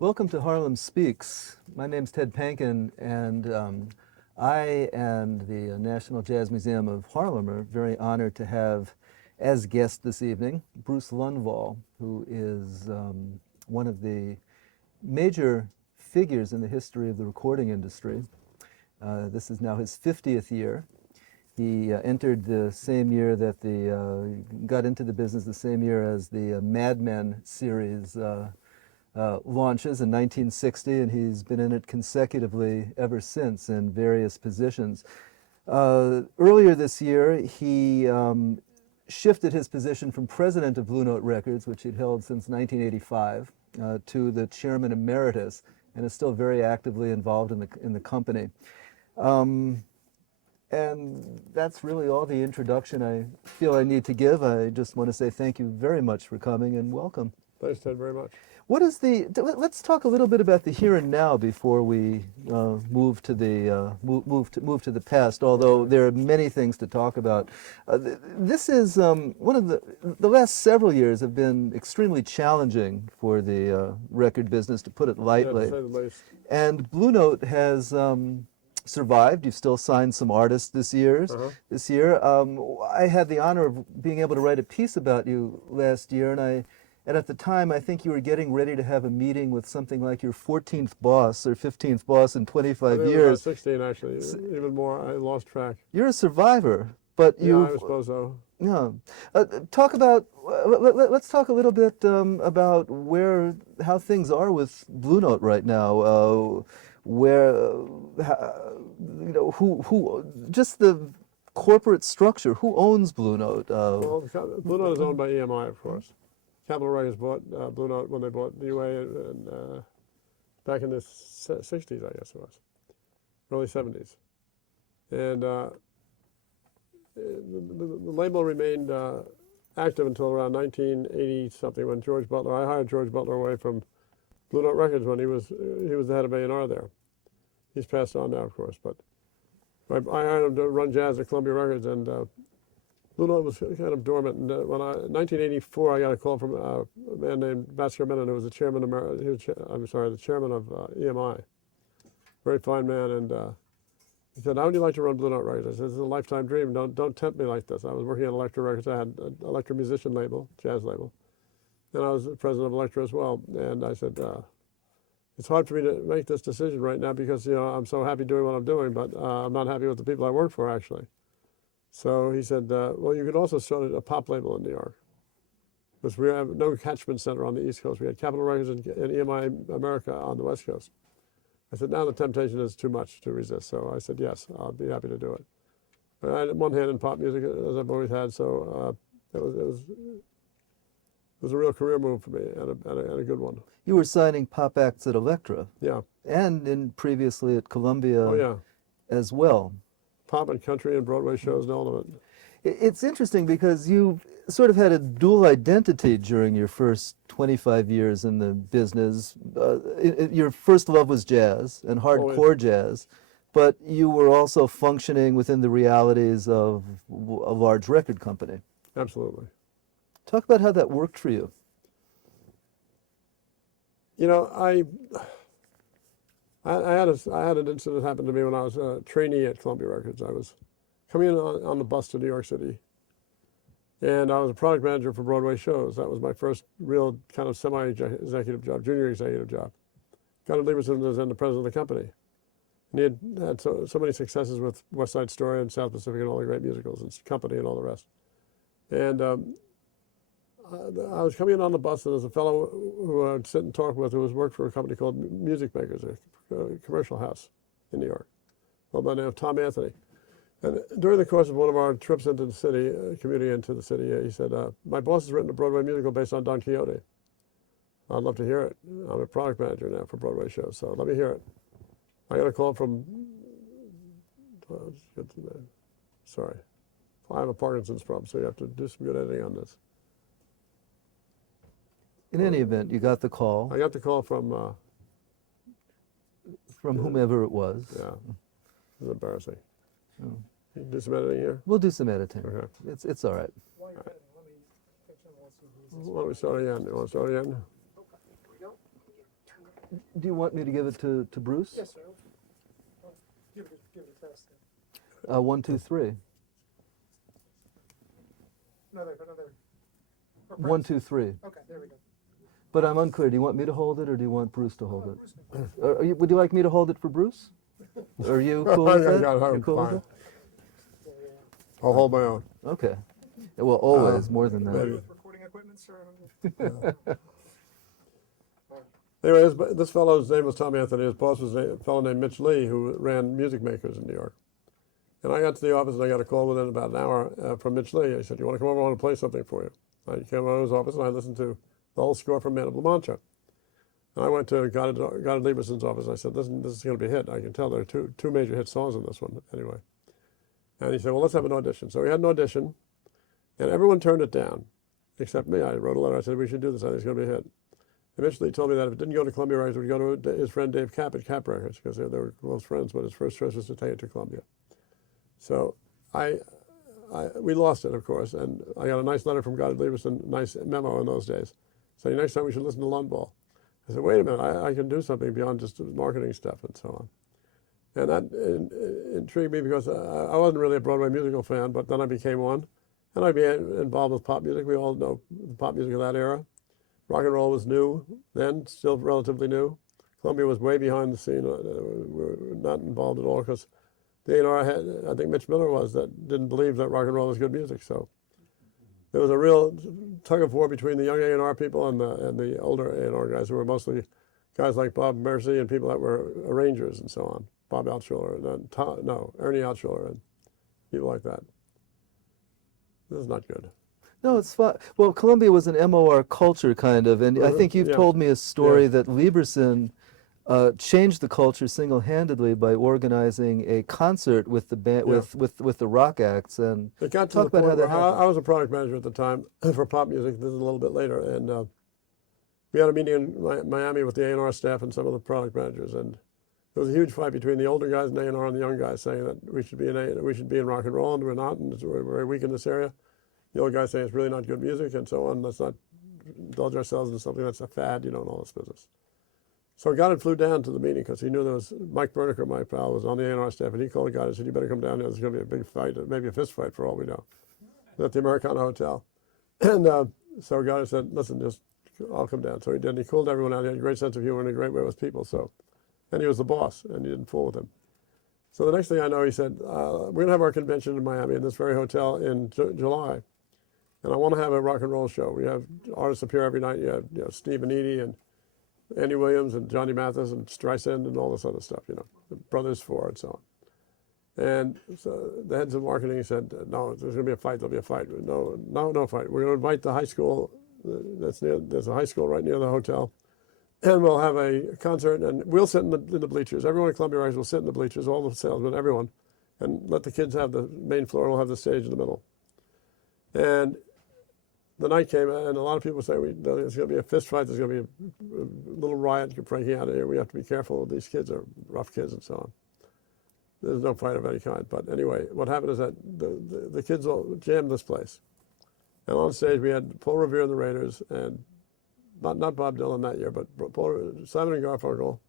Welcome to Harlem Speaks. My name's Ted Panken, and I and the National Jazz Museum of Harlem are very honored to have as guest this evening Bruce Lundvall, who is one of the major figures in the history of the recording industry. This is now his 50th year. He entered the same year that got into the business the same year as the Mad Men series launches in 1960, and he's been in it consecutively ever since in various positions. Earlier this year, he shifted his position from president of Blue Note Records, which he'd held since 1985, to the chairman emeritus, and is still very actively involved in the company. And that's really all the introduction I feel I need to give. I just want to say thank you very much for coming and welcome. Thanks, Ted, very much. Let's talk a little bit about the here and now before we move to the past. Although there are many things to talk about, this is one of the last several years have been extremely challenging for the record business, to put it lightly. Yeah, to say the least. And Blue Note has survived. You've still signed some artists this year. I had the honor of being able to write a piece about you last year, and at the time, I think you were getting ready to have a meeting with something like your 14th boss or 15th boss in 25 years. 16, actually, even more. I lost track. You're a survivor, but you. Yeah, I suppose so. Yeah. Let's talk a little bit about how things are with Blue Note right now. Who just the corporate structure. Who owns Blue Note? Well, Blue Note is owned by EMI, of course. Capitol Records bought Blue Note when they bought the UA back in the 60s, I guess it was, early 70s. And the label remained active until around 1980-something when I hired George Butler away from Blue Note Records when he was the head of A&R there. He's passed on now, of course, but I hired him to run jazz at Columbia Records, and Blue Note was kind of dormant. And in 1984, I got a call from a man named Basker Menon, who was the chairman of the chairman of EMI. Very fine man, and he said, "How would you like to run Blue Note Records?" I said, "This is a lifetime dream. Don't tempt me like this." I was working at Elektra Records. I had an Elektra musician label, jazz label, and I was the president of Elektra as well. And I said, "It's hard for me to make this decision right now because I'm so happy doing what I'm doing, but I'm not happy with the people I work for, actually." So he said, "Well, you could also start a pop label in New York, because we have no catchment center on the East Coast. We had Capitol Records and EMI America on the West Coast." I said, "Now the temptation is too much to resist." So I said, "Yes, I'll be happy to do it." I had one hand in pop music, as I've always had, so it was a real career move for me, and a good one. You were signing pop acts at Elektra. Yeah. And previously at Columbia. Oh, yeah. As well. Pop and country and Broadway shows and all of it. It's interesting because you sort of had a dual identity during your first 25 years in the business. Your first love was jazz and hardcore jazz, but you were also functioning within the realities of a large record company. Absolutely. Talk about how that worked for you. I had an incident happen to me when I was a trainee at Columbia Records. I was coming in on the bus to New York City, and I was a product manager for Broadway shows. That was my first real kind of semi-executive job, junior executive job. Gunnar Lieberson was then the president of the company, and he had so many successes with West Side Story and South Pacific and all the great musicals and company and all the rest. And I was coming in on the bus, and there's a fellow who I'd sit and talk with who worked for a company called Music Makers, a commercial house in New York, by the name of Tom Anthony. And during the course of one of our trips into the city, commuting into the city, he said, "My boss has written a Broadway musical based on Don Quixote. I'd love to hear it. I'm a product manager now for Broadway shows, so let me hear it." I got a call from, sorry, I have a Parkinson's problem, so you have to do some good editing on this. In any event, you got the call. I got the call from whomever it was. Yeah, it was embarrassing. Oh. Can you do some editing here? We'll do some editing. Okay. It's all right. Why don't we start again? You want to start again? Do you want me to give it to Bruce? Yes, sir. Give it a test. 1, 2, 3. Another. 1, 2, 3. Okay, there we go. But I'm unclear. Do you want me to hold it, or do you want Bruce to hold it? Bruce can hold it. Would you like me to hold it for Bruce? Are you cool with that? I'm You cool with fine. Yeah. I'll hold my own. that? Okay. Well, always more than that. maybe. With recording equipment, sir. Anyway, this fellow's name was Tom Anthony. His boss was a fellow named Mitch Lee, who ran Music Makers in New York. And I got to the office, and I got a call within about an hour from Mitch Lee. He said, "You want to come over? I want to play something for you." I came over to his office, and I listened to the whole score from Man of La Mancha. And I went to Goddard Lieberson's office. I said, "Listen, this is going to be a hit. I can tell there are two major hit songs in this one anyway." And he said, "Well, let's have an audition." So we had an audition, and everyone turned it down, except me. I wrote a letter. I said, "We should do this. I think it's going to be a hit." Eventually, he told me that if it didn't go to Columbia Records, it would go to his friend Dave Kapp at Kapp Records, because they were close friends, but his first choice was to take it to Columbia. So we lost it, of course, and I got a nice letter from Goddard Lieberson, nice memo in those days, saying next time we should listen to Lundvall. I said, wait a minute, I can do something beyond just marketing stuff and so on. And that intrigued me because I wasn't really a Broadway musical fan, but then I became one, and I became involved with pop music. We all know the pop music of that era. Rock and roll was new then, still relatively new. Columbia was way behind the scene. We were not involved at all because the A&R had, I think Mitch Miller was, that didn't believe that rock and roll was good music. So there was a real tug of war between the young A&R people and the older A&R guys, who were mostly guys like Bob Mercy and people that were arrangers and so on. Bob Altshuler and then Ernie Altshuler and people like that. This is not good. No, it's fine. Well, Columbia was an MOR culture, kind of, and I think you've told me a story that Lieberson changed the culture single-handedly by organizing a concert with the band, with the rock acts. And it got to talk the about point how that where happened. I was a product manager at the time for pop music. This is a little bit later, and we had a meeting in Miami with the A&R staff and some of the product managers, and there was a huge fight between the older guys in A&R and the young guys, saying that we should be in rock and roll, and we're not, and we're very weak in this area. The old guys saying it's really not good music and so on. Let's not indulge ourselves in something that's a fad, and all this business. So Goddard flew down to the meeting because he knew there was Mike Bernicker, my pal, was on the A&R staff, and he called Goddard and said, "You better come down here. There's going to be a big fight, maybe a fist fight for all we know, at the Americana Hotel." And so Goddard said, "Listen, I'll come down." So he did. And he cooled everyone out. He had a great sense of humor and a great way with people. And he was the boss, and he didn't fool with him. So the next thing I know, he said, "We're going to have our convention in Miami in this very hotel in July. And I want to have a rock and roll show. We have artists appear every night. You have Steve and Edie and Andy Williams and Johnny Mathis and Streisand and all this other stuff, the Brothers Four and so on." And so the heads of marketing said, "No, there's going to be a fight. There'll be a fight. No fight. We're going to invite the high school. There's a high school right near the hotel. And we'll have a concert, and we'll sit in the bleachers. Everyone at Columbia Records will sit in the bleachers, all the salesmen, everyone, and let the kids have the main floor, and we'll have the stage in the middle." And the night came, and a lot of people say there's going to be a fist fight, there's going to be a little riot breaking out of here. We have to be careful. These kids are rough kids and so on. There's no fight of any kind. But anyway, what happened is that the kids all jammed this place. And on stage we had Paul Revere and the Raiders, and not Bob Dylan that year, but Simon and Garfunkel.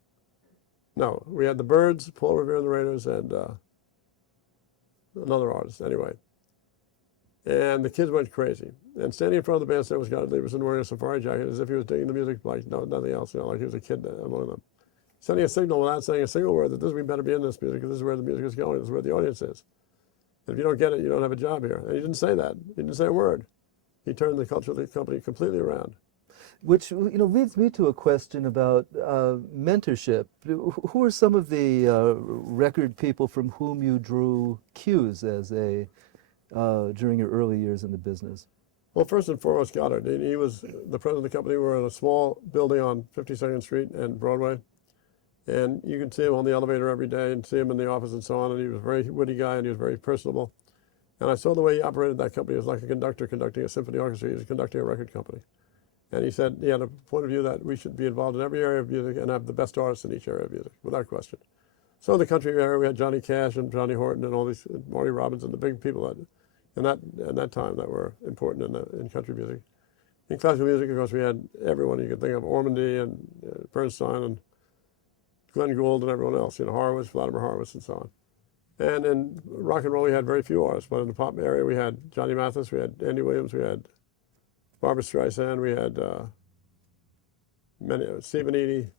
No, we had the Byrds, Paul Revere and the Raiders, and another artist. Anyway. And the kids went crazy. And standing in front of the bandstand was Goddard Lieberson wearing a safari jacket as if he was digging the music like nothing else, like he was a kid among them. Sending a signal without saying a single word that we better be in this music, because this is where the music is going, this is where the audience is. And if you don't get it, you don't have a job here. And he didn't say that. He didn't say a word. He turned the culture of the company completely around. Which leads me to a question about mentorship. Who are some of the record people from whom you drew cues as during your early years in the business? Well, first and foremost, Goddard. He was the president of the company. We were in a small building on 52nd Street and Broadway. And you could see him on the elevator every day and see him in the office and so on. And he was a very witty guy, and he was very personable. And I saw the way he operated that company. It was like a conductor conducting a symphony orchestra. He was conducting a record company. And he said he had a point of view that we should be involved in every area of music and have the best artists in each area of music, without question. So in the country area, we had Johnny Cash and Johnny Horton and all these, Marty Robbins, and the big people in that time that were important in country music. In classical music, of course, we had everyone you could think of, Ormandy and Bernstein and Glenn Gould and everyone else, Horowitz, Vladimir Horowitz, and so on. And in rock and roll, we had very few artists, but in the pop area, we had Johnny Mathis, we had Andy Williams, we had Barbra Streisand, we had Stephen Eady,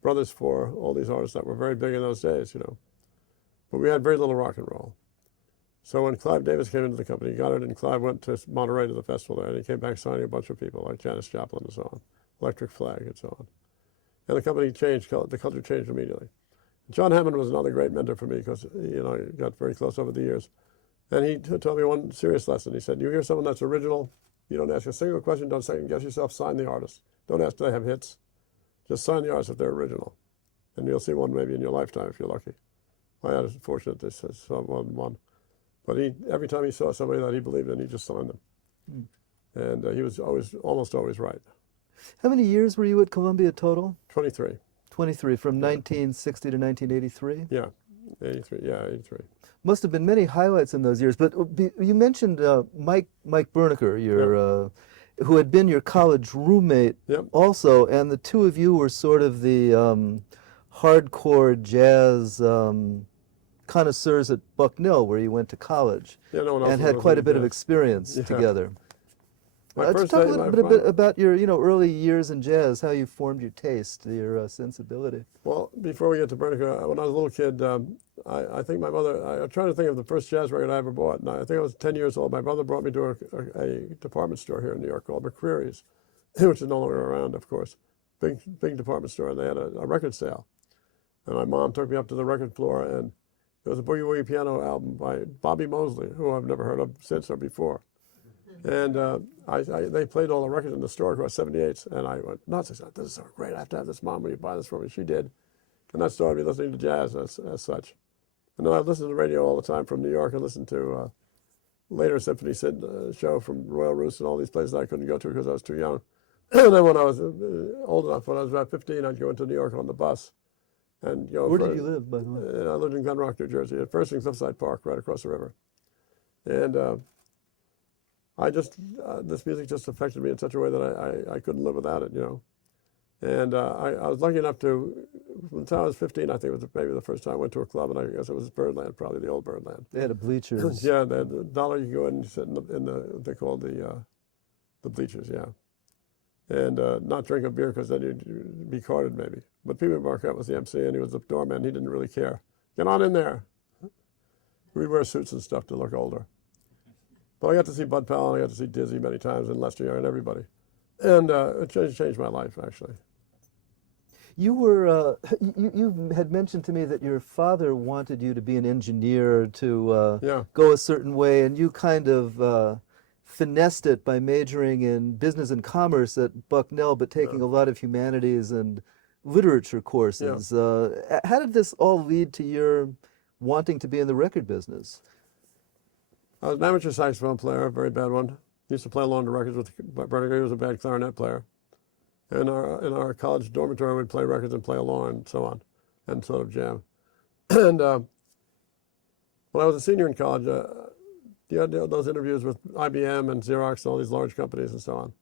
Brothers Four, all these artists that were very big in those days, But we had very little rock and roll. So when Clive Davis came into the company, he got it, and Clive went to Monterey to the festival there, and he came back signing a bunch of people like Janis Joplin and so on, Electric Flag and so on. And the company changed, the culture changed immediately. John Hammond was another great mentor for me because, I got very close over the years. And he told me one serious lesson. He said, you hear someone that's original, you don't ask a single question, don't second guess yourself, sign the artist. Don't ask, do they have hits? Just sign the artist if they're original. And you'll see one maybe in your lifetime if you're lucky. I was fortunate to see one. But every time he saw somebody that he believed in, he just signed them. And he was almost always right. How many years were you at Columbia total? 23. 23, from 1960 to 1983? Yeah, 83. Yeah, 83. Must have been many highlights in those years. But you mentioned Mike Berniker, who had been your college roommate also, and the two of you were sort of the hardcore jazz connoisseurs at Bucknell, where you went to college, and had quite a bit of experience together. Let's talk a little bit about your early years in jazz, how you formed your taste, your sensibility. Well, before we get to Berniker, when I was a little kid, I think my mother, I'm trying to think of the first jazz record I ever bought. And I think I was 10 years old. My brother brought me to a department store here in New York called McCreary's, which is no longer around, of course. Big department store, and they had a record sale. And my mom took me up to the record floor, and there was a Boogie Woogie piano album by Bobby Mosley, who I've never heard of since or before. And they played all the records in the store across 78s, and I went nuts. I said, this is so great. I have to have this, Mom. Will you buy this for me? She did. And that started me listening to jazz as such. And then I listened to the radio all the time from New York and listened to later Symphony Sid show from Royal Roost and all these places I couldn't go to because I was too young. And then when I was old enough, when I was about 15, I'd go into New York on the bus. And where did you live, by the way? I lived in Glen Rock, New Jersey, at First and Cliffside Park, right across the river. And this music just affected me in such a way that I couldn't live without it, And I was lucky enough to, from the time I was 15, I think it was maybe the first time I went to a club, and I guess it was Birdland, probably the old Birdland. They had a bleachers. Yeah, they had the dollar, you go in and sit in they called the bleachers, yeah. And not drink a beer because then you'd be carded maybe. But Pee Wee Marquette was the MC, and he was the doorman. He didn't really care. Get on in there. We'd wear suits and stuff to look older. But I got to see Bud Powell, and I got to see Dizzy many times, and Lester Young, and everybody. And it changed my life, actually. You were, you had mentioned to me that your father wanted you to be an engineer, to go a certain way, and you kind of finessed it by majoring in business and commerce at Bucknell, but taking a lot of humanities and literature courses. How did this all lead to your wanting to be in the record business? I was an amateur saxophone player, a very bad one. Used to play along the records with Berniker. He was a bad clarinet player. In our college dormitory, we'd play records and play along and so on, and sort of jam. And when I was a senior in college, you had those interviews with IBM and Xerox and all these large companies and so on.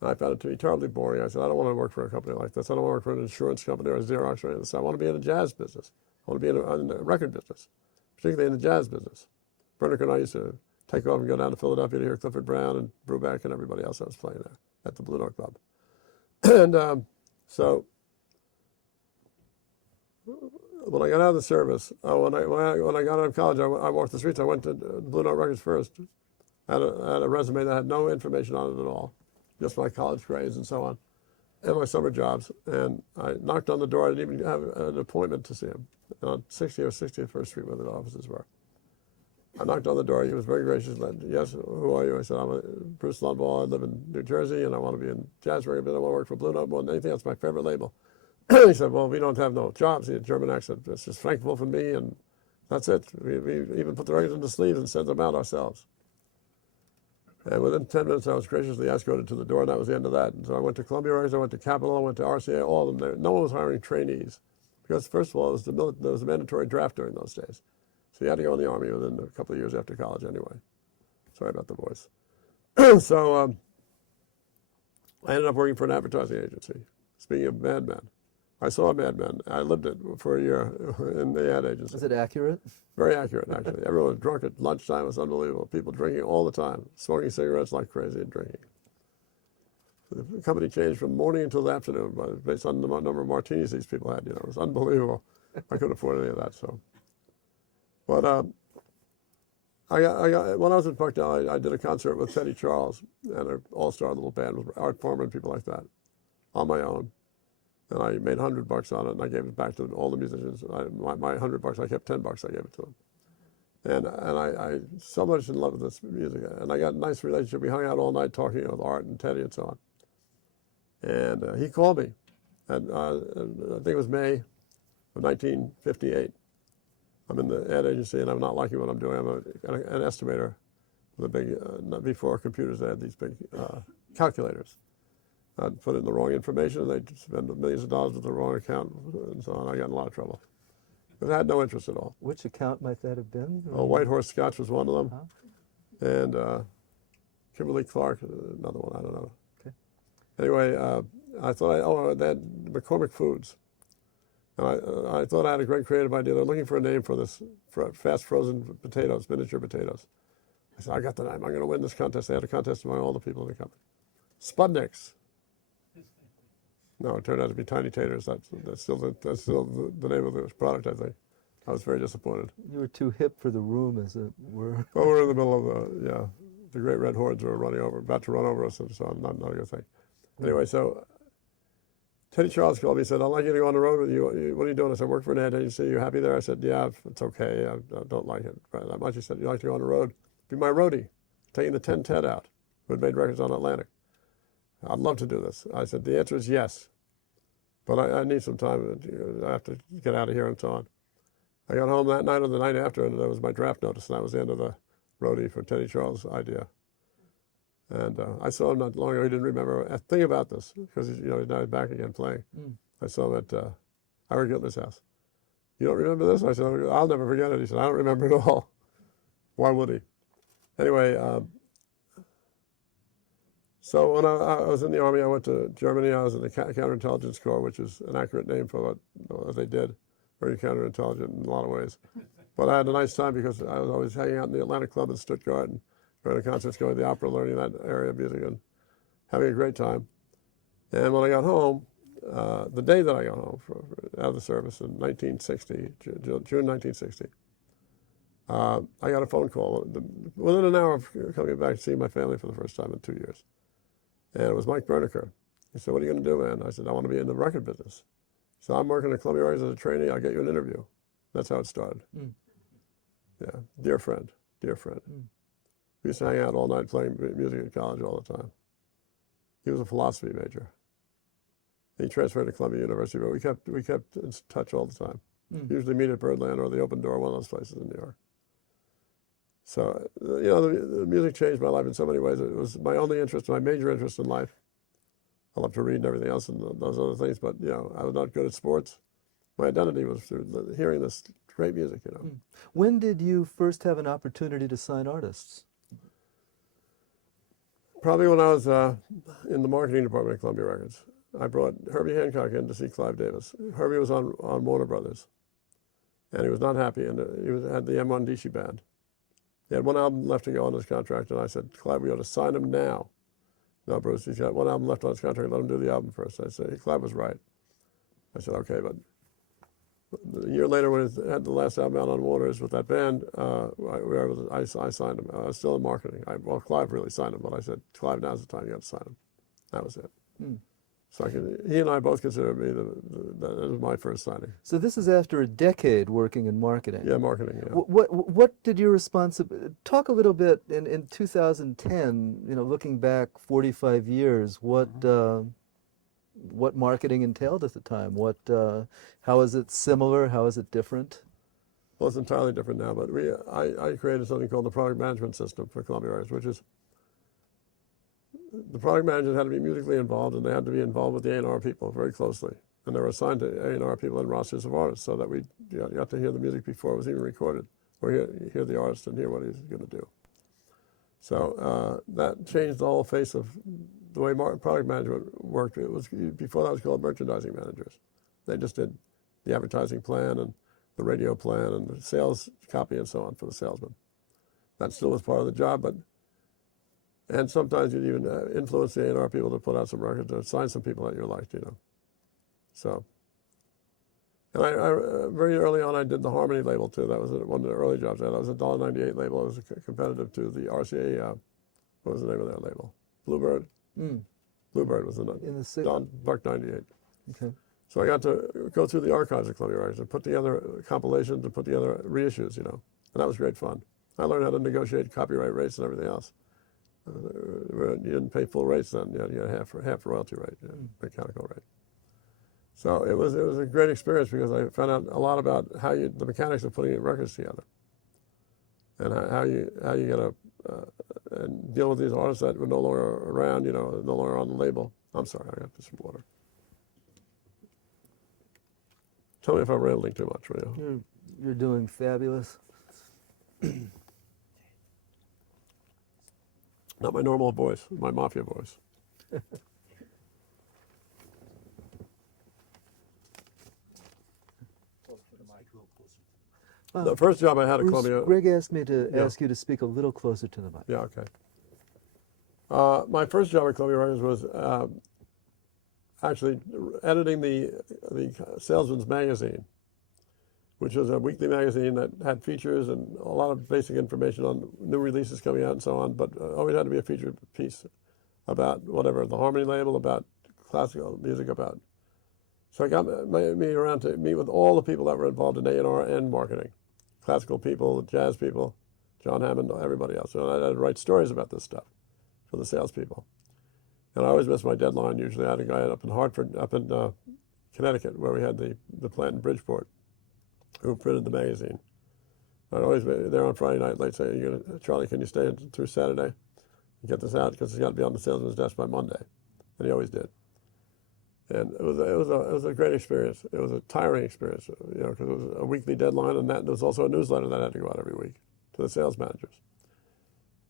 And I found it to be terribly boring. I said, I don't want to work for a company like this. I don't want to work for an insurance company or a Xerox or anything. I want to be in the jazz business. I want to be in the record business, particularly in the jazz business. Berniker and I used to take off and go down to Philadelphia to hear Clifford Brown and Brubeck and everybody else that was playing there at the Blue Note Club. And so when I got out of the service, when I got out of college, I walked the streets. I went to Blue Note Records first. I had a resume that had no information on it at all, just my college grades and so on, and my summer jobs. And I knocked on the door. I didn't even have an appointment to see him on 60 or 61st Street where the offices were. I knocked on the door. He was very gracious. Yes, who are you? I said, I'm Bruce Lundvall. I live in New Jersey, and I want to be in jazz record, but I want to work for Blue Note more than anything. That's my favorite label. He said, well, we don't have no jobs. He had a German accent. It's just thankful for me, and that's it. We even put the records in the sleeves and sent them out ourselves. And within 10 minutes, I was graciously escorted to the door, and that was the end of that. And so I went to Columbia Records, I went to Capitol, I went to RCA, all of them. No one was hiring trainees. Because, first of all, there was a mandatory draft during those days. So you had to go in the Army within a couple of years after college anyway. Sorry about the voice. So I ended up working for an advertising agency. Speaking of madmen, I saw Mad Men. I lived it for a year in the ad agency. Is it accurate? Very accurate, actually. Everyone was drunk at lunchtime. It was unbelievable. People drinking all the time, smoking cigarettes like crazy and drinking. The company changed from morning until the afternoon based on the number of martinis these people had. It was unbelievable. I couldn't afford any of that. So, but when I was in Parkdale, I did a concert with Teddy Charles and an all-star little band with Art Foreman and people like that, on my own. And I made $100 on it, and I gave it back to all the musicians. My $100, I kept $10. I gave it to them. And I so much in love with this music, and I got a nice relationship. We hung out all night talking with Art and Teddy and so on. And he called me, and I think it was May of 1958. I'm in the ad agency, and I'm not liking what I'm doing. I'm an estimator with a big, before computers, they had these big calculators. I'd put in the wrong information, and they'd spend millions of dollars with the wrong account, and so on. I got in a lot of trouble. But I had no interest at all. Which account might that have been? White Horse Scotch was one of them. Uh-huh. And Kimberly Clark, another one, I don't know. Okay. Anyway, I thought, they had McCormick Foods. And I thought I had a great creative idea. They're looking for a name for this, for fast frozen potatoes, miniature potatoes. I said, I got the name. I'm going to win this contest. They had a contest among all the people in the company. Spudniks. No, it turned out to be Tiny Taters. That's still the name of the product, I think. I was very disappointed. You were too hip for the room, as it were. Well, we're in the middle of the Great Red Hordes were about to run over us, and so not a good thing. Anyway, so Teddy Charles called me and said, I'd like you to go on the road with you. What are you doing? I said, I work for an ad agency. You happy there? I said, yeah, it's okay. I don't like it that much. He said, you'd like to go on the road? Be my roadie, taking the 10 Ted out, who had made records on Atlantic. I'd love to do this. I said, the answer is yes, but I need some time. I have to get out of here and so on. I got home that night or the night after, and there was my draft notice, and that was the end of the roadie for Teddy Charles' idea. And I saw him not long ago. He didn't remember a thing about this because he's now back again playing. I saw him at Ira Gitler's house. You don't remember this? I said, I'll never forget it. He said, I don't remember it at all. Why would he? Anyway, so when I was in the Army, I went to Germany. I was in the Counterintelligence Corps, which is an accurate name for what they did. Very counterintelligent in a lot of ways. But I had a nice time because I was always hanging out in the Atlantic Club in Stuttgart and going to concerts, going to the opera, learning that area of music and having a great time. And when I got home, the day that I got home out of the service in 1960, June 1960, I got a phone call within an hour of coming back to see my family for the first time in 2 years. And it was Mike Berniker. He said, what are you going to do, man? I said, I want to be in the record business. So I'm working at Columbia Records as a trainee. I'll get you an interview. That's how it started. Yeah, dear friend, dear friend. We used to hang out all night playing music at college all the time. He was a philosophy major. He transferred to Columbia University, but we kept in touch all the time. Usually meet at Birdland or the Open Door, one of those places in New York. So, the music changed my life in so many ways. It was my only interest, my major interest in life. I love to read and everything else and those other things, but, I was not good at sports. My identity was through hearing this great music, When did you first have an opportunity to sign artists? Probably when I was in the marketing department at Columbia Records. I brought Herbie Hancock in to see Clive Davis. Herbie was on Warner Brothers, and he was not happy, and he had the M1 Dishi band. He had one album left to go on his contract, and I said, Clive, we ought to sign him now. No, Bruce, he's got one album left on his contract, let him do the album first. I said, Clive was right. I said, okay, but a year later when he had the last album out on Warner's with that band, I signed him. I was still in marketing. Clive really signed him, but I said, Clive, now's the time you got to sign him. That was it. So he and I both consider me that was my first signing. So this is after a decade working in marketing. Yeah, marketing. Yeah. What did your responsibility? Talk a little bit in 2010. Looking back 45 years, what marketing entailed at the time? How is it similar? How is it different? Well, it's entirely different now. But I created something called the product management system for Columbia Records, which is the product managers had to be musically involved, and they had to be involved with the A&R people very closely. And they were assigned to A&R people and rosters of artists so that you got to hear the music before it was even recorded, or hear the artist and hear what he's going to do. So that changed the whole face of the way product management worked. It was before that was called merchandising managers. They just did the advertising plan and the radio plan and the sales copy and so on for the salesman. That still was part of the job, and sometimes you'd even influence the A&R people to put out some records or sign some people that you liked, So, and I very early on I did the Harmony label too. That was one of the early jobs I had. That was a $1.98 label. It was competitive to the RCA. What was the name of that label? Bluebird. Bluebird was the Buck 98. Okay. So I got to go through the archives of Columbia Records and put together compilations and put together reissues, and that was great fun. I learned how to negotiate copyright rates and everything else. You didn't pay full rates then; you had half royalty rate, mechanical rate. So it was a great experience because I found out a lot about the mechanics of putting records together, and how you get and deal with these artists that were no longer around, no longer on the label. I'm sorry, I got some water. Tell me if I'm rambling too much, will you? You're doing fabulous. Not my normal voice, my mafia voice. The first job I had at Columbia. Greg asked me to ask you to speak a little closer to the mic. Yeah, okay. My first job at Columbia Records was actually editing the Salesman's Magazine, which was a weekly magazine that had features and a lot of basic information on new releases coming out and so on, but always had to be a featured piece about whatever, the Harmony label, about classical music, about. So I got me around to meet with all the people that were involved in A&R and marketing, classical people, jazz people, John Hammond, everybody else. And I had to write stories about this stuff for the salespeople. And I always missed my deadline. Usually I had a guy up in Hartford, up in Connecticut, where we had the plant in Bridgeport, who printed the magazine. I'd always be there on Friday night late saying, Charlie, can you stay through Saturday and get this out? Because it's got to be on the salesman's desk by Monday. And he always did. And it was a great experience. It was a tiring experience, because it was a weekly deadline, and there was also a newsletter that had to go out every week to the sales managers.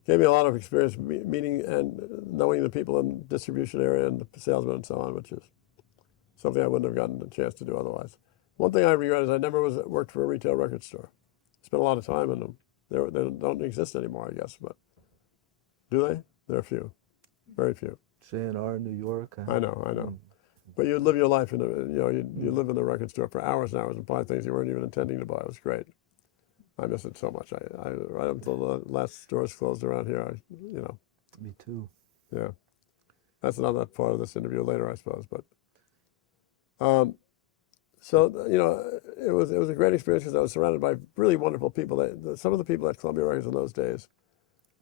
Gave me a lot of experience meeting and knowing the people in the distribution area and the salesmen and so on, which is something I wouldn't have gotten a chance to do otherwise. One thing I regret is I never worked for a retail record store. Spent a lot of time in them. They don't exist anymore, I guess, but do they? There are few, very few. J&R, New York. I know. But you live your life you live in the record store for hours and hours and buy things you weren't even intending to buy. It was great. I miss it so much. I right up until the last stores closed around here. Me too. Yeah, that's another part of this interview later, I suppose. But so it was a great experience because I was surrounded by really wonderful people. Some of the people at Columbia Records in those days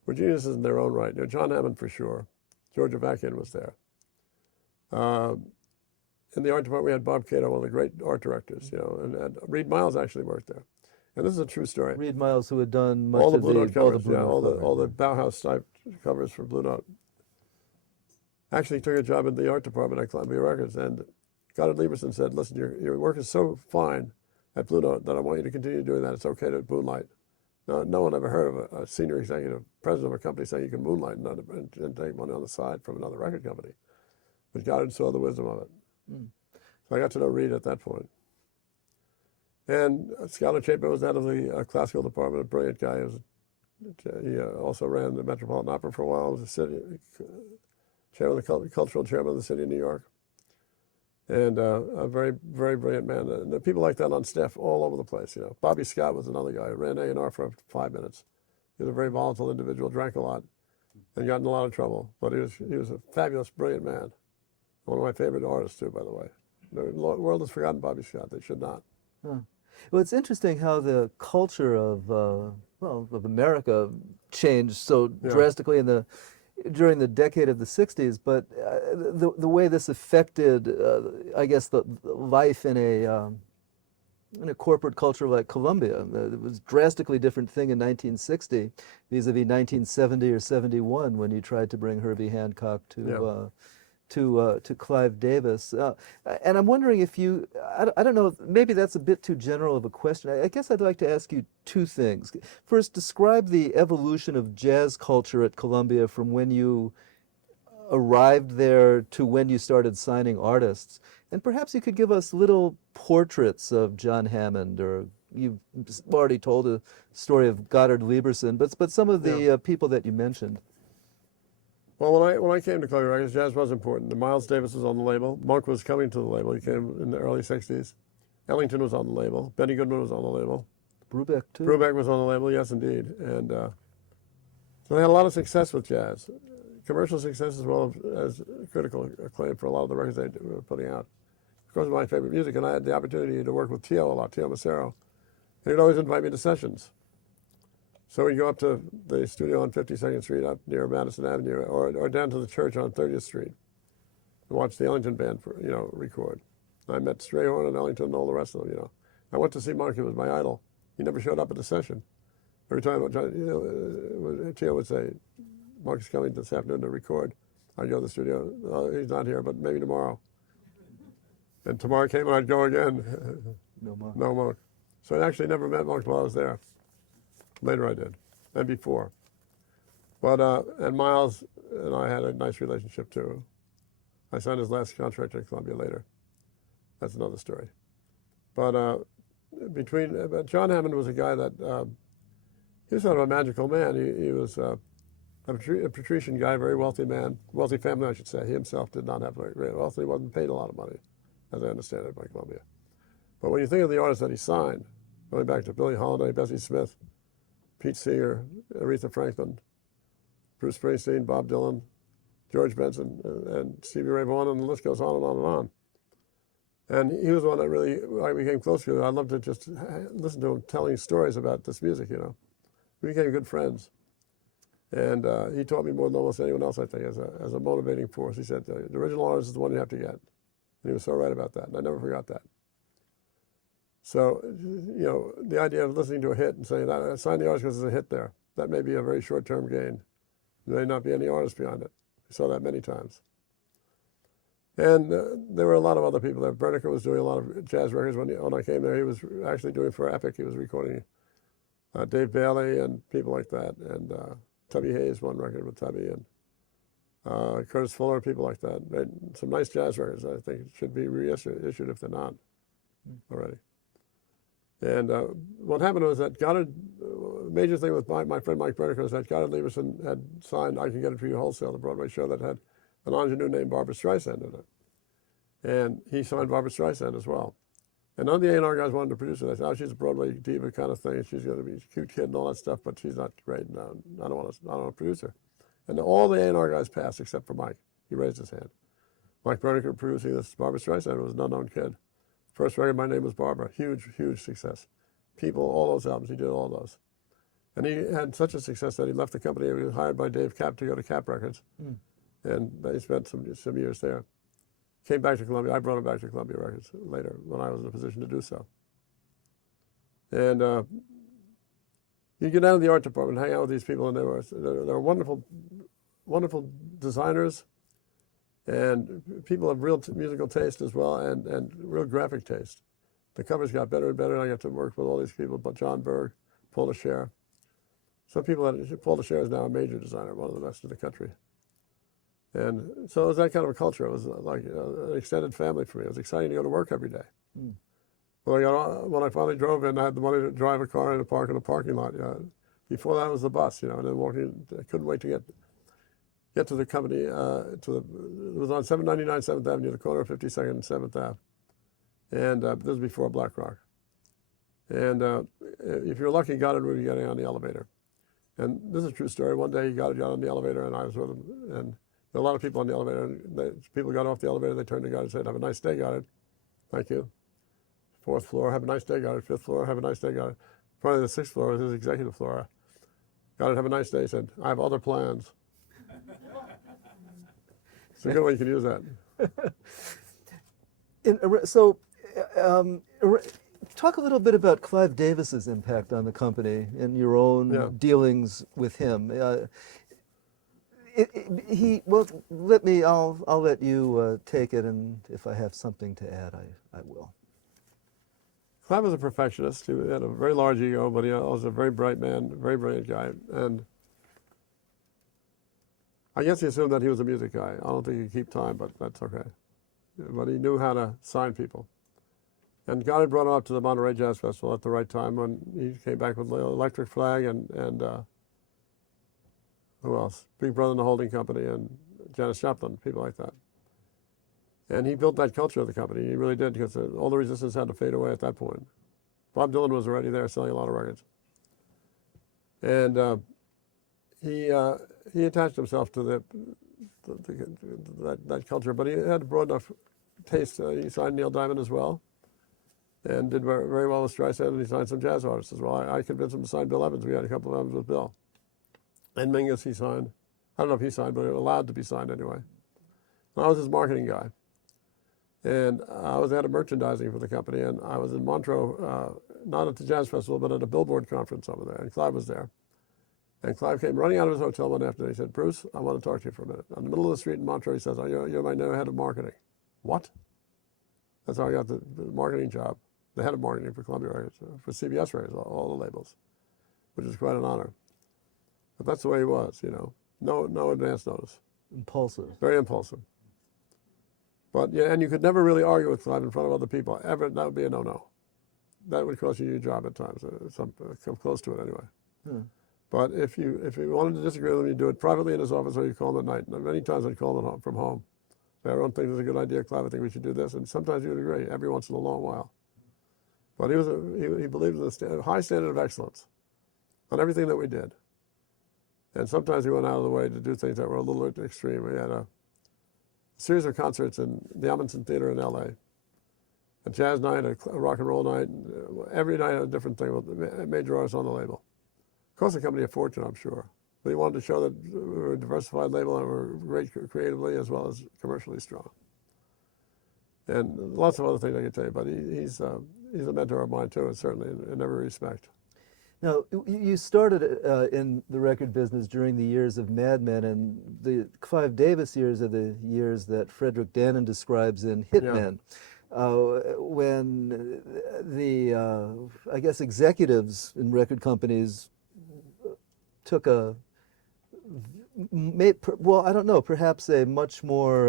were geniuses in their own right. John Hammond for sure. George Avakian was there. In the art department, we had Bob Cato, one of the great art directors, and Reed Miles actually worked there. And this is a true story. Reed Miles, who had done much all the of Blue Note covers, all the Bauhaus type covers for Blue Note. Actually took a job in the art department at Columbia Records, and Goddard Lieberson said, "Listen, your work is so fine at Blue Note that I want you to continue doing that. It's okay to moonlight." Now, no one ever heard of a senior executive president of a company saying you can moonlight and take money on the side from another record company. But Goddard saw the wisdom of it. So I got to know Reed at that point. And Skylar Chapin was head of the classical department, a brilliant guy. He also ran the Metropolitan Opera for a while. Was the cultural chairman of the city of New York. And a very, very brilliant man. And there are people like that on staff all over the place. Bobby Scott was another guy who ran A&R for 5 minutes. He was a very volatile individual, drank a lot, and got in a lot of trouble. But he was a fabulous, brilliant man. One of my favorite artists, too, by the way. The world has forgotten Bobby Scott. They should not. Huh. Well, it's interesting how the culture of America changed so drastically during the decade of the 60s, but the way this affected, I guess, the life in a corporate culture like Columbia. It was a drastically different thing in 1960 vis-a-vis 1970 or 71 when you tried to bring Herbie Hancock to Clive Davis. And I'm wondering if I don't know, maybe that's a bit too general of a question. I guess I'd like to ask you two things. First, describe the evolution of jazz culture at Columbia from when you arrived there to when you started signing artists. And perhaps you could give us little portraits of John Hammond, or you've already told a story of Goddard Lieberson, but some of the people that you mentioned. Well, when I came to Columbia Records, jazz was important. And Miles Davis was on the label. Monk was coming to the label. He came in the early 60s. Ellington was on the label. Benny Goodman was on the label. Brubeck, too? Brubeck was on the label, yes, indeed. And so they had a lot of success with jazz. Commercial success as well as critical acclaim for a lot of the records they were putting out. Of course, my favorite music, and I had the opportunity to work with Tio a lot, Tio Macero. And he'd always invite me to sessions. So we'd go up to the studio on 52nd Street up near Madison Avenue, or down to the church on 30th Street, and watch the Ellington band, record. I met Strayhorn and Ellington and all the rest of them, I went to see Monk, he was my idol. He never showed up at the session. Every time Tio would say, Mark's coming this afternoon to record. I'd go to the studio. Oh, he's not here, but maybe tomorrow. And tomorrow came and I'd go again. No Monk. No Monk. So I actually never met Monk while I was there. Later I did, and before. But, and Miles and I had a nice relationship too. I signed his last contract at Columbia later. That's another story. But John Hammond was a guy that, he was sort of a magical man. He was a patrician guy, very wealthy man, wealthy family, I should say. He himself did not have very great wealth. He wasn't paid a lot of money, as I understand it, by Columbia. But when you think of the artists that he signed, going back to Billie Holiday, Bessie Smith, Pete Seeger, Aretha Franklin, Bruce Springsteen, Bob Dylan, George Benson, and Stevie Ray Vaughan, and the list goes on and on and on. And he was one that really I became close to. I loved to just listen to him telling stories about this music, We became good friends. And he taught me more than almost anyone else, I think, as a motivating force. He said, the original artist is the one you have to get. And he was so right about that, and I never forgot that. So, the idea of listening to a hit and saying, I signed the artist because there's a hit there, that may be a very short-term gain. There may not be any artist behind it. We saw that many times. And there were a lot of other people there. Berniker was doing a lot of jazz records. When I came there, he was actually doing for Epic. He was recording Dave Bailey and people like that. And Tubby Hayes, one record with Tubby. And Curtis Fuller, people like that. Made some nice jazz records. I think should be reissued if they're not already. And what happened was that Goddard, major thing with my friend Mike Berniker was that Goddard Lieberson had signed I Can Get It For You Wholesale, the Broadway show that had an ingenue named Barbra Streisand in it. And he signed Barbra Streisand as well. And none of the A&R guys wanted to produce it. They said, oh, she's a Broadway diva kind of thing. She's going to be a cute kid and all that stuff, but she's not great. No, I don't want to produce her. And all the A&R guys passed except for Mike. He raised his hand. Mike Berniker producing this Barbra Streisand was an unknown kid. First record, My Name Was Barbara. Huge, huge success. People, all those albums, he did all those. And he had such a success that he left the company. He was hired by Dave Kapp to go to Kapp Records. And they spent some years there. Came back to Columbia. I brought him back to Columbia Records later when I was in a position to do so. And you get down to the art department, hang out with these people, and they were wonderful, wonderful designers, and people of real musical taste as well, and real graphic taste. The covers got better and better, and I got to work with all these people, but John Berg, Paul Descher. Some people, Paul Descher is now a major designer, one of the best in the country. And so it was that kind of a culture. It was like an extended family for me. It was exciting to go to work every day. When I finally drove in, I had the money to drive a car and park in a parking lot. Before that was the bus, and then walking. I couldn't wait to get to the company. It was on 799 7th Avenue, the corner of 52nd and 7th Ave. And this was before Black Rock. And if you're lucky, Goddard would be getting on the elevator. And this is a true story. One day, Goddard got on the elevator, and I was with him. And there were a lot of people on the elevator. And people got off the elevator. They turned to Goddard and said, "Have a nice day, Goddard." "Thank you." 4th floor, "Have a nice day, Goddard." 5th floor, "Have a nice day, Goddard." Probably the 6th floor was his executive floor. "Goddard, have a nice day." He said, "I have other plans." It's a good way you can use that. Talk a little bit about Clive Davis's impact on the company and your own dealings with him. I'll let you take it, and if I have something to add, I will. Clive was a perfectionist. He had a very large ego, but he was a very bright man, very brilliant guy. And I guess he assumed that he was a music guy. I don't think he could keep time, but that's okay. but he knew how to sign people. And God had brought him up to the Monterey Jazz Festival at the right time when he came back with Electric Flag and who else? Big Brother and the Holding Company and Janis Joplin, people like that. And he built that culture of the company. He really did, because all the resistance had to fade away at that point. Bob Dylan was already there selling a lot of records. And he attached himself to that culture, but he had a broad enough taste. He signed Neil Diamond as well, and did very, very well with Streisand, and he signed some jazz artists as well. I convinced him to sign Bill Evans. We had a couple of albums with Bill. And Mingus he signed. I don't know if he signed, but allowed to be signed anyway. And I was his marketing guy. And I was head of merchandising for the company, and I was in Montreux, not at the Jazz Festival, but at a Billboard conference over there, and Clive was there. And Clive came running out of his hotel one afternoon. He said, "Bruce, I want to talk to you for a minute." In the middle of the street in Montreux, he says, "Oh, you're my new head of marketing." What? That's how I got the marketing job, the head of marketing for Columbia Records, for CBS Records, all the labels, which is quite an honor. But that's the way he was, you know. No advance notice. Impulsive. Very impulsive. But yeah, and you could never really argue with Clive in front of other people. Ever, that would be a no-no. That would cost you your job at times. Come close to it anyway. Hmm. But if you wanted to disagree with him, you do it privately in his office, or you call him at night. And many times I'd call him from home. Say, "I don't think this is a good idea, Clive. I think we should do this." And sometimes he would agree, every once in a long while. But he believed in a high standard of excellence on everything that we did. And sometimes he went out of the way to do things that were a little bit extreme. We had a series of concerts in the Amundsen Theater in L.A. A jazz night, a rock and roll night. Every night a different thing with major artists on the label. Cost the company a fortune, I'm sure. But he wanted to show that we were a diversified label and we're great creatively as well as commercially strong. And lots of other things I could tell you, but he's a mentor of mine too, certainly in every respect. Now, you started in the record business during the years of Mad Men, and the Clive Davis years are the years that Frederick Dannon describes in Hitmen. Yeah. When the, I guess, executives in record companies took well, I don't know, perhaps a much more,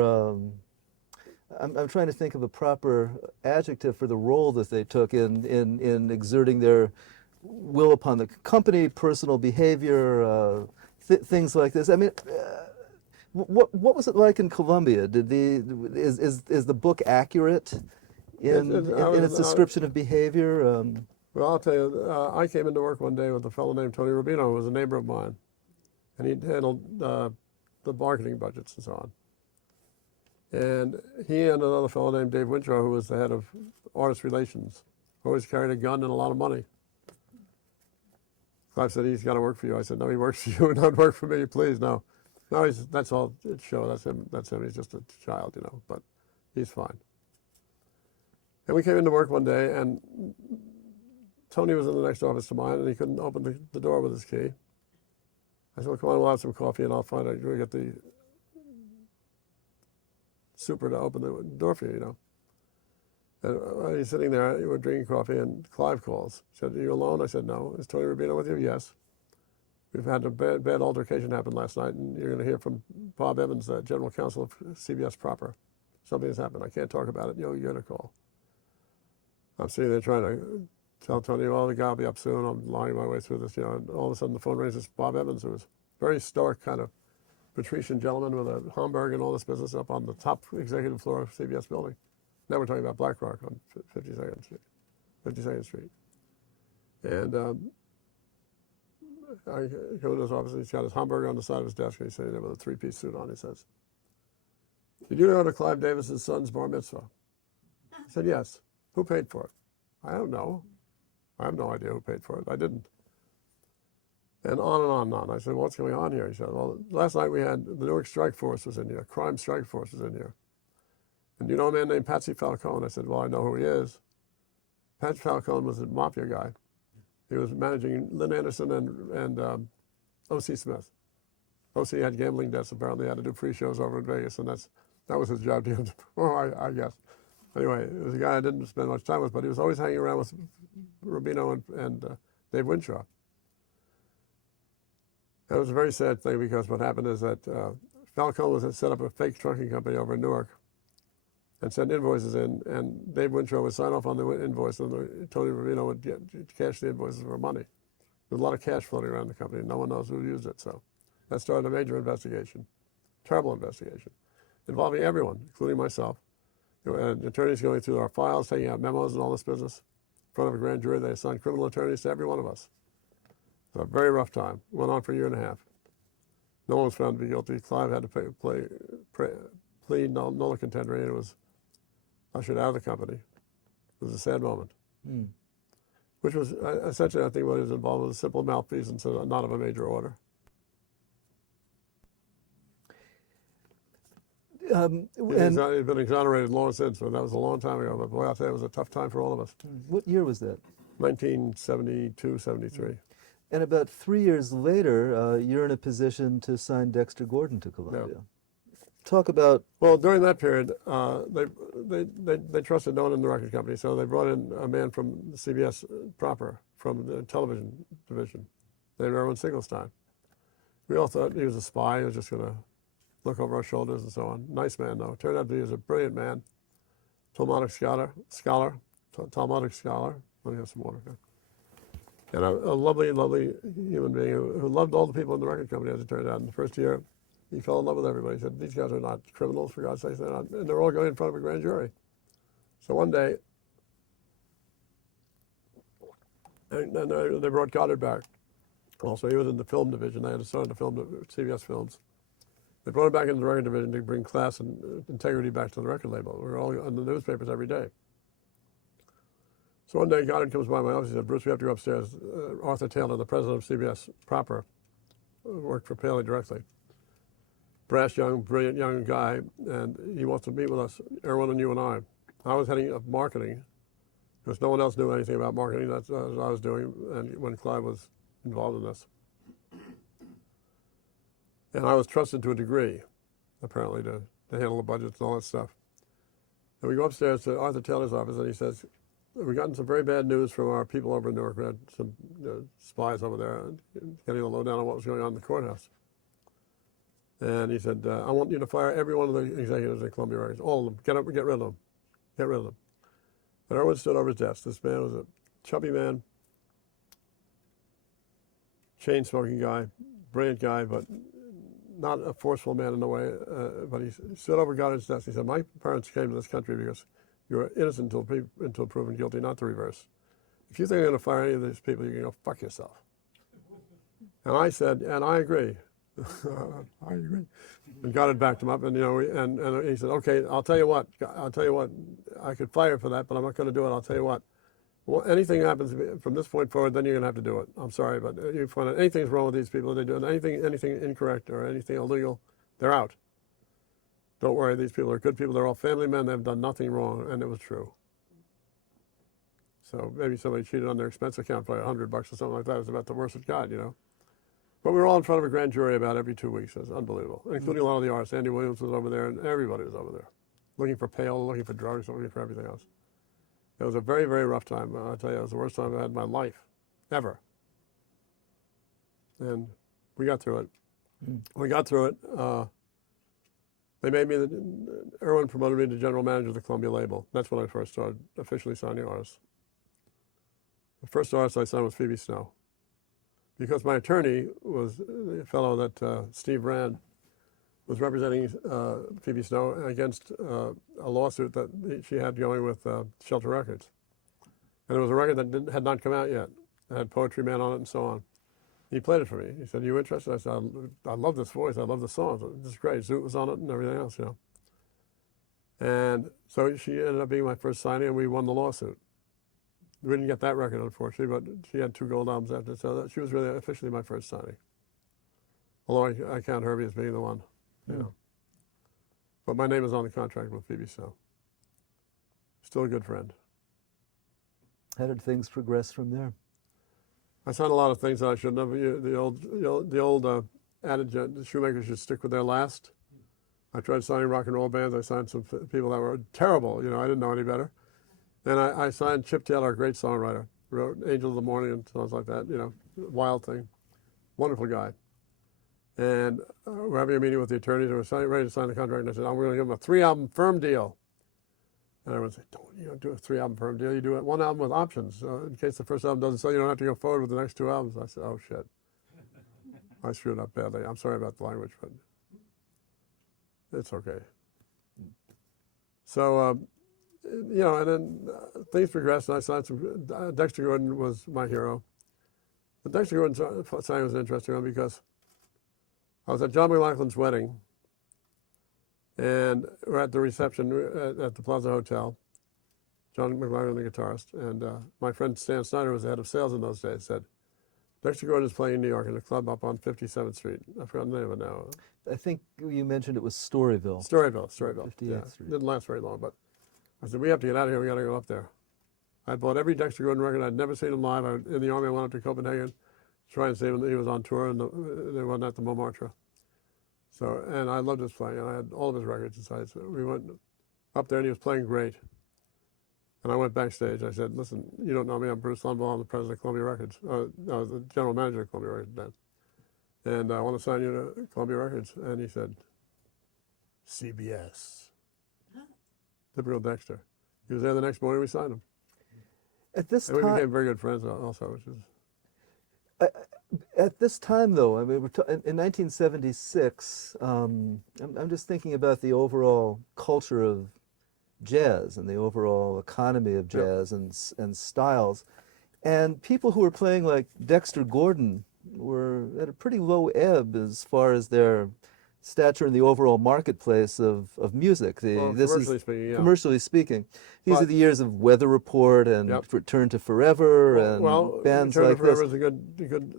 I'm trying to think of a proper adjective for the role that they took in exerting their will upon the company, personal behavior, things like this. I mean, what was it like in Columbia? Is the book accurate in its description of behavior? Well, I'll tell you, I came into work one day with a fellow named Tony Rubino, who was a neighbor of mine, and he handled the marketing budgets and so on. And he and another fellow named Dave Wintrow, who was the head of artist relations, always carried a gun and a lot of money. Clive said, "He's got to work for you." I said, "No, he works for you and not work for me, please." No, that's all it show. That's him. He's just a child, you know, but he's fine. And we came into work one day, and Tony was in the next office to mine, and he couldn't open the door with his key. I said, "Well, come on, we'll have some coffee, and I'll find out. We'll get the super to open the door for you, you know." And he's sitting there, we're drinking coffee, and Clive calls. He said, "Are you alone?" I said, "No." "Is Tony Rubino with you?" "Yes." "We've had a bad altercation happen last night, and you're going to hear from Bob Evans, the general counsel of CBS proper. Something has happened. I can't talk about it. You're going to call." I'm sitting there trying to tell Tony, "Well, the guy will be up soon." I'm lying my way through this, you know, and all of a sudden the phone rings. It's Bob Evans, who was a very stoic kind of patrician gentleman with a Homburg and all this business up on the top executive floor of CBS building. Now we're talking about Black Rock on 52nd Street. And I go to his office, and he's got his Homburg on the side of his desk, and he's sitting there with a three-piece suit on. He says, "Did you go to Clive Davis's son's bar mitzvah?" I said, "Yes." "Who paid for it?" "I don't know. I have no idea who paid for it. I didn't." And on and on and on. I said, "What's going on here?" He said, "Well, last night we had the Newark Strike Force was in here. Crime Strike Force was in here. And you know a man named Patsy Falcone?" I said, "Well, I know who he is." Patsy Falcone was a mafia guy. He was managing Lynn Anderson and O.C. Smith. O.C. had gambling debts, apparently. He had to do free shows over in Vegas, and that was his job. I guess. Anyway, it was a guy I didn't spend much time with, but he was always hanging around with Rubino and Dave Wintrow. It was a very sad thing, because what happened is that Falcone had set up a fake trucking company over in Newark. and send invoices in, and Dave Winchell would sign off on the invoice, and Tony Rubino would cash the invoices for money. There's a lot of cash floating around the company. No one knows who used it, so that started a major investigation, terrible investigation, involving everyone, including myself. And attorneys going through our files, taking out memos and all this business. In front of a grand jury, they assigned criminal attorneys to every one of us. It was a very rough time. Went on for a year and a half. No one was found to be guilty. Clive had to plead nolo contendere, and it was ushered out of the company. It was a sad moment. Which was essentially, I think, what he was involved with a simple malfeasance, not of a major order. He's been exonerated long since, but that was a long time ago. But boy, I'll tell you, it was a tough time for all of us. What year was that? 1972, 73. And about 3 years later, you're in a position to sign Dexter Gordon to Columbia. Yeah. Talk about... Well, during that period, they trusted no one in the record company, so they brought in a man from CBS proper, from the television division, named Erwin Singlestein. We all thought he was a spy. He was just going to look over our shoulders and so on. Nice man, though. Turned out to be a brilliant man, Talmudic scholar. Let me have some water. And a lovely, lovely human being who loved all the people in the record company, as it turned out. In the first year, he fell in love with everybody. He said, these guys are not criminals, for God's sake. And they're all going in front of a grand jury. So one day, and they brought Goddard back. Also, he was in the film division. They had started to film CBS films. They brought him back into the record division to bring class and integrity back to the record label. We were all in the newspapers every day. So one day, Goddard comes by my office. He said, Bruce, we have to go upstairs. Arthur Taylor, the president of CBS proper, worked for Paley directly. Brash, young, brilliant young guy, and he wants to meet with us, Erwin and you and I. I was heading up marketing, because no one else knew anything about marketing. That's what I was doing, and when Clive was involved in this. And I was trusted to a degree, apparently, to handle the budgets and all that stuff. And we go upstairs to Arthur Taylor's office, and he says, we've gotten some very bad news from our people over in Newark. We had some spies over there getting the lowdown on what was going on in the courthouse. And he said, I want you to fire every one of the executives at Columbia Records, all of them. Get rid of them. Get rid of them. But Erwin stood over his desk. This man was a chubby man, chain-smoking guy, brilliant guy, but not a forceful man in a way. But he stood over Goddard's desk. He said, my parents came to this country because you were innocent until proven guilty, not the reverse. If you think you're going to fire any of these people, you're going to go fuck yourself. And I said, and I agree. I agree. And Goddard backed him up, and and he said, okay, I'll tell you what, I could fire for that, but I'm not going to do it. I'll tell you what. Well, anything happens from this point forward, then you're going to have to do it. I'm sorry, but you find out anything's wrong with these people, they do anything incorrect or anything illegal, they're out. Don't worry, these people are good people. They're all family men. They've done nothing wrong, and it was true. So maybe somebody cheated on their expense account by $100 or something like that. It was about the worst it got, But we were all in front of a grand jury about every 2 weeks. It was unbelievable, including a lot of the artists. Andy Williams was over there, and everybody was over there, looking for payola, looking for drugs, looking for everything else. It was a very, very rough time. I'll tell you, it was the worst time I've had in my life, ever. And we got through it. We got through it. They made me, Erwin promoted me to general manager of the Columbia label. That's when I first started officially signing artists. The first artist I signed was Phoebe Snow. Because my attorney was the fellow that Steve Rand was representing Phoebe Snow against a lawsuit that she had going with Shelter Records. And it was a record that had not come out yet. It had Poetry Man on it and so on. He played it for me. He said, "You interested?" I said, "I love this voice. I love the songs. This is great." Zoot was on it and everything else, And so she ended up being my first signing, and we won the lawsuit. We didn't get that record, unfortunately, but she had 2 gold albums after, so she was really officially my first signing. Although I count Herbie as being the one, But my name is on the contract with Phoebe Snow. Still a good friend. How did things progress from there? I signed a lot of things that I shouldn't have. The old adage that the shoemakers should stick with their last. I tried signing rock and roll bands. I signed some people that were terrible. I didn't know any better. And I signed Chip Taylor, a great songwriter. Wrote Angel of the Morning and songs like that, Wild Thing. Wonderful guy. And we're having a meeting with the attorneys, and we're ready to sign the contract. And I said, I'm going to give him a 3-album firm deal. And I would say, don't do a 3-album firm deal. You do it 1 album with options. In case the first album doesn't sell, you don't have to go forward with the next 2 albums. I said, oh, shit. I screwed up badly. I'm sorry about the language, but it's okay. So, and then things progressed, and I signed some. Dexter Gordon was my hero. The Dexter Gordon signing was an interesting one because I was at John McLaughlin's wedding, and we're at the reception at the Plaza Hotel. John McLaughlin, the guitarist, and my friend Stan Snyder was the head of sales in those days, said, Dexter Gordon is playing in New York in a club up on 57th Street. I forgot the name of it now. I think you mentioned it was Storyville. Storyville. 58th Yeah. Street. Didn't last very long, but I said, we have to get out of here. We got to go up there. I bought every Dexter Gordon record. I'd never seen him live. In the Army, I went up to Copenhagen to try and see him. He was on tour, and they wasn't at the Montmartre. So, and I loved his playing, and I had all of his records. And so we went up there, and he was playing great. And I went backstage. I said, listen, you don't know me. I'm Bruce Lundvall. I'm the president of Columbia Records. I was the general manager of Columbia Records then. And I want to sign you to Columbia Records. And he said, CBS. Typical Dexter. He was there the next morning. We signed him. At this And we time, became very good friends also, which is... at this time, though, I mean, in 1976, I'm just thinking about the overall culture of jazz and the overall economy of jazz and styles. And people who were playing like Dexter Gordon were at a pretty low ebb as far as their stature in the overall marketplace of music. Commercially speaking, yeah. Commercially speaking. These are the years of Weather Report and Return to Forever and bands Return like to Forever this. is a good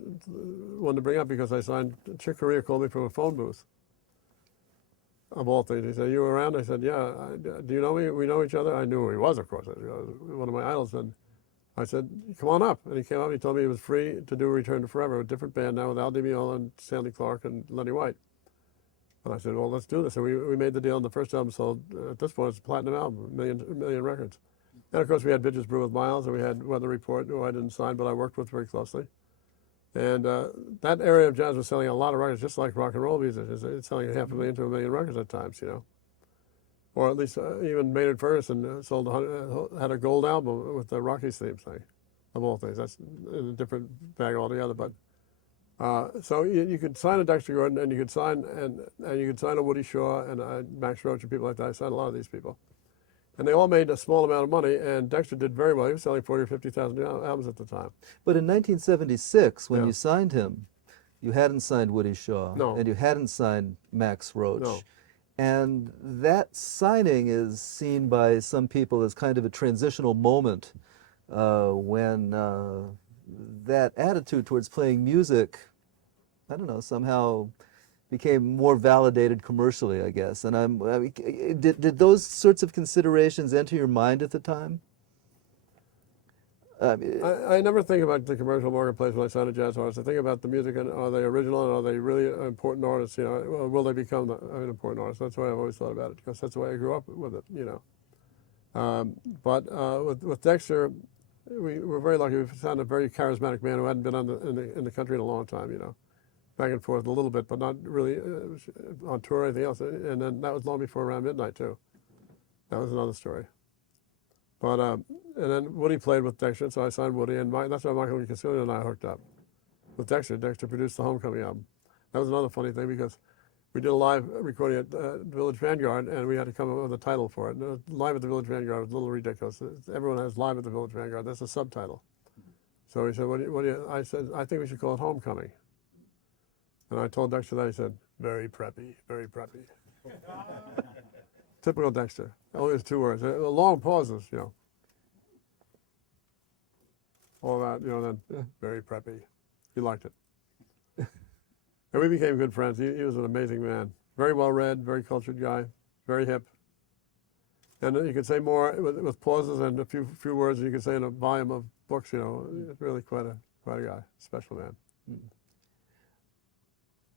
one to bring up because I signed, Chick Corea called me from a phone booth. Of all things. He said, you were around? I said, yeah. Do you know me? We know each other? I knew who he was, of course. One of my idols. And I said, come on up. And he came up. He told me he was free to do Return to Forever, a different band now with Al Di Meola and Stanley Clarke and Lenny White. And I said, well, let's do this. And we made the deal. And the first album sold, at this point, it's a platinum album, a million records. And, of course, we had Bitches Brew with Miles, and we had Weather Report, who I didn't sign, but I worked with very closely. And that area of jazz was selling a lot of records, just like rock and roll music. It's selling 500,000 to 1 million records at times, Or at least even Maynard Ferguson sold had a gold album with the Rockies theme thing, of all things. That's in a different bag altogether. But so you could sign a Dexter Gordon, and you could sign a Woody Shaw and Max Roach and people like that. I signed a lot of these people. And they all made a small amount of money, and Dexter did very well. He was selling 40 or 50,000 albums at the time. But in 1976, when you signed him, you hadn't signed Woody Shaw, and you hadn't signed Max Roach. No. And that signing is seen by some people as kind of a transitional moment when that attitude towards playing music, I don't know, somehow became more validated commercially, I guess. And did those sorts of considerations enter your mind at the time? I never think about the commercial marketplace when I sign a jazz artist. I think about the music and are they original and are they really important artists? Will they become an important artist? That's why I've always thought about it because that's the way I grew up with it. But with Dexter, we were very lucky. We found a very charismatic man who hadn't been in the country in a long time. Back and forth a little bit, but not really on tour or anything else. And then that was long before Around Midnight, too. That was another story. But, and then Woody played with Dexter, so I signed Woody, and that's why Michael Casilio and I hooked up with Dexter. Dexter produced the Homecoming album. That was another funny thing because we did a live recording at Village Vanguard, and we had to come up with a title for it. And live at the Village Vanguard was a little ridiculous. Everyone has live at the Village Vanguard. That's a subtitle. So he said, what do you, I said, I think we should call it Homecoming. And I told Dexter that. He said, very preppy, very preppy. Typical Dexter. Only 2 words. Long pauses, All that, then very preppy. He liked it. And we became good friends. He was an amazing man. Very well read, very cultured guy, very hip. And you could say more with pauses and a few words you could say in a volume of books, Really quite a guy, special man.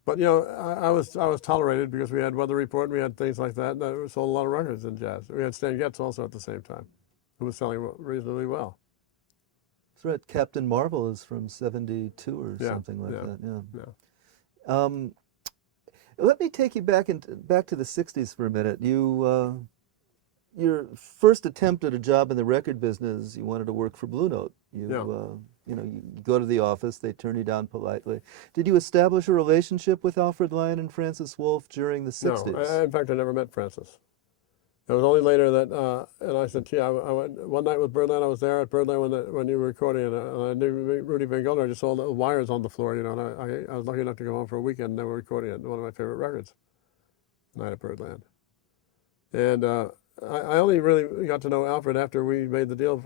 But I was tolerated because we had Weather Report and we had things like that. And we sold a lot of records in jazz. We had Stan Getz also at the same time, who was selling reasonably well. That's right. Captain Marvel is from '72 or something like that. Yeah. Let me take you back to the '60s for a minute. You your first attempt at a job in the record business, you wanted to work for Blue Note. You know, you go to the office, they turn you down politely. Did you establish a relationship with Alfred Lion and Francis Wolff during the 60s? No, in fact, I never met Francis. It was only later that, and I said, gee, I went one night with Birdland. I was there at Birdland when you were recording, and I knew Rudy Van Gelder. I just saw the wires on the floor, you know, and I was lucky enough to go home for a weekend, and they were recording it, one of my favorite records, Night at Birdland. And I only really got to know Alfred after we made the deal,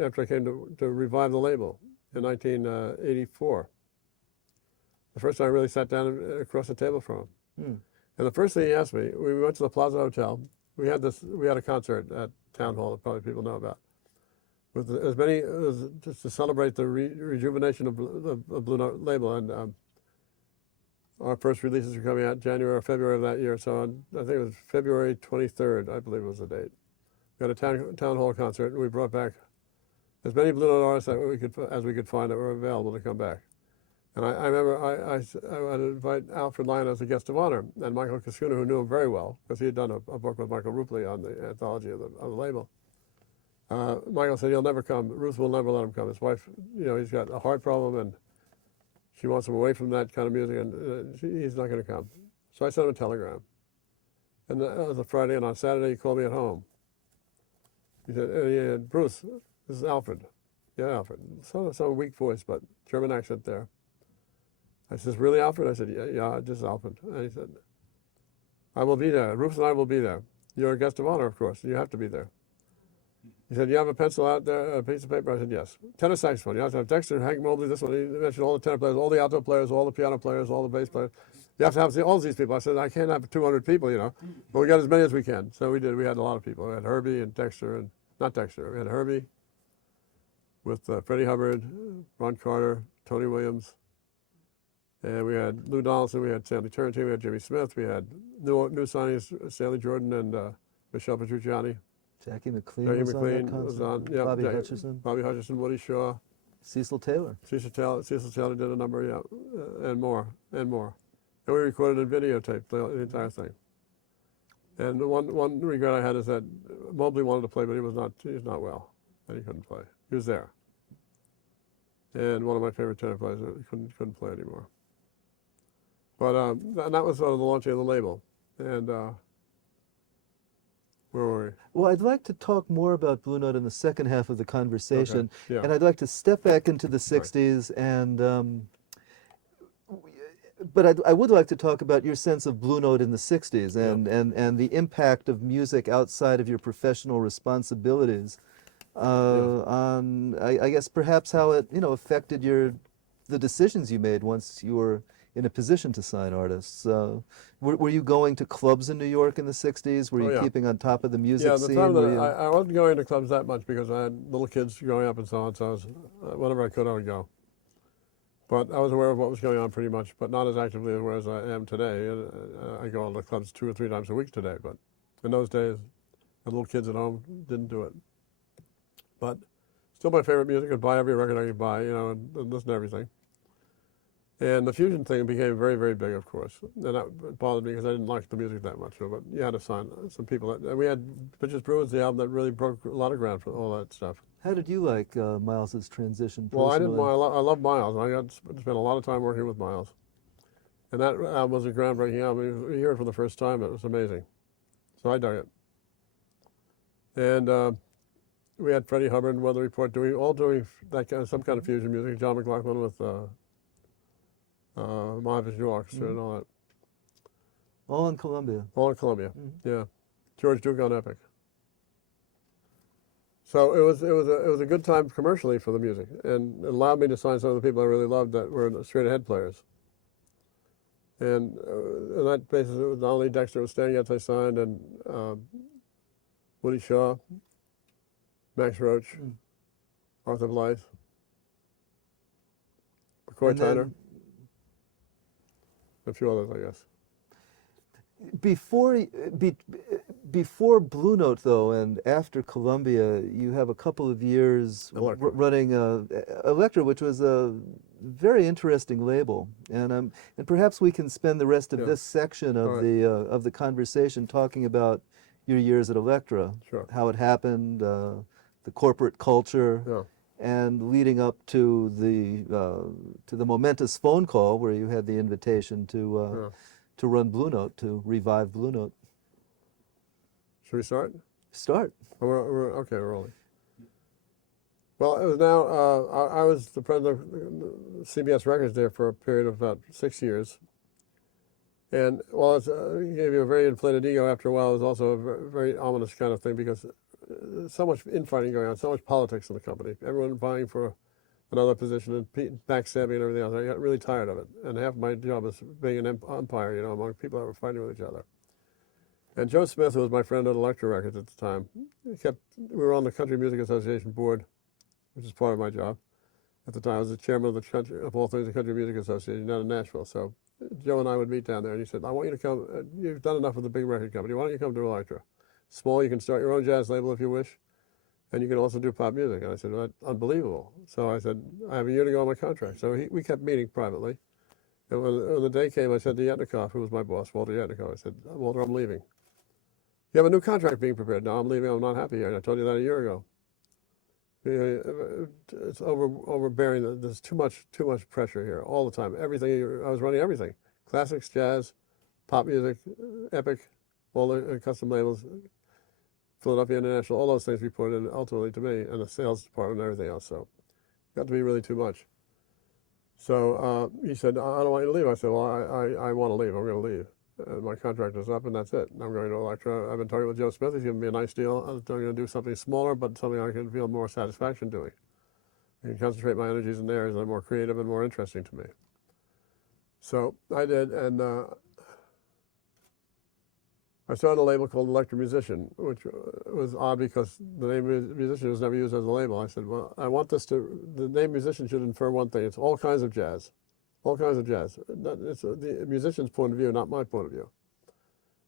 after I came to revive the label in 1984. The first time I really sat down across the table from him. And the first thing he asked me, we went to the Plaza Hotel. We had a concert at Town Hall that probably people know about, with as many just to celebrate the rejuvenation of the Blue Note label. And our first releases were coming out January or February of that year. So I think it was February 23rd, I believe was the date. We had a town hall concert, and we brought back as many Blue Note artists as we could find that were available to come back. And I remember I would invite Alfred Lion as a guest of honor, and Michael Cascuna, who knew him very well, because he had done a book with Michael Rupley on the anthology of the label. Michael said, he'll never come. Ruth will never let him come. His wife, you know, he's got a heart problem, and she wants him away from that kind of music, and he's not going to come. So I sent him a telegram. And that was a Friday, and on Saturday he called me at home. He said, Bruce, this is Alfred. Yeah, Alfred. Some weak voice, but German accent there. I said, really, Alfred? I said, yeah, just Alfred. And he said, I will be there. Ruth and I will be there. You're a guest of honor, of course. You have to be there. He said, you have a pencil out there, a piece of paper? I said, yes. Tenor saxophone. You have to have Dexter, Hank Mobley, this one. He mentioned all the tenor players, all the alto players, all the piano players, all the bass players. You have to have all these people. I said, I can't have 200 people, you know. But we got as many as we can. So we did. We had a lot of people. We had Herbie and Dexter, and not Dexter. We had Herbie with Freddie Hubbard, Ron Carter, Tony Williams. And we had Lou Donaldson, we had Stanley Turrentine, we had Jimmy Smith, we had new signings, Stanley Jordan and Michelle Petrucciani. Jackie McLean Jackie was McLean on that was concert. on, yeah. Bobby Hutcherson. Bobby Hutcherson, Woody Shaw. Cecil Taylor. Cecil Taylor did a number, yeah, and more. And we recorded and videotaped the entire thing. And one regret I had is that Mobley wanted to play, but he was not well, and he couldn't play. He was there. And one of my favorite tenor players couldn't play anymore. But and that was sort of the launching of the label. And where were we? Well, I'd like to talk more about Blue Note in the second half of the conversation. Okay. Yeah. And I'd like to step back into the 60s and but I would like to talk about your sense of Blue Note in the 60s and the impact of music outside of your professional responsibilities on, I guess, perhaps how it, you know, affected the decisions you made once you were in a position to sign artists. Were you going to clubs in New York in the 60s? Were you keeping on top of the music the scene? time that I wasn't going to clubs that much because I had little kids growing up and so on, so I was, whenever I could, I would go. But I was aware of what was going on pretty much, but not as actively as I am today. I go to clubs 2 or 3 times a week today, but in those days, with little kids at home, didn't do it. But still my favorite music. I'd buy every record I could buy, you know, and listen to everything. And the fusion thing became very, very big, of course. And that bothered me because I didn't like the music that much. But you had to sign some people. We had Bitches Brewers, the album that really broke a lot of ground for all that stuff. How did you like Miles's transition personally? Well, I didn't. I love Miles. I got to spend a lot of time working with Miles. And that album was a groundbreaking album. You hear it for the first time, it was amazing. So I dug it. And we had Freddie Hubbard and Weather Report doing that kind of, some kind of fusion music. John McLaughlin with Mojave Orchestra and all that. All in Columbia. All in Columbia, yeah. George Duke on Epic. So it was a good time commercially for the music, and it allowed me to sign some of the people I really loved that were straight ahead players. And on that basis, it was not only Dexter was Stan Getz I signed, and Woody Shaw, Max Roach, Arthur Blythe, McCoy Tyner, a few others, I guess. Before Blue Note, though, and after Columbia, you have a couple of years running Elektra, which was a very interesting label, and perhaps we can spend the rest of this section of the conversation talking about your years at Elektra, Sure. how it happened, the corporate culture, Yeah. and leading up to the momentous phone call where you had the invitation Yeah. to run Blue Note, to revive Blue Note. Should we start? Start. Oh, okay, we're rolling. Well, it was now, I was the president of CBS Records there for a period of about 6 years. And while it gave you a very inflated ego, after a while, it was also a very ominous kind of thing because so much infighting going on, so much politics in the company. Everyone vying for another position and backstabbing and everything else. I got really tired of it. And half of my job was being an umpire, you know, among people that were fighting with each other. And Joe Smith, who was my friend at Elektra Records at the time, we were on the Country Music Association board, which is part of my job. At the time, I was the chairman of of all things, the Country Music Association down in Nashville. So Joe and I would meet down there, and he said, I want you to come, you've done enough with the big record company, why don't you come to Elektra? Small, you can start your own jazz label if you wish, and you can also do pop music. And I said, well, that's unbelievable. So I said, I have a year to go on my contract. So we kept meeting privately. And when the day came, I said to Yetnikoff, who was my boss, Walter Yetnikoff, I said, Walter, I'm leaving. You have a new contract being prepared. No, I'm leaving. I'm not happy here. And I told you that a year ago. It's overbearing. There's too much pressure here all the time. Everything. I was running everything: classics, jazz, pop music, epic, all the custom labels, Philadelphia International, all those things reported ultimately to me, and the sales department and everything else. So it got to be really too much. So he said, I don't want you to leave. I said, well, I want to leave. I'm going to leave. And my contract is up, and that's it. I'm going to Elektra. I've been talking with Joe Smith. He's given me a nice deal. I'm going to do something smaller, but something I can feel more satisfaction doing. I can concentrate my energies in areas that are more creative and more interesting to me. So I did, and I started a label called Elektra Musician, which was odd because the name musician was never used as a label. I said, well, I want this to, the name musician should infer one thing. It's all kinds of jazz. All kinds of jazz. It's the musician's point of view, not my point of view.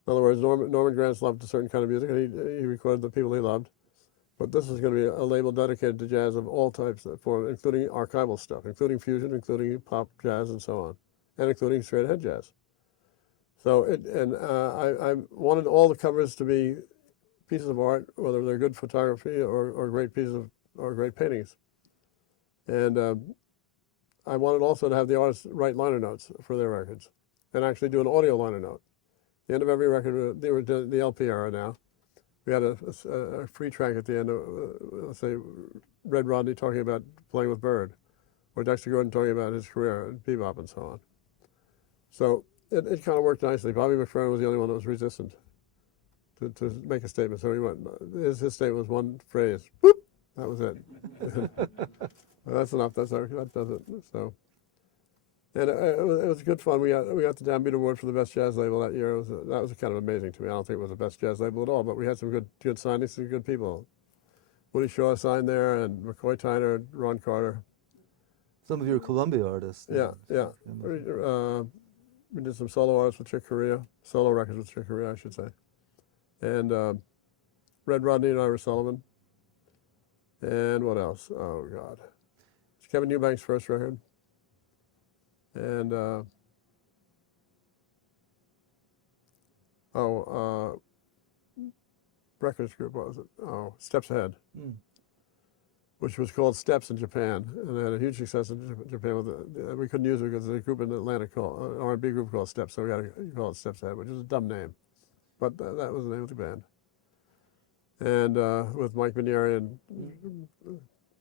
In other words, Norman Granz loved a certain kind of music, and he recorded the people he loved. But this is going to be a label dedicated to jazz of all types, including archival stuff, including fusion, including pop jazz, and so on, and including straight-ahead jazz. So I wanted all the covers to be pieces of art, whether they're good photography or great pieces or great paintings, and I wanted also to have the artists write liner notes for their records and actually do an audio liner note. At the end of every record, they were the LP era now. We had a free track at the end of, let's say, Red Rodney talking about playing with Bird, or Dexter Gordon talking about his career in bebop and so on. So it kind of worked nicely. Bobby McFerrin was the only one that was resistant to make a statement. So he went, his statement was one phrase, boop, that was it. That's enough. That does it. So, and it was good fun. We got the Downbeat Award for the best jazz label that year. That was kind of amazing to me. I don't think it was the best jazz label at all, but we had some good signings, some good people. Woody Shaw signed there, and McCoy Tyner, Ron Carter. Some of your Columbia artists. Yeah. We did some solo artists with Chick Corea, solo records with Chick Corea, I should say. And Red Rodney and Ira Sullivan. And what else? Oh, God. It's Kevin Eubank's first record. And, Records group, what was it? Oh, Steps Ahead, which was called Steps in Japan. And they had a huge success in Japan. We couldn't use it because there's a group in Atlanta called, an R&B group called Steps, so we had to call it Steps Ahead, which is a dumb name. But that was the name of the band. And with Mike Minieri and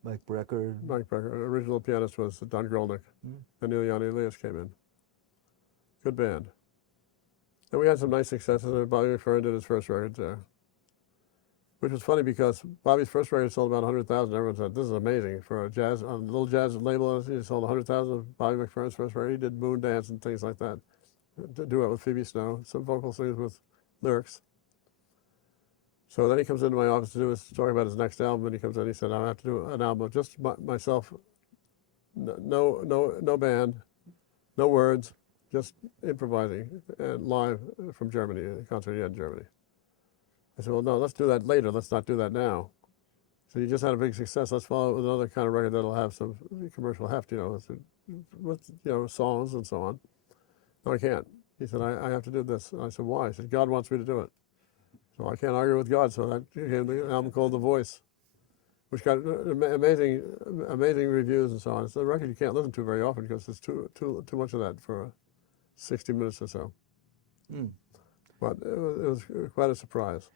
Mike Brecker. Original pianist was Don Grolnick, and Ilyana Elias came in. Good band. And we had some nice successes, and Bobby McFerrin did his first record there. Which was funny because Bobby's first record sold about 100,000. Everyone said, this is amazing. For a little jazz label, he sold 100,000 of Bobby McFerrin's first record. He did Moon Dance and things like that. Do it with Phoebe Snow, some vocal things with lyrics. So then he comes into my office to talk about his next album, and he comes in and he said, I have to do an album of just myself, no band, no words, just improvising and live from Germany, a concert he had in Germany. I said, well, no, let's do that later. Let's not do that now. So you just had a big success. Let's follow it with another kind of record that'll have some commercial heft, with songs and so on. No, I can't. He said, I have to do this. And I said, why? He said, God wants me to do it. So I can't argue with God. So that became the album called The Voice, which got amazing reviews and so on. It's a record you can't listen to very often because there's too much of that for 60 minutes or so. Mm. But it was quite a surprise.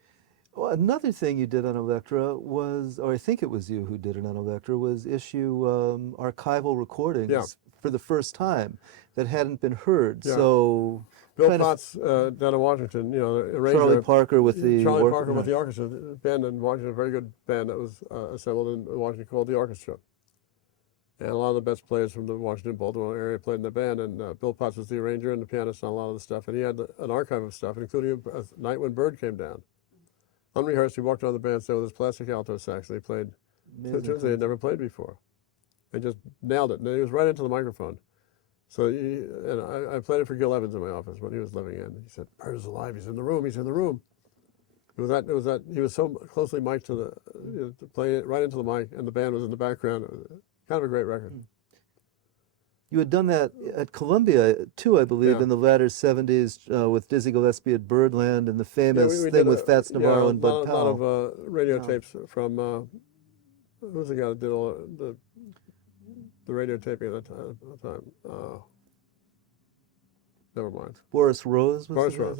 Well, another thing you did on Elektra was, or I think it was you who did it on Elektra, was issue archival recordings Yeah. for the first time that hadn't been heard. Yeah. So Bill kind of Potts down in Washington, the arranger. Charlie Parker with the Charlie orchestra. Parker with the orchestra band in Washington, a very good band that was assembled in Washington called the Orchestra. And a lot of the best players from the Washington, Baltimore area played in the band, and Bill Potts was the arranger and the pianist on a lot of the stuff. And he had an archive of stuff, including a night when Bird came down. Unrehearsed, he walked around the bandstand with his plastic alto sax, and he played tunes they had never played before. And just nailed it. And he was right into the microphone. So I played it for Gil Evans in my office when he was living in. He said, "Bird is alive. He's in the room. He's in the room." It was that. He was so closely mic'd to playing it right into the mic, and the band was in the background. Kind of a great record. You had done that at Columbia too, I believe, Yeah. in the latter '70s with Dizzy Gillespie at Birdland and the famous we thing did with Fats Navarro and Bud a Powell. lot of radio tapes from who was the guy that did all the radio taping at the time? Never mind. Boris Rose was Boris the guy? Rose.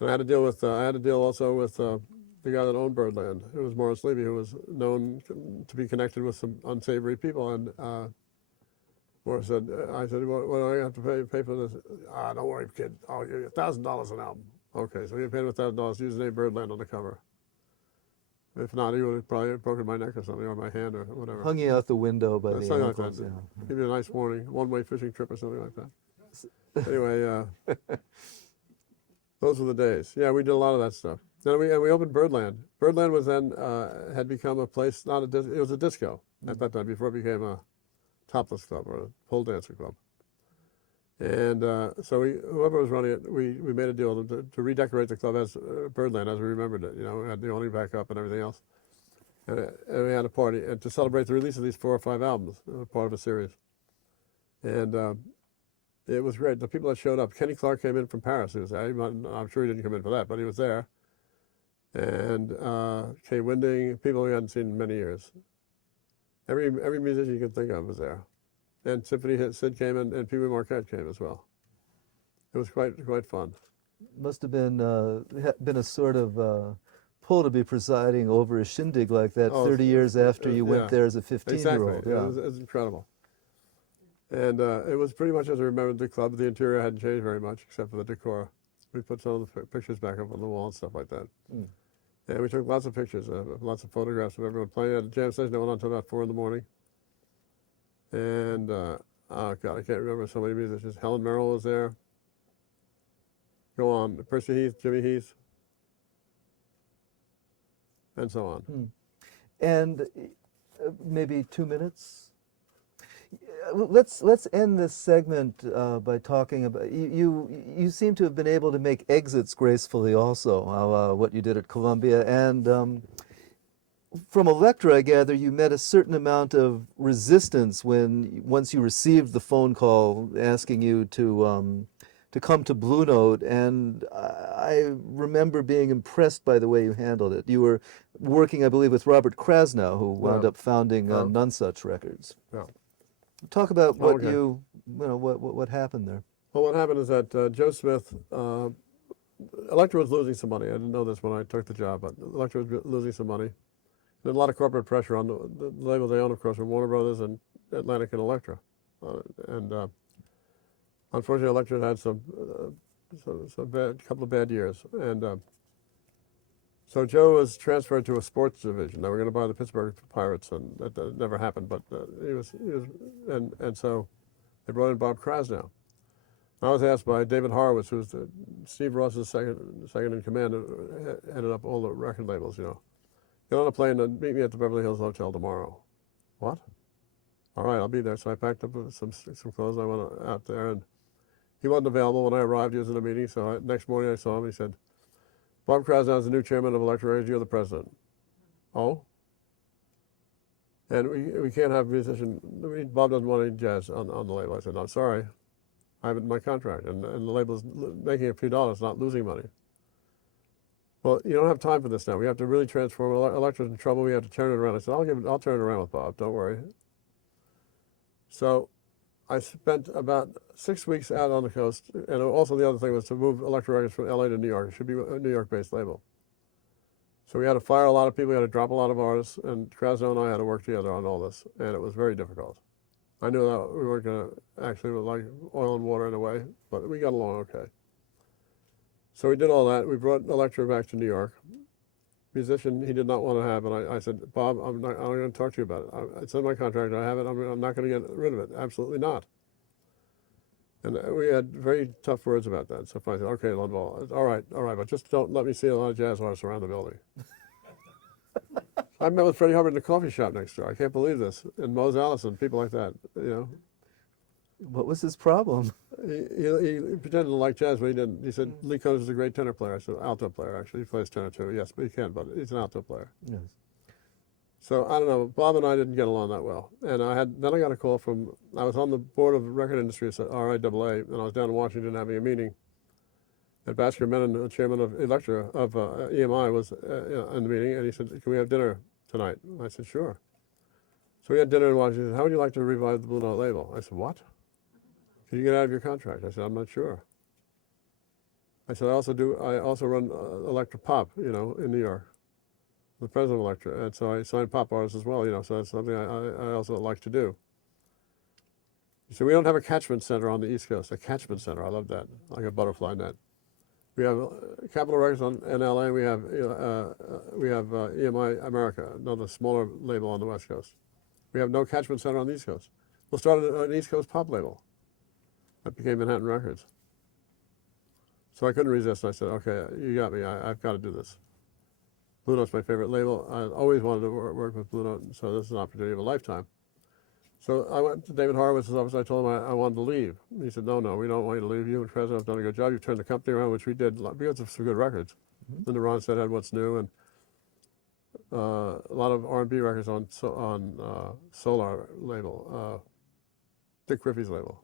And I had to deal also with the guy that owned Birdland. It was Morris Levy, who was known to be connected with some unsavory people. And Morris said, "I said, what do I have to pay for this?" "Don't worry, kid. I'll give you $1,000 an album." Okay, so he paid him $1,000 to use the name Birdland on the cover. If not, he would have probably broken my neck or something, or my hand, or whatever. Hung you out the window by the Something like ankles. that. Yeah. Give you a nice warning, one-way fishing trip or something like that. Anyway, those were the days. Yeah, we did a lot of that stuff. Then we opened Birdland. Birdland was then had become a place, it was a disco at that time before it became a topless club or a pole dancer club. And so whoever was running it, we made a deal to redecorate the club as Birdland as we remembered it. We had the awning back up and everything else. And we had a party and to celebrate the release of these 4 or 5 albums, part of a series. And it was great. The people that showed up, Kenny Clark came in from Paris. I'm sure he didn't come in for that, but he was there. And Kay Winding, people we hadn't seen in many years. Every musician you could think of was there. And Symphony Hit Sid came in, and Pee Wee Marquette came as well. It was quite fun. Must have been a sort of pull to be presiding over a shindig like that 30 years after you went there as a 15-year-old. Exactly. Yeah. It was incredible. And it was pretty much as I remembered the club. The interior hadn't changed very much except for the decor. We put some of the pictures back up on the wall and stuff like that. Mm. And we took lots of pictures, lots of photographs of everyone playing at a jam session that went on until about 4 in the morning. And, oh God, I can't remember so many musicians. Helen Merrill was there. Go on. Percy Heath, Jimmy Heath, and so on. Hmm. And maybe 2 minutes? Let's end this segment by talking about you seem to have been able to make exits gracefully also, what you did at Columbia, and from Elektra I gather you met a certain amount of resistance once you received the phone call asking you to come to Blue Note, and I remember being impressed by the way you handled it. You were working, I believe, with Robert Krasnow, who wound up founding None Such Records. Yeah. Talk about what what happened there. Well, what happened is that Joe Smith, Elektra was losing some money. I didn't know this when I took the job, but Elektra was losing some money. There's a lot of corporate pressure on the labels they own, of course, are Warner Brothers and Atlantic and Elektra. Unfortunately, Elektra had some couple of bad years. And so Joe was transferred to a sports division. They were going to buy the Pittsburgh Pirates, and that never happened. But and so they brought in Bob Krasnow. I was asked by David Horowitz, who was Steve Ross's second in command, headed up all the record labels. Get on a plane and meet me at the Beverly Hills Hotel tomorrow. What? All right, I'll be there. So I packed up some clothes. I went out there, and he wasn't available when I arrived. He was in a meeting. So next morning I saw him. He said, "Bob Krasnow is the new chairman of Elektra Records. You're the president." Oh? And we can't have a musician. Bob doesn't want any jazz on the label. I said, "No, I'm sorry. I have it in my contract. And the label's making a few dollars, not losing money." well, you don't have time for this now. We have to really transform. Electra's in trouble. We have to turn it around. I said, I'll turn it around with Bob. Don't worry. So I spent about 6 weeks out on the coast, and also the other thing was to move Elektra Records from LA to New York. It should be a New York-based label. So we had to fire a lot of people, we had to drop a lot of artists, and Krasno and I had to work together on all this, and it was very difficult. I knew that we weren't going to actually like oil and water in a way, but we got along okay. So we did all that. We brought Elektra back to New York. Musician he did not want to have, and I said, Bob, I'm going to talk to you about it. It's in my contract. I have it. I'm not going to get rid of it. Absolutely not. And we had very tough words about that. So finally I said, okay, Lundvall, all right, but just don't let me see a lot of jazz artists around the building. I met with Freddie Hubbard in the coffee shop next door. I can't believe this. And Mose Allison, people like that, you know. What was his problem? He pretended to like jazz, but he didn't. He said, Lee Conant is a great tenor player. I said, alto player, actually. He plays tenor too. Yes, but he can, but he's an alto player. Yes. So I don't know. Bob and I didn't get along that well. And then I got a call from, I was on the board of record industry at RIAA, and I was down in Washington having a meeting. And Bhaskar Menon, the chairman of Elektra, of EMI, was in the meeting, and he said, can we have dinner tonight? I said, sure. So we had dinner in Washington. He said, how would you like to revive the Blue Note label? I said, what? Can you get out of your contract? I said, I'm not sure. I said, I also run Elektra Pop, you know, in New York. The president of Elektra, and so I signed pop artists as well, you know, so that's something I also like to do. So we don't have a catchment center on the East Coast, a catchment center, I love that, like a butterfly net. We have Capitol Records in LA, we have EMI America, another smaller label on the West Coast. We have no catchment center on the East Coast. We'll start an East Coast pop label. That became Manhattan Records. So I couldn't resist, I said, okay, you got me, I've got to do this. Blue Note's my favorite label. I always wanted to work with Blue Note, so this is an opportunity of a lifetime. So I went to David Horowitz's office. I told him I wanted to leave. He said, no, we don't want you to leave. You and Krasno have done a good job. You've turned the company around, which we did because of some good records. Mm-hmm. Linda Ronstadt had What's New, and a lot of R&B records on Solar label, Dick Griffey's label.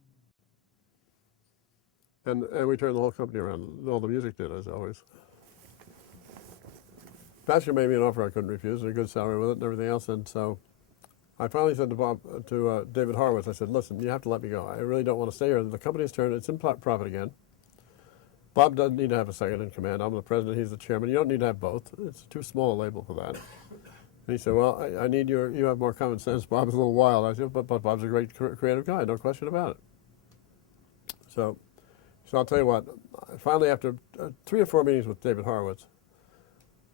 And we turned the whole company around. All the music did, as always. Bhaskar made me an offer I couldn't refuse, and a good salary with it and everything else. And so I finally said to David Horowitz, I said, listen, you have to let me go. I really don't want to stay here. The company's turned, it's in profit again. Bob doesn't need to have a second in command. I'm the president, he's the chairman. You don't need to have both. It's too small a label for that. And he said, well, I need you have more common sense. Bob's a little wild. I said, but Bob's a great creative guy, no question about it. So I'll tell you what, finally after 3 or 4 meetings with David Horowitz,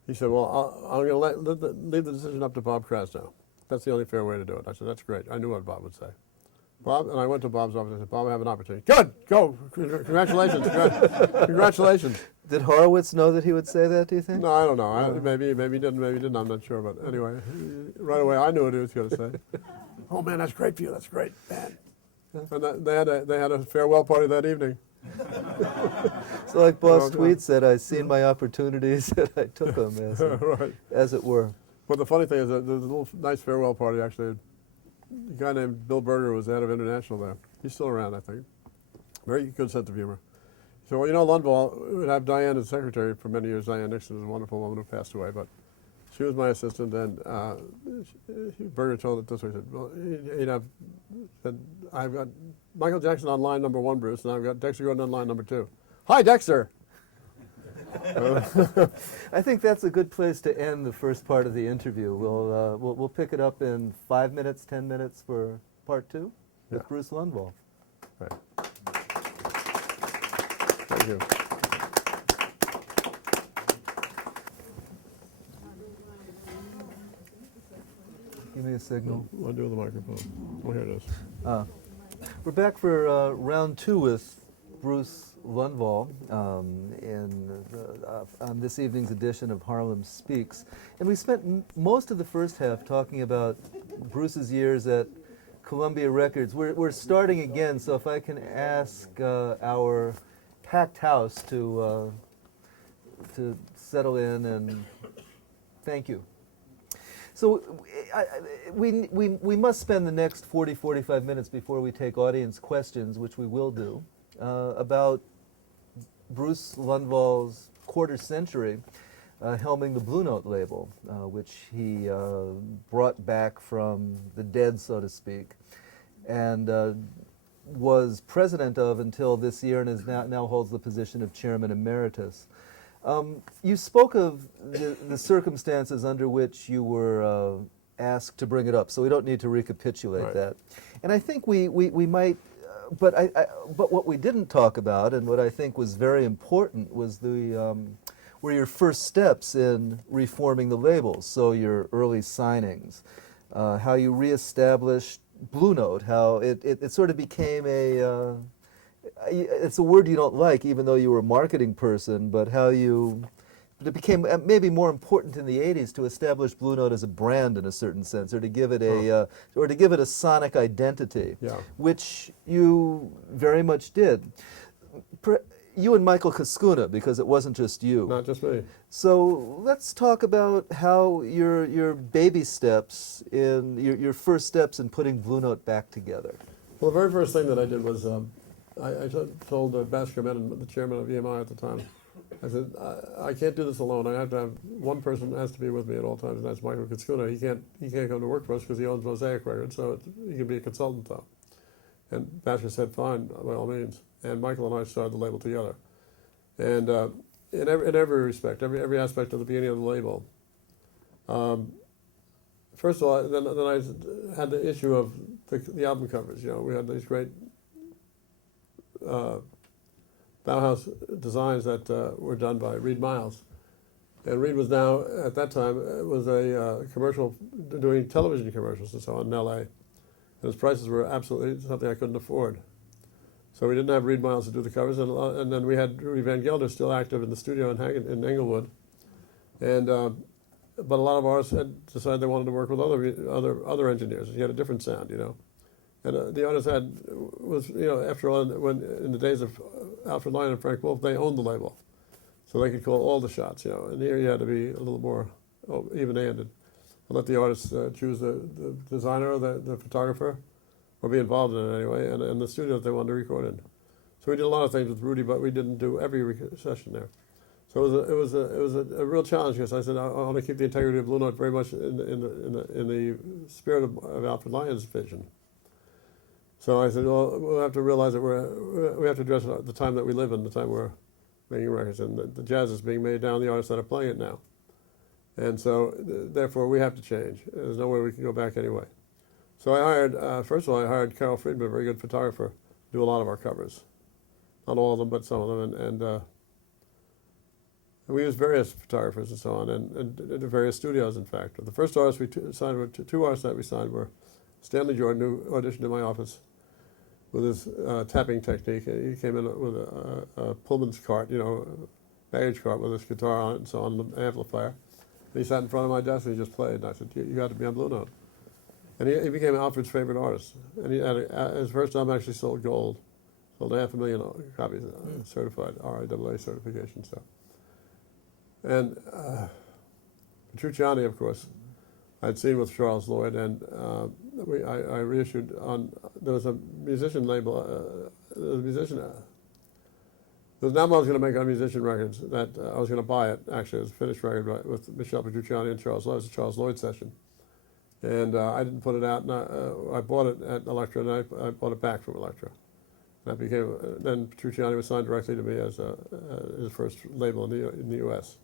he said, well, I'm going to leave the decision up to Bob Krasno. That's the only fair way to do it. I said, that's great. I knew what Bob would say. Bob, and I went to Bob's office and said, Bob, I have an opportunity. Good, go, congratulations, congratulations. Did Horowitz know that he would say that, do you think? No, I don't know. Maybe he didn't, I'm not sure. But anyway, right away I knew what he was going to say. Oh man, that's great for you, that's great, man. And they had a farewell party that evening. So like Boss Tweed said, I seen my opportunities and I took them, right. as it were. But the funny thing is that there's a little nice farewell party actually. A guy named Bill Berger was the head of International there. He's still around, I think. Very good sense of humor. So, well, you know, Lundvall would have Diane as secretary for many years. Diane Nixon is a wonderful woman who passed away, but she was my assistant, and Berger told it this way. He said, well, I've got Michael Jackson on line number 1, Bruce, and I've got Dexter Gordon on line number 2. Hi, Dexter! I think that's a good place to end the first part of the interview. We'll pick it up in 5 minutes, 10 minutes for part 2 with Bruce Lundvall. Right. Thank you. Give me a signal. What do I do with the microphone? Oh, here it is. We're back for round 2 with Bruce Lundvall on this evening's edition of Harlem Speaks. And we spent most of the first half talking about Bruce's years at Columbia Records. We're starting again, so if I can ask our packed house to settle in and thank you. So we must spend the next 40, 45 minutes before we take audience questions, which we will do, about Bruce Lundvall's quarter century. helming the Blue Note label, which he brought back from the dead, so to speak, and was president of until this year, and is now holds the position of chairman emeritus. You spoke of the circumstances under which you were asked to bring it up, so we don't need to recapitulate Right. that. And I think we might, but but what we didn't talk about, and what I think was very important, was were your first steps in reforming the labels. So your early signings, how you reestablished Blue Note, how it sort of became it's a word you don't like, even though you were a marketing person, but how it became maybe more important in the 80s to establish Blue Note as a brand in a certain sense, or to give it a sonic identity, Yeah. which you very much did. You and Michael Kaskuna, because it wasn't just you. Not just me. So let's talk about how your baby steps in your first steps in putting Blue Note back together. Well, the very first thing that I did was I told Bhaskar Menon, the chairman of EMI at the time, I said, I can't do this alone. I have to have one person has to be with me at all times, and that's Michael Kaskuna. He can't come to work for us because he owns Mosaic Records, so he can be a consultant though. And Bhaskar said, fine, by all means. And Michael and I started the label together. And in every respect, every aspect of the beginning of the label. First of all, then I had the issue of the album covers. You know, we had these great Bauhaus designs that were done by Reed Miles. And Reed was now, at that time, was a commercial, doing television commercials and so on in L.A. And his prices were absolutely something I couldn't afford. So we didn't have Reed Miles to do the covers, and then we had Rudy Van Gelder still active in the studio in Englewood. And but a lot of artists had decided they wanted to work with other engineers. He had a different sound, you know. And the artist was, you know, after all, when in the days of Alfred Lion and Frank Wolf, they owned the label, so they could call all the shots, you know. And here you had to be a little more even-handed, and let the artist choose the designer or the photographer, or be involved in it anyway, and the studio that they wanted to record in. So we did a lot of things with Rudy, but we didn't do every session there. So it was a real challenge, because I said I want to keep the integrity of Blue Note very much in the spirit of Alfred Lyon's vision. So I said, well, we'll have to realize that we have to address the time that we live in, the time we're making records, and the jazz is being made down, the artists that are playing it now. And so, therefore, we have to change. There's no way we can go back anyway. So I hired, first of all, I hired Carol Friedman, a very good photographer, to do a lot of our covers. Not all of them, but some of them. And we used various photographers and so on, and various studios, in fact. The first artists we signed were two artists that we signed were Stanley Jordan, who auditioned in my office with his tapping technique. He came in with a Pullman's cart, you know, baggage cart with his guitar on it and so on, an amplifier. And he sat in front of my desk and he just played. And I said, you got to be on Blue Note. And he became Alfred's favorite artist. And he had his first album actually sold gold. Sold 500,000 copies, certified, RIAA certification. So. And Petrucciani, of course, I'd seen with Charles Lloyd, and I reissued on, there was a musician label, there was an album I was going to make on musician records that I was going to buy it, actually. It was a finished record with Michel Petrucciani and Charles Lloyd. It was a Charles Lloyd session. And I didn't put it out, and I bought it at Elektra, and I bought it back from Elektra. That became, then Petrucciani was signed directly to me as his first label in the U.S.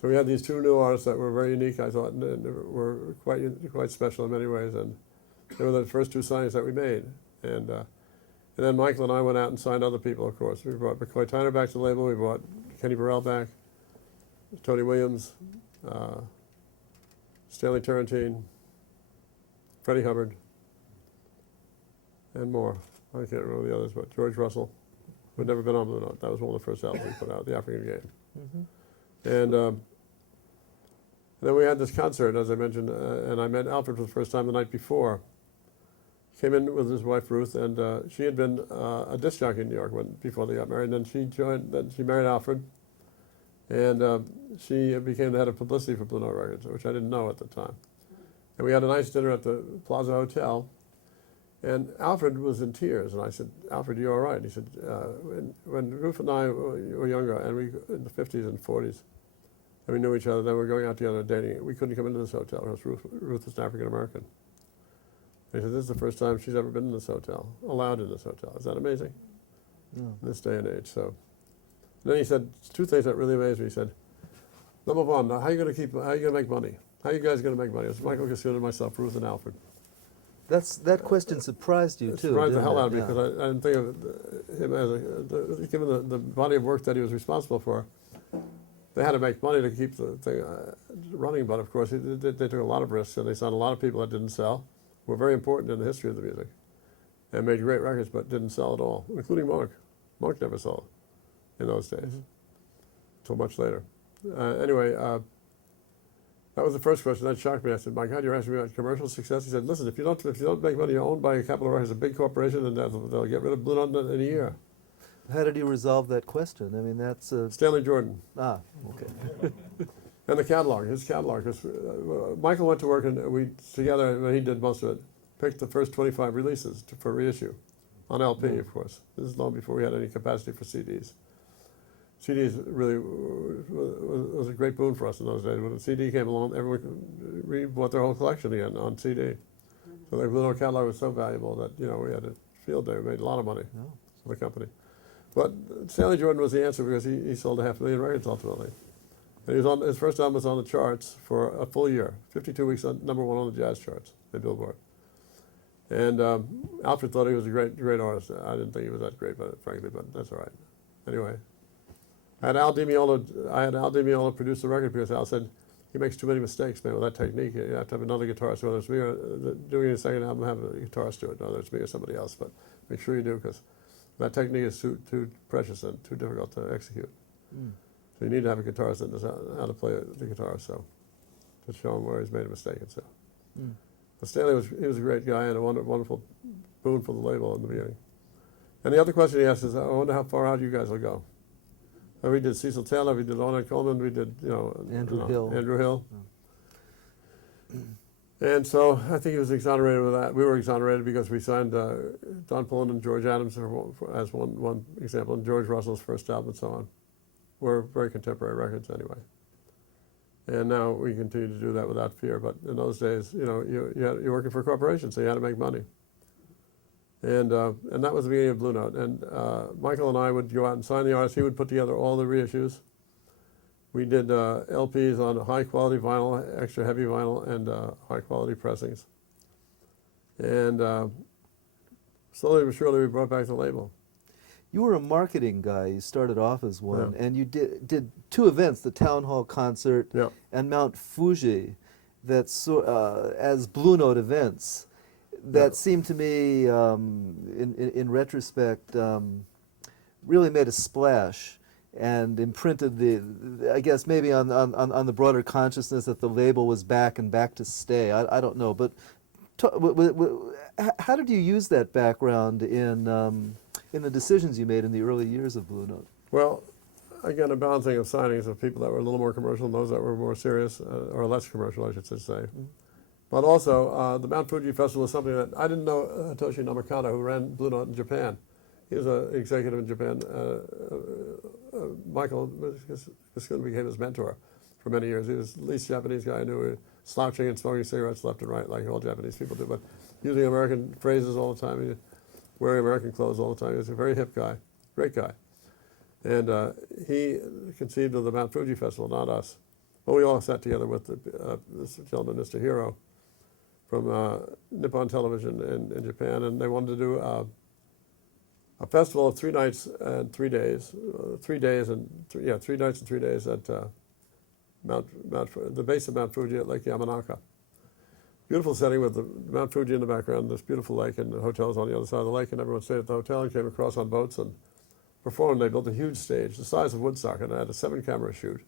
So we had these two new artists that were very unique, I thought, and were quite special in many ways, and they were the first two signings that we made. And then Michael and I went out and signed other people, of course. We brought McCoy Tyner back to the label, we brought Kenny Burrell back, Tony Williams, Stanley Turrentine, Freddie Hubbard, and more. I can't remember the others, but George Russell, who had never been on Blue Note. That was one of the first albums we put out, The African Game. Mm-hmm. And then we had this concert, as I mentioned, and I met Alfred for the first time the night before. He came in with his wife Ruth, and she had been a disc jockey in New York before they got married. And then she married Alfred, and she became the head of publicity for Blue Note Records, which I didn't know at the time. And we had a nice dinner at the Plaza Hotel, and Alfred was in tears. And I said, "Alfred, you all right?" And he said, when Ruth and I were younger, and we in the 50s and 40s, And we knew each other. Then we were going out together dating. We couldn't come into this hotel because Ruth was an African American. He said, this is the first time she's ever been in this hotel, allowed in this hotel. Is that amazing? No. In this day and age. So then he said two things that really amazed me. He said, number one, how are you going to make money? How are you guys going to make money? It was Michael Cassuto and myself, Ruth and Alfred. That question surprised you It too. surprised the didn't hell it? out of me Yeah. because I didn't think of him as given the body of work that he was responsible for. They had to make money to keep the thing running, but of course they took a lot of risks and they signed a lot of people that didn't sell, were very important in the history of the music, and made great records but didn't sell at all, including Monk. Monk never sold in those days, until much later. Anyway, that was the first question. That shocked me. I said, my God, you're asking me about commercial success? He said, listen, if you don't make money, you're owned by Capitol Records, a big corporation, and they'll get rid of Blue Note in a year. How did you resolve that question? I mean, that's Stanley Jordan. okay. And the catalog, his catalog. 'Cause, Michael went to work and we together, when he did most of it, picked the first 25 releases for reissue on LP, of course. This is long before we had any capacity for CDs. CDs really was a great boon for us in those days. When the CD came along, everyone bought their whole collection again on CD. So the Blue Note catalog was so valuable that we had a field day. We made a lot of money for the company. But Stanley Jordan was the answer because he sold 500,000 records ultimately. And he was his first album was on the charts for a full year, 52 weeks on #1 on the jazz charts, the Billboard. And Alfred thought he was a great artist. I didn't think he was that great, frankly, but that's all right. Anyway, I had Al Di Meola produce the record because Al said, he makes too many mistakes, man, with that technique. You have to have another guitarist, whether it's me or doing a second album, have a guitarist do it, whether it's me or somebody else, but make sure you do because that technique is too precious and too difficult to execute. So you need to have a guitarist that knows how to play the guitar, so to show him where he's made a mistake and so. But Stanley was a great guy and a wonderful boon for the label in the beginning. And the other question he asked is, I wonder how far out you guys will go. We did Cecil Taylor, we did Ornette Coleman, we did Andrew Hill. Andrew Hill. And so I think he was exonerated with that. We were exonerated because we signed Don Pullen and George Adams as one example, and George Russell's first album and so on. Were very contemporary records anyway. And now we continue to do that without fear. But in those days, you're working for a corporation, so you had to make money. And that was the beginning of Blue Note. And Michael and I would go out and sign the artists. He would put together all the reissues. We did LPs on high-quality vinyl, extra heavy vinyl, and high-quality pressings. And slowly but surely, we brought back the label. You were a marketing guy. You started off as one, and you did two events: the Town Hall concert and Mount Fuji, that's as Blue Note events. That seemed to me, in retrospect, really made a splash and imprinted I guess maybe on the broader consciousness that the label was back and back to stay. I don't know, but how did you use that background in the decisions you made in the early years of Blue Note? Well, again, a balancing of signings of people that were a little more commercial and those that were more serious, or less commercial, I should say. But also, the Mount Fuji Festival is something that I didn't know Hitoshi Namakata, who ran Blue Note in Japan. He was an executive in Japan. Michael Cassuto became his mentor for many years. He was the least Japanese guy I knew, slouching and smoking cigarettes left and right, like all Japanese people do, but using American phrases all the time, wearing American clothes all the time. He was a very hip guy, great guy. And he conceived of the Mount Fuji Festival, not us. But we all sat together with this gentleman, Mr. Hiro, from Nippon Television in Japan, and they wanted to do a festival of 3 nights and 3 days, 3 nights and 3 days at the base of Mount Fuji at Lake Yamanaka. Beautiful setting with the Mount Fuji in the background, this beautiful lake, and the hotels on the other side of the lake, and everyone stayed at the hotel and came across on boats and performed. They built a huge stage, the size of Woodstock, and had a 7-camera shoot.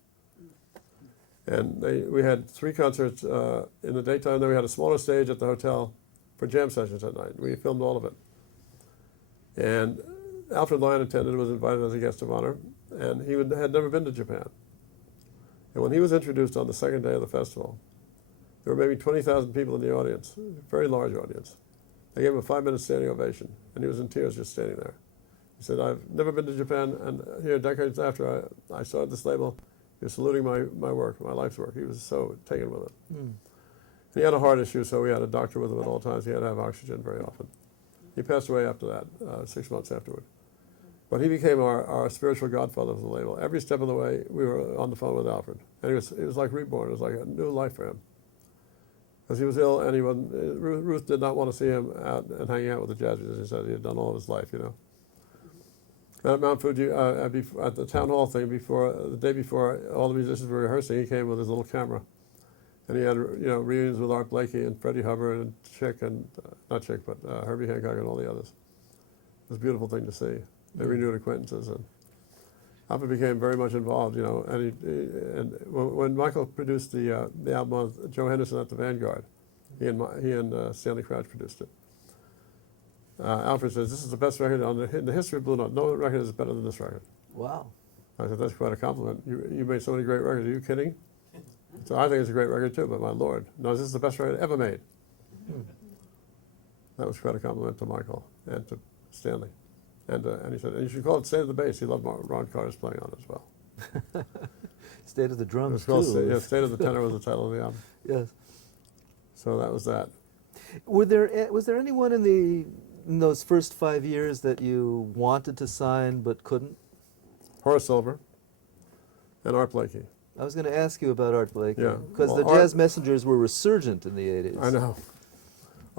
And we had 3 concerts in the daytime. Then we had a smaller stage at the hotel for jam sessions at night. We filmed all of it. And Alfred Lyon attended, was invited as a guest of honor, and he had never been to Japan. And when he was introduced on the second day of the festival, there were maybe 20,000 people in the audience, a very large audience. They gave him a 5-minute standing ovation, and he was in tears just standing there. He said, I've never been to Japan, and here, decades after I started this label, He was saluting my work, my life's work. He was so taken with it. Mm. He had a heart issue, so we had a doctor with him at all times. He had to have oxygen very often. He passed away after that, 6 months afterward. But he became our spiritual godfather of the label. Every step of the way, we were on the phone with Alfred. And it was like reborn. It was like a new life for him. Because he was ill, and Ruth did not want to see him out and hanging out with the jazz musicians as he had done all of his life, you know. And at Mount Fuji, at the town hall thing, the day before all the musicians were rehearsing, he came with his little camera. And he had, reunions with Art Blakey and Freddie Hubbard and Chick and, not Chick, but Herbie Hancock and all the others. It was a beautiful thing to see. They renewed acquaintances, and Alfred became very much involved, and when Michael produced the album of Joe Henderson at the Vanguard, he and Stanley Crouch produced it. Alfred says, "This is the best record in the history of Blue Note. No record is better than this record." Wow. I said, "That's quite a compliment. You made so many great records. Are you kidding?" So I think it's a great record too, but my Lord, no, this is the best record ever made. That was quite a compliment to Michael and to Stanley. And he said, and you should call it State of the Bass. He loved Ron Carter's playing on it as well. State of the Drums, It was too. called State of the Tenor was the title of the album. Yes. So that was that. Was there anyone in those first 5 years that you wanted to sign but couldn't? Horace Silver and Art Blakey. I was going to ask you about Art Blakey. Yeah. Because Well, the Jazz Messengers were resurgent in the 80s. I know.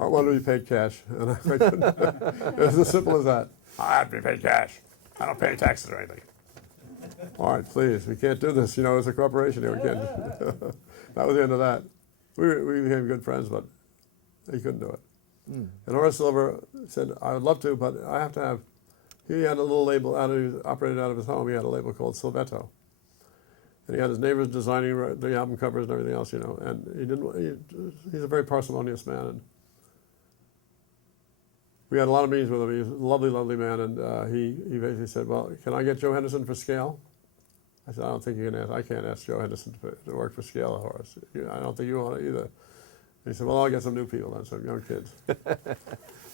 Art wanted to be paid cash, and I couldn't. It was as simple as that. I have to be paid cash. I don't pay taxes or anything. All right, please, we can't do this. It's a corporation here. We can't. That was the end of that. We became good friends, but he couldn't do it. Mm. And Horace Silver said, I would love to, but I have to have. He had a little label operated out of his home. He had a label called Silvetto. And he had his neighbors designing the album covers and everything else, And he's a very parsimonious man. And we had a lot of meetings with him. He was a lovely, lovely man. And he basically said, well, can I get Joe Henderson for scale? I said, I don't think you can ask. I can't ask Joe Henderson to work for scale, Horace. I don't think you want it either. He said, well, I'll get some new people then, some young kids.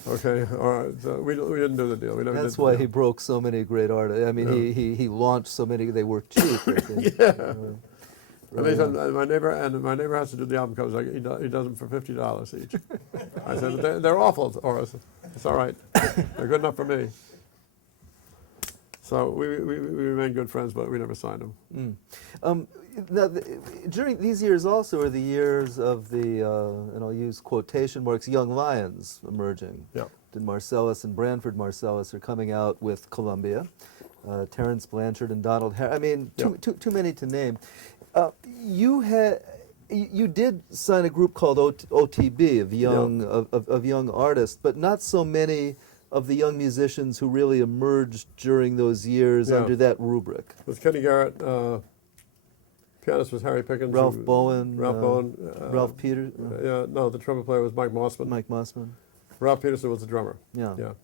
Okay, all right. So we didn't do the deal. We never That's did the why deal. he broke so many great artists. I mean, he launched so many. They were cheap. I think. Yeah. And they said, my neighbor has to do the album covers. He does them for $50 each. I said, they're awful, Horace. It's all right. They're good enough for me. So we remained good friends, but we never signed them. Mm. Now, during these years also are the years of the, and I'll use quotation marks, young lions emerging. Yeah. Marcellus and Branford Marcellus are coming out with Columbia. Terrence Blanchard and Donald Harris. I mean, too many to name. You did sign a group called OTB of young artists, but not so many of the young musicians who really emerged during those years under that rubric. With Kenny Garrett, pianist was Harry Pickens. Ralph Bowen. Ralph Peters. No, the trumpet player was Mike Mossman. Mike Mossman. Ralph Peterson was the drummer. Yeah.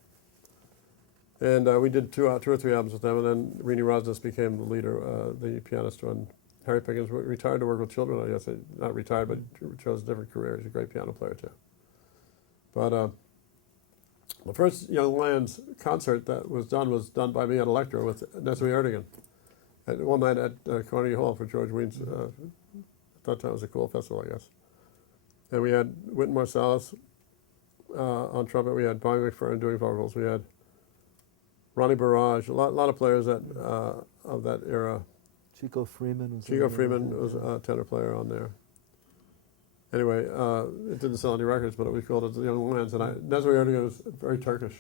And we did two or three albums with them, and then Rini Rosnes became the leader, the pianist, and Harry Pickens retired to work with children, I guess. Not retired, but chose a different career. He's a great piano player, too. But the first Young Lions concert that was done by me at Electra with Nestle Erdogan. One night at Carnegie Hall for George Weins. I thought that was a cool festival, I guess. And we had Wynton Marsalis on trumpet. We had Bobby McFerrin doing vocals. We had Ronnie Barrage, a lot of players of that era. Chico Freeman was a tenor player on there. Anyway, it didn't sell any records, but it was called the Young Lions. And Nestle Erdogan was very Turkish.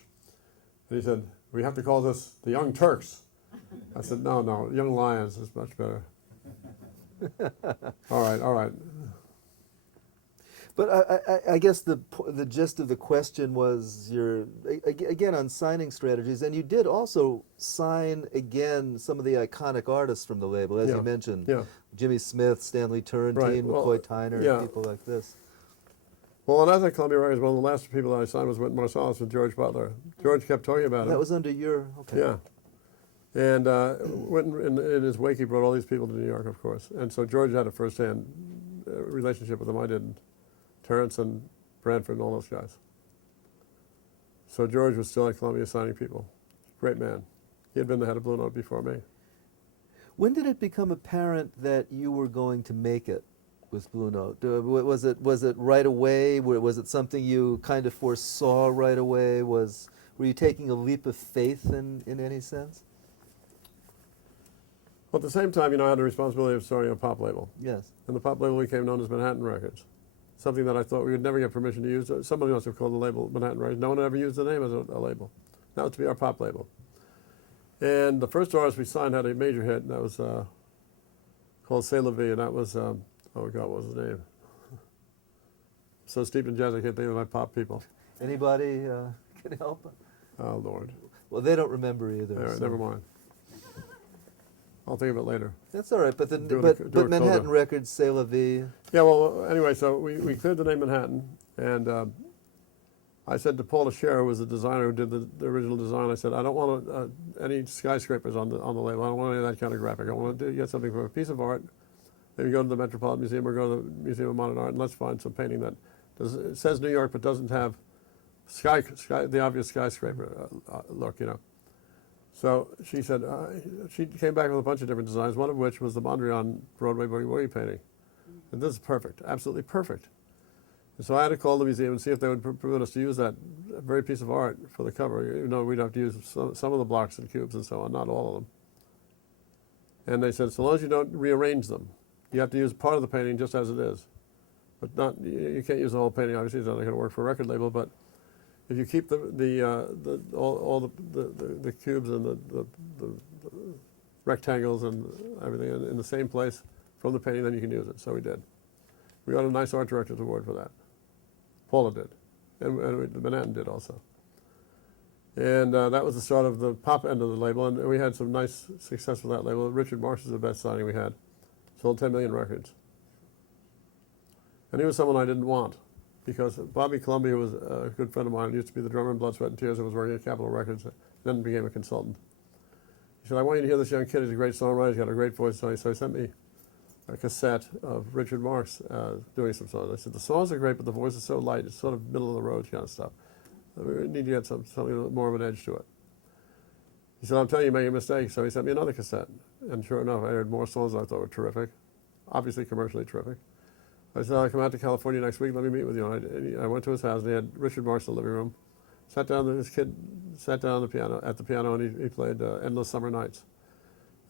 And he said, we have to call this the Young Turks. I said, no, Young Lions is much better. All right. But I guess the gist of the question was again on signing strategies, and you did also sign again some of the iconic artists from the label, as you mentioned, Jimmy Smith, Stanley Turrentine, McCoy Tyner, people like this. Well, and I was at Columbia Records. One of the last people that I signed was Wynton Marsalis with George Butler. George kept talking about him. That was under your Yeah. And Wynton, in his wake, he brought all these people to New York, of course. And so George had a first-hand relationship with them. I didn't. Terrence and Branford and all those guys. So George was still at Columbia signing people. Great man. He had been the head of Blue Note before me. When did it become apparent that you were going to make it with Blue Note? Was it right away? Was it something you kind of foresaw right away? Were you taking a leap of faith in any sense? Well, at the same time, I had the responsibility of starting a pop label. Yes. And the pop label became known as Manhattan Records, something that I thought we would never get permission to use. Somebody must have called the label Manhattan Records. No one ever used the name as a label. That was to be our pop label. And the first artist we signed had a major hit, and that was called C'est la Vie, and that was, oh God, what was his name? So steeped in jazz, I can't think of my pop people. Anybody can help? Oh, Lord. Well, they don't remember either. All right, so. never mind. I'll think of it later. That's all right, but Do a Manhattan coda. Records, C'est la Vie. Yeah, well, anyway, so we cleared the name Manhattan, and I said to Paul Scherer, who was the designer who did the original design, I said, I don't want any skyscrapers on the label. I don't want any of that kind of graphic. I want to get something for a piece of art. Maybe go to the Metropolitan Museum or go to the Museum of Modern Art, and let's find some painting that it says New York but doesn't have the obvious skyscraper look, So she said, she came back with a bunch of different designs, one of which was the Mondrian Broadway Boogie Woogie painting. And this is perfect, absolutely perfect. And so I had to call the museum and see if they would permit us to use that very piece of art for the cover, even though we'd have to use some of the blocks and cubes and so on, not all of them. And they said, so long as you don't rearrange them, you have to use part of the painting just as it is. But not, you can't use the whole painting, obviously it's not going to work for a record label, but if you keep all the cubes and the rectangles and everything in the same place from the painting, then you can use it. So we did. We got a nice art director's award for that. Paula did, and Manhattan did also. And that was the start of the pop end of the label, and we had some nice success with that label. Richard Marsh is the best signing we had. Sold 10 million records. And he was someone I didn't want, because Bobby Columbia was a good friend of mine. He used to be the drummer in Blood, Sweat, and Tears and was working at Capitol Records, then became a consultant. He said, I want you to hear this young kid. He's a great songwriter. He's got a great voice. So he sent me a cassette of Richard Marx doing some songs. I said, the songs are great, but the voice is so light. It's sort of middle of the road kind of stuff. We need to get something more of an edge to it. He said, I'm telling you, you're making a mistake. So he sent me another cassette. And sure enough, I heard more songs I thought were terrific, obviously commercially terrific. I said, I'll come out to California next week. Let me meet with you. And I went to his house, and he had Richard Marx in the living room. Sat down, this kid sat down at the piano, and he played Endless Summer Nights.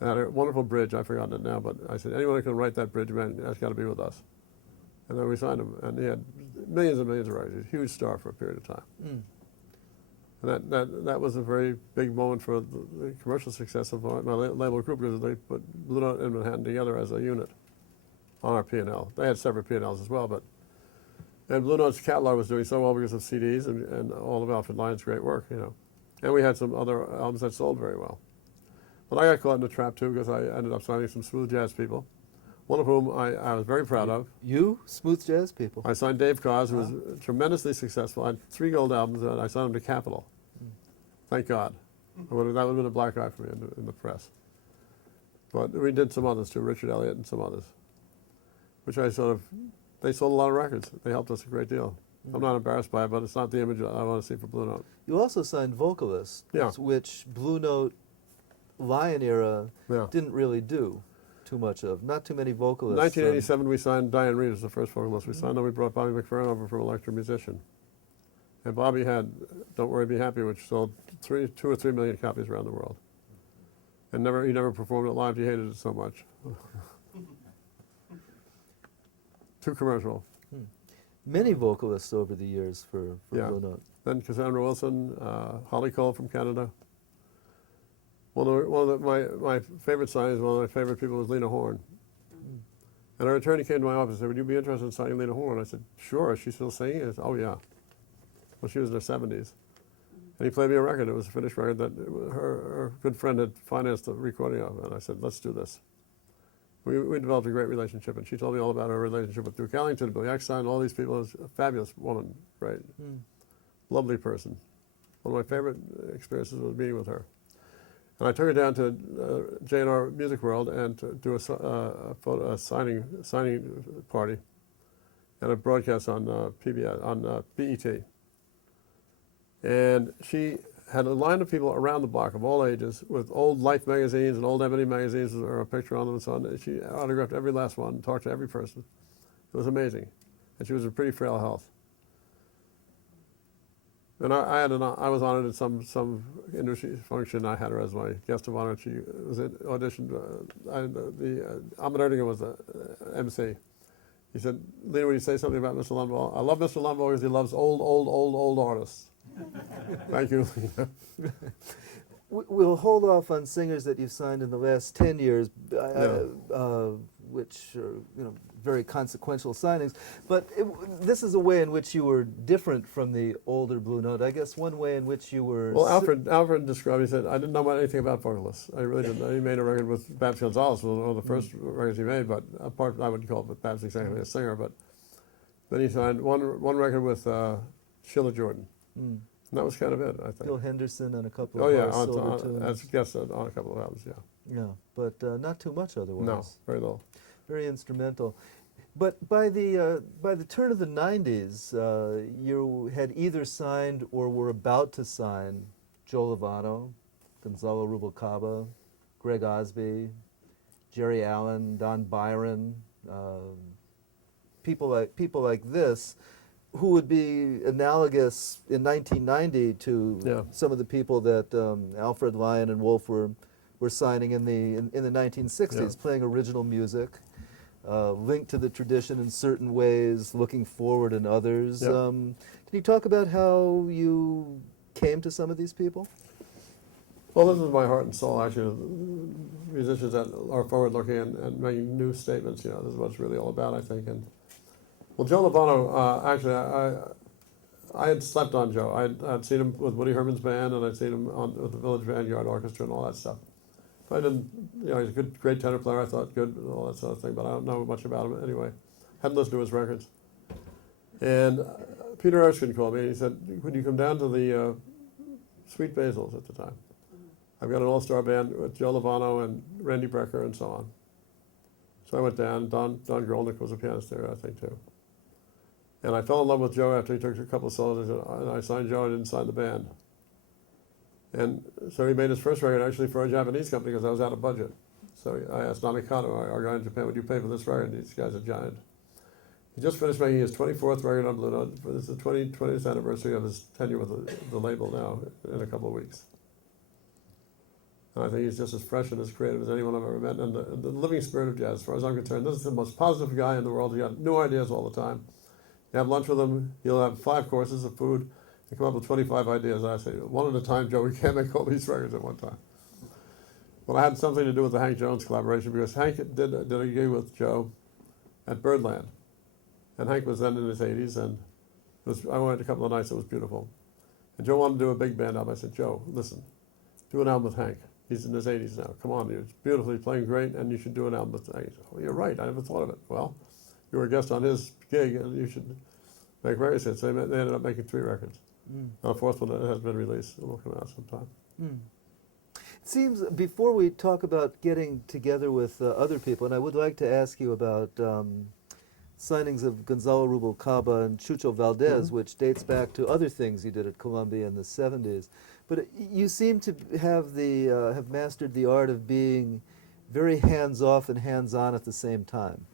And had a wonderful bridge. I've forgotten it now, but I said, anyone who can write that bridge, man, that's got to be with us. And then we signed him, and he had millions and millions of records. He was a huge star for a period of time. Mm. And that was a very big moment for the commercial success of my label group, because they put Blue Note and Manhattan together as a unit on our P&L. They had separate P&Ls as well, and Blue Note's catalog was doing so well because of CDs and all of Alfred Lyon's great work, And we had some other albums that sold very well. But I got caught in the trap too, because I ended up signing some smooth jazz people, one of whom I was very proud of. You? Smooth jazz people. I signed Dave Koz, who was tremendously successful. I had 3 gold albums, and I signed him to Capitol. Thank God. That would have been a black eye for me in the press. But we did some others too, Richard Elliott and some others, which they sold a lot of records. They helped us a great deal. I'm not embarrassed by it, but it's not the image I want to see for Blue Note. You also signed vocalists, Yeah. which Blue Note Lion era Yeah. didn't really do too much of. Not too many vocalists. In 1987, we signed Diane Reeves, the first vocalist we signed. Then we brought Bobby McFerrin over from Electro Musician. And Bobby had Don't Worry, Be Happy, which sold 2 or 3 million copies around the world. And he never performed it live. He hated it so much. Too commercial. Many vocalists over the years for Yeah. Blue Note. Then Cassandra Wilson, Holly Cole from Canada. My favorite signings, one of my favorite people was Lena Horne. And our attorney came to my office and said, would you be interested in signing Lena Horne? I said, sure. Is she still singing? I said, oh, yeah. Well, she was in her 70s. And he played me a record. It was a finished record that her good friend had financed the recording of. And I said, let's do this. We developed a great relationship, and she told me all about her relationship with Duke Ellington, Billy Eckstine, all these people. It was a fabulous woman, great, lovely person. One of my favorite experiences was meeting with her. And I took her down to J&R Music World and to do a signing party and a broadcast on PBS, on BET. And she had a line of people around the block of all ages with old Life magazines and old Ebony magazines with her picture on them and so on. She autographed every last one, talked to every person. It was amazing. And she was in pretty frail health. And I was honored at some industry function. I had her as my guest of honor. She was auditioned. Ahmed Erdinger was the MC. He said, "Lena, will you say something about Mr. Lundvall? I love Mr. Lundvall because he loves old artists." Thank you, Lena. We'll hold off on singers that you've signed in the last 10 years, which are very consequential signings. But this is a way in which you were different from the older Blue Note. I guess one way in which you were... Well, Alfred described, he said, I didn't know anything about vocalists. I really didn't. He made a record with Babs Gonzalez, one of the first records he made, but apart, I wouldn't call it Babs exactly a singer, but then he signed one record with Sheila Jordan. And that was kind of it, I think. Bill Henderson on a couple Oh, of yeah, Silver tunes. as guest on a couple of albums, yeah. Yeah, but not too much otherwise. No, very little. Very instrumental. But by the turn of the 90s, you had either signed or were about to sign Joe Lovano, Gonzalo Rubalcaba, Greg Osby, Jerry Allen, Don Byron, people like this, who would be analogous in 1990 to some of the people that Alfred Lyon and Wolf were signing in the 1960s, playing original music, linked to the tradition in certain ways, looking forward in others. Can you talk about how you came to some of these people? Well, this is my heart and soul, actually. Musicians that are forward-looking and making new statements, this is what it's really all about, I think. And well, Joe Lovano, actually, I had slept on Joe. I'd seen him with Woody Herman's band, and I'd seen him with the Village Vanguard Orchestra and all that stuff. I didn't, he's a great tenor player, I thought, good, and all that sort of thing, but I don't know much about him anyway. Hadn't listened to his records. And Peter Erskine called me, and he said, "Would you come down to the Sweet Basils at the time? I've got an all-star band with Joe Lovano and Randy Brecker and so on." So I went down. Don Grolnick was a pianist there, I think, too. And I fell in love with Joe after he took a couple of solos, and I signed Joe. I didn't sign the band. And so he made his first record actually for a Japanese company because I was out of budget. So I asked Namikano, our guy in Japan, "Would you pay for this record?" These guys are giant. He just finished making his 24th record on Blue Note. This is the 20th anniversary of his tenure with the label now in a couple of weeks. And I think he's just as fresh and as creative as anyone I've ever met. And the living spirit of jazz, as far as I'm concerned, this is the most positive guy in the world. He got new ideas all the time. You have lunch with him, he'll have 5 courses of food, and come up with 25 ideas. I say, one at a time, Joe, we can't make all these records at one time. Well, I had something to do with the Hank Jones collaboration because Hank did a gig with Joe at Birdland. And Hank was then in his 80s, and I went a couple of nights, it was beautiful. And Joe wanted to do a big band album. I said, "Joe, listen, do an album with Hank. He's in his 80s now. Come on, he's beautifully playing great, and you should do an album with Hank." He said, "Well, you're right, I never thought of it." Well, you were a guest on his gig, and you should make records. So they ended up making 3 records. A 4th one has been released. It will come out sometime. It seems, before we talk about getting together with other people, and I would like to ask you about signings of Gonzalo Rubalcaba and Chucho Valdez, which dates back to other things you did at Columbia in the 70s. But you seem to have mastered the art of being very hands-off and hands-on at the same time,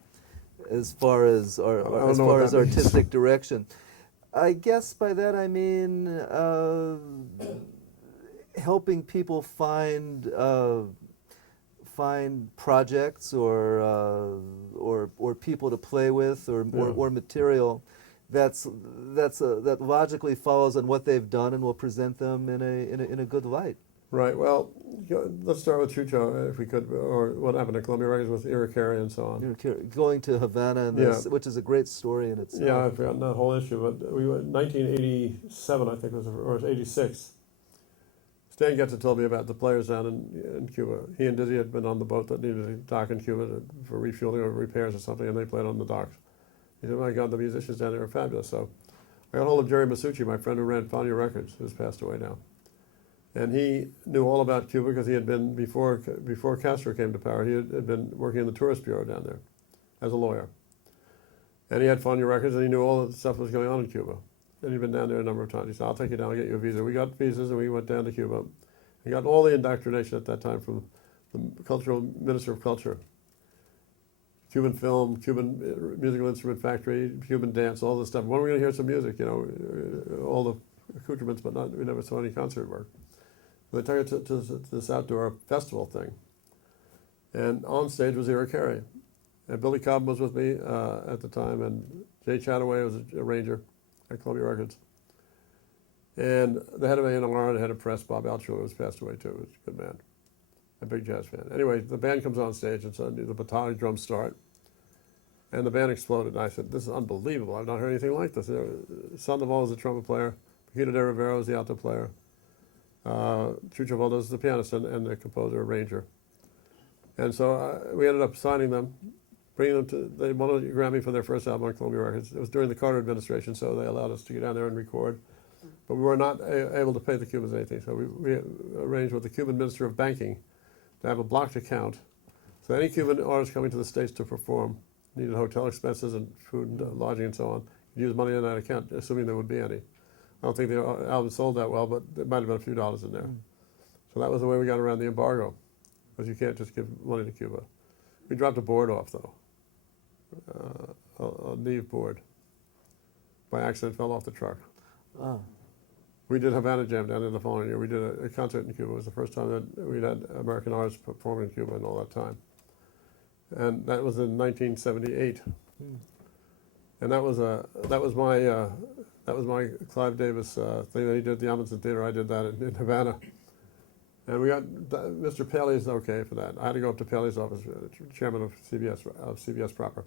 as far as artistic direction. I guess by that I mean helping people find projects or people to play with or material that logically follows on what they've done and will present them in a good light. Right. Well, let's start with Chucho, if we could, or what happened at Columbia Records with Irakere and so on. Going to Havana, which is a great story in itself. Yeah, I've forgotten that whole issue, but we went 1987, I think, or 86. Stan Getzer told me about the players down in Cuba. He and Dizzy had been on the boat that needed to dock in Cuba for refueling or repairs or something, and they played on the docks. He said, "My God, the musicians down there are fabulous." So I got hold of Jerry Masucci, my friend who ran Fania Records, who's passed away now. And he knew all about Cuba because he had been, before Castro came to power, he had been working in the tourist bureau down there as a lawyer. And he had Fania Records, and he knew all the stuff that was going on in Cuba. and he'd been down there a number of times. He said, I'll take you down, I'll get you a visa. We got visas and we went down to Cuba. We got all the indoctrination at that time from the cultural minister of culture. Cuban film, Cuban musical instrument factory, Cuban dance, all this stuff. When are we going to hear some music? You know, all the accoutrements, but we never saw any concert work. They took it to this outdoor festival thing. And on stage was Ira Carey. And Billy Cobb was with me at the time, and Jay Chataway was a arranger at Columbia Records. And the head of A&R, the head of press, Bob Altshuler, was passed away too. He was a good man, a big jazz fan. Anyway, the band comes on stage, and suddenly the baton drums start, and the band exploded. And I said, this is unbelievable. I've not heard anything like this. Lundvall was the trumpet player, Paquito de Rivera was the alto player, Chucho Valdez was the pianist and the composer, arranger. And so we ended up signing them, bringing them to, they won a Grammy for their first album on Columbia Records. It was during the Carter administration, so they allowed us to get down there and record. But we were not able to pay the Cubans anything, so we arranged with the Cuban Minister of Banking to have a blocked account. So any Cuban artist coming to the States to perform needed hotel expenses and food and lodging and so on, could use money in that account, assuming there would be any. I don't think the album sold that well, but there might have been a few dollars in there. So that was the way we got around the embargo, because you can't just give money to Cuba. We dropped a board off, though, a Neve board. By accident, fell off the truck. Oh. We did Havana Jam down there the following year. We did a concert in Cuba. It was the first time that we'd had American artists performing in Cuba in all that time. And that was in 1978. And that was my Clive Davis thing that he did at the Amundsen Theater. I did that in Havana. And we got Mr. Paley's okay for that. I had to go up to Paley's office, chairman of CBS proper.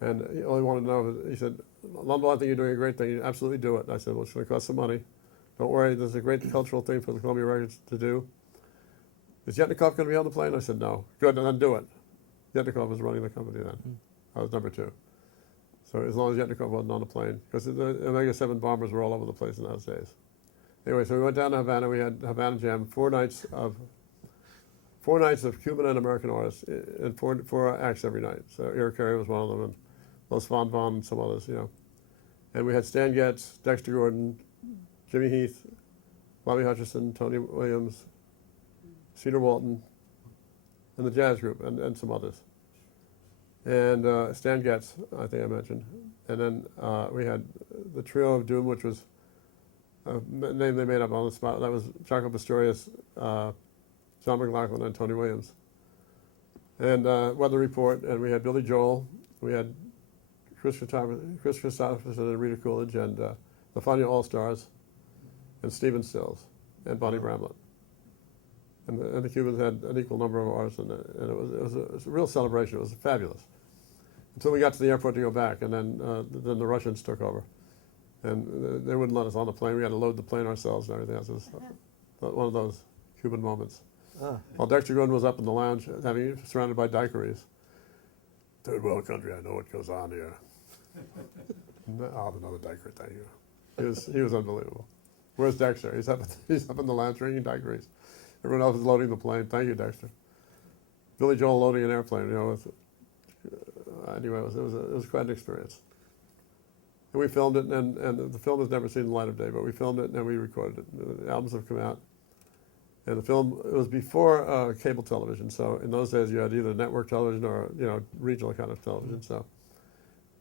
And he only wanted to know, he said, Lundvall, I think you're doing a great thing. You absolutely do it. And I said, well, it's going to cost some money. Don't worry, there's a great cultural thing for the Columbia Records to do. Is Yetnikov going to be on the plane? I said, no. Good, then do it. Yetnikov was running the company then. I was number 2. So as long as Yetnikov wasn't on the plane, because the Omega-7 bombers were all over the place in those days. Anyway, so we went down to Havana. We had Havana Jam, 4 nights of Cuban and American artists, and four acts every night. So Ira Carey was one of them, and Los Von Von and some others, you know. And we had Stan Getz, Dexter Gordon, Jimmy Heath, Bobby Hutcherson, Tony Williams, Cedar Walton, and the jazz group, and some others. And Stan Getz, I think I mentioned. And then we had the Trio of Doom, which was a name they made up on the spot. That was Jaco Pastorius, John McLaughlin, and Tony Williams. And Weather Report, and we had Billy Joel, we had Chris Christopherson and Rita Coolidge, and the Fania All-Stars, and Stephen Stills, and Bonnie Bramlett. And the Cubans had an equal number of artists, and it was a real celebration. It was fabulous. Until we got to the airport to go back, and then the Russians took over. And they wouldn't let us on the plane. We had to load the plane ourselves and everything else. It was one of those Cuban moments. While Dexter Gordon was up in the lounge, surrounded by daiquiris. Third world country, I know what goes on here. I'll have another daiquiri, thank you. He was unbelievable. Where's Dexter? He's up in the lounge drinking daiquiris. Everyone else is loading the plane. Thank you, Dexter. Billy Joel loading an airplane. You know, anyway, it was quite an experience. And we filmed it, and the film has never seen the light of day. But we filmed it and then we recorded it. The albums have come out, and the film, it was before cable television. So in those days, you had either network television or regional kind of television. So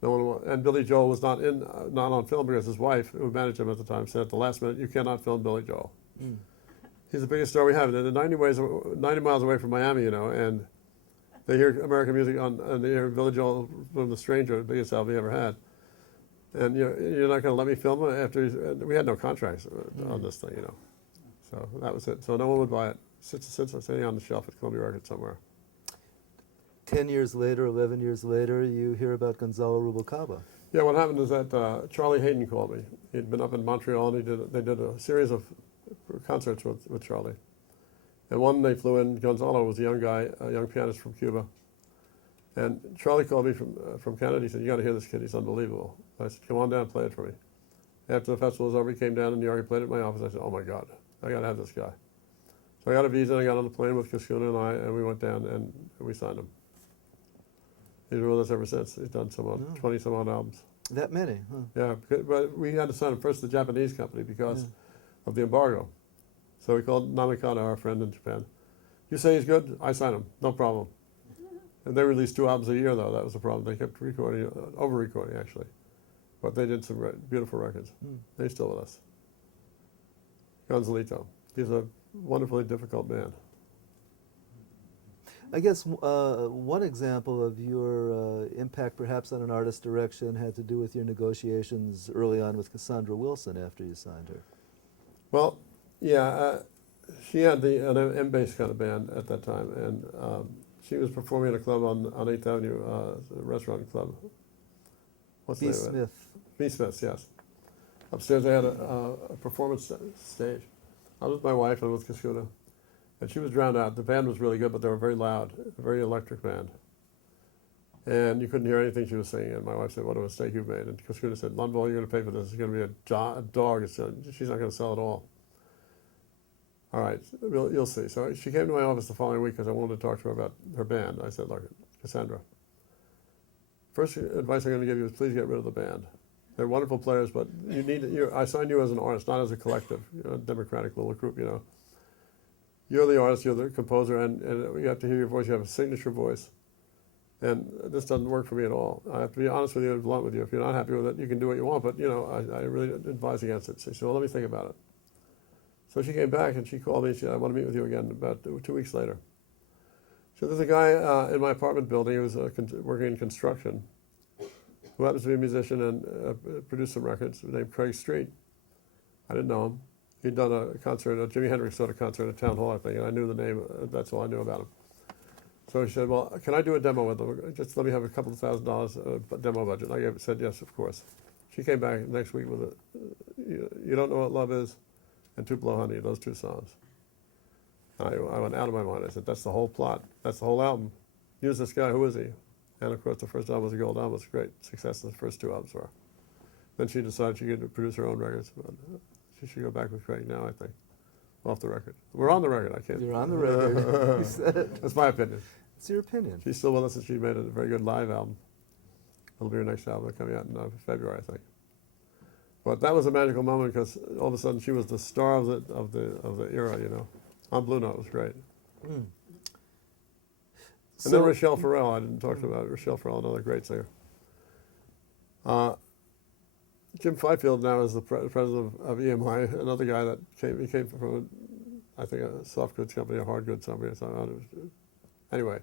no one. And Billy Joel was not on film because his wife, who managed him at the time, said at the last minute, "You cannot film Billy Joel." He's the biggest star we have. They're 90 miles away from Miami, and they hear American music and they hear Billy Joel from The Stranger, the biggest album he ever had. And you're not going to let me film it after we had no contracts on this thing, So that was it. So no one would buy it. It's sitting on the shelf at Columbia Records somewhere. 10 years later, 11 years later, you hear about Gonzalo Rubalcaba. Yeah, what happened is that Charlie Hayden called me. He'd been up in Montreal, and they did a series of concerts with Charlie. And one they flew in, Gonzalo was a young guy, a young pianist from Cuba. And Charlie called me from Canada. He said, "You got to hear this kid, he's unbelievable." I said, "Come on down and play it for me." After the festival was over, he came down in New York, he played it at my office. I said, "Oh my God, I got to have this guy." So I got a visa, and I got on the plane with Cascuna and we went down and we signed him. He's been with us ever since. He's done 20 some odd albums. That many, huh? Yeah, but we had to sign up first the Japanese company because of the embargo. So we called Namikata, our friend in Japan. You say he's good, I sign him, no problem. And they released 2 albums a year, though. That was the problem. They kept recording, over-recording, actually. But they did some beautiful records. They're still with us. Gonzalito. He's a wonderfully difficult man. I guess one example of your impact perhaps on an artist direction had to do with your negotiations early on with Cassandra Wilson after you signed her. Well, yeah, she had an M-bass kind of band at that time, and she was performing at a club on 8th Avenue, a restaurant club. What's the B. name of it? Smith. B. Smith's, yes. Upstairs they had a performance stage. I was with my wife and with Cascuda. And she was drowned out. The band was really good, but they were very loud, a very electric band. And you couldn't hear anything she was singing. And my wife said, "What a mistake you've made." And Cascuda said, "Lundvall, you're going to pay for this. It's going to be a dog. She's not going to sell it all." All right, you'll see. So she came to my office the following week because I wanted to talk to her about her band. I said, "Look, Cassandra, first advice I'm going to give you is please get rid of the band. They're wonderful players, but I signed you as an artist, not as a collective, a democratic little group, You're the artist, you're the composer, and you have to hear your voice. You have a signature voice. And this doesn't work for me at all. I have to be honest with you and blunt with you. If you're not happy with it, you can do what you want, but, I really advise against it." She said, "Well, let me think about it." So she came back and she called me and she said, "I want to meet with you again," about 2 weeks later. So there's a guy in my apartment building who was working in construction, who happens to be a musician and produced some records, named Craig Street. I didn't know him. He'd done a concert, a Jimi Hendrix sort of concert at Town Hall, I think, and I knew the name. That's all I knew about him. So he said, "Well, can I do a demo with them? Just let me have a couple of $1,000 demo budget." And I said, "Yes, of course." She came back next week with You Don't Know What Love Is and Tupelo Honey, those 2 songs. I went out of my mind. I said, "That's the whole plot. That's the whole album. Use this guy. Who is he?" And of course, the first album was a gold album. It was a great success. The first 2 albums were. Then she decided she could produce her own records. But she should go back with Craig now, I think. Off the record. We're on the record. I can't. You're on the record. You said it. That's my opinion. It's your opinion. She's still with us, and she made a very good live album. It'll be her next album coming out in February, I think. But that was a magical moment because all of a sudden she was the star of the era, On Blue Note, it was great. And then Rochelle Farrell, I didn't talk about Rochelle Farrell, another great singer. Jim Fifield now is the president of EMI, another guy that came from, I think, a soft goods company, a hard goods company or something. Anyway,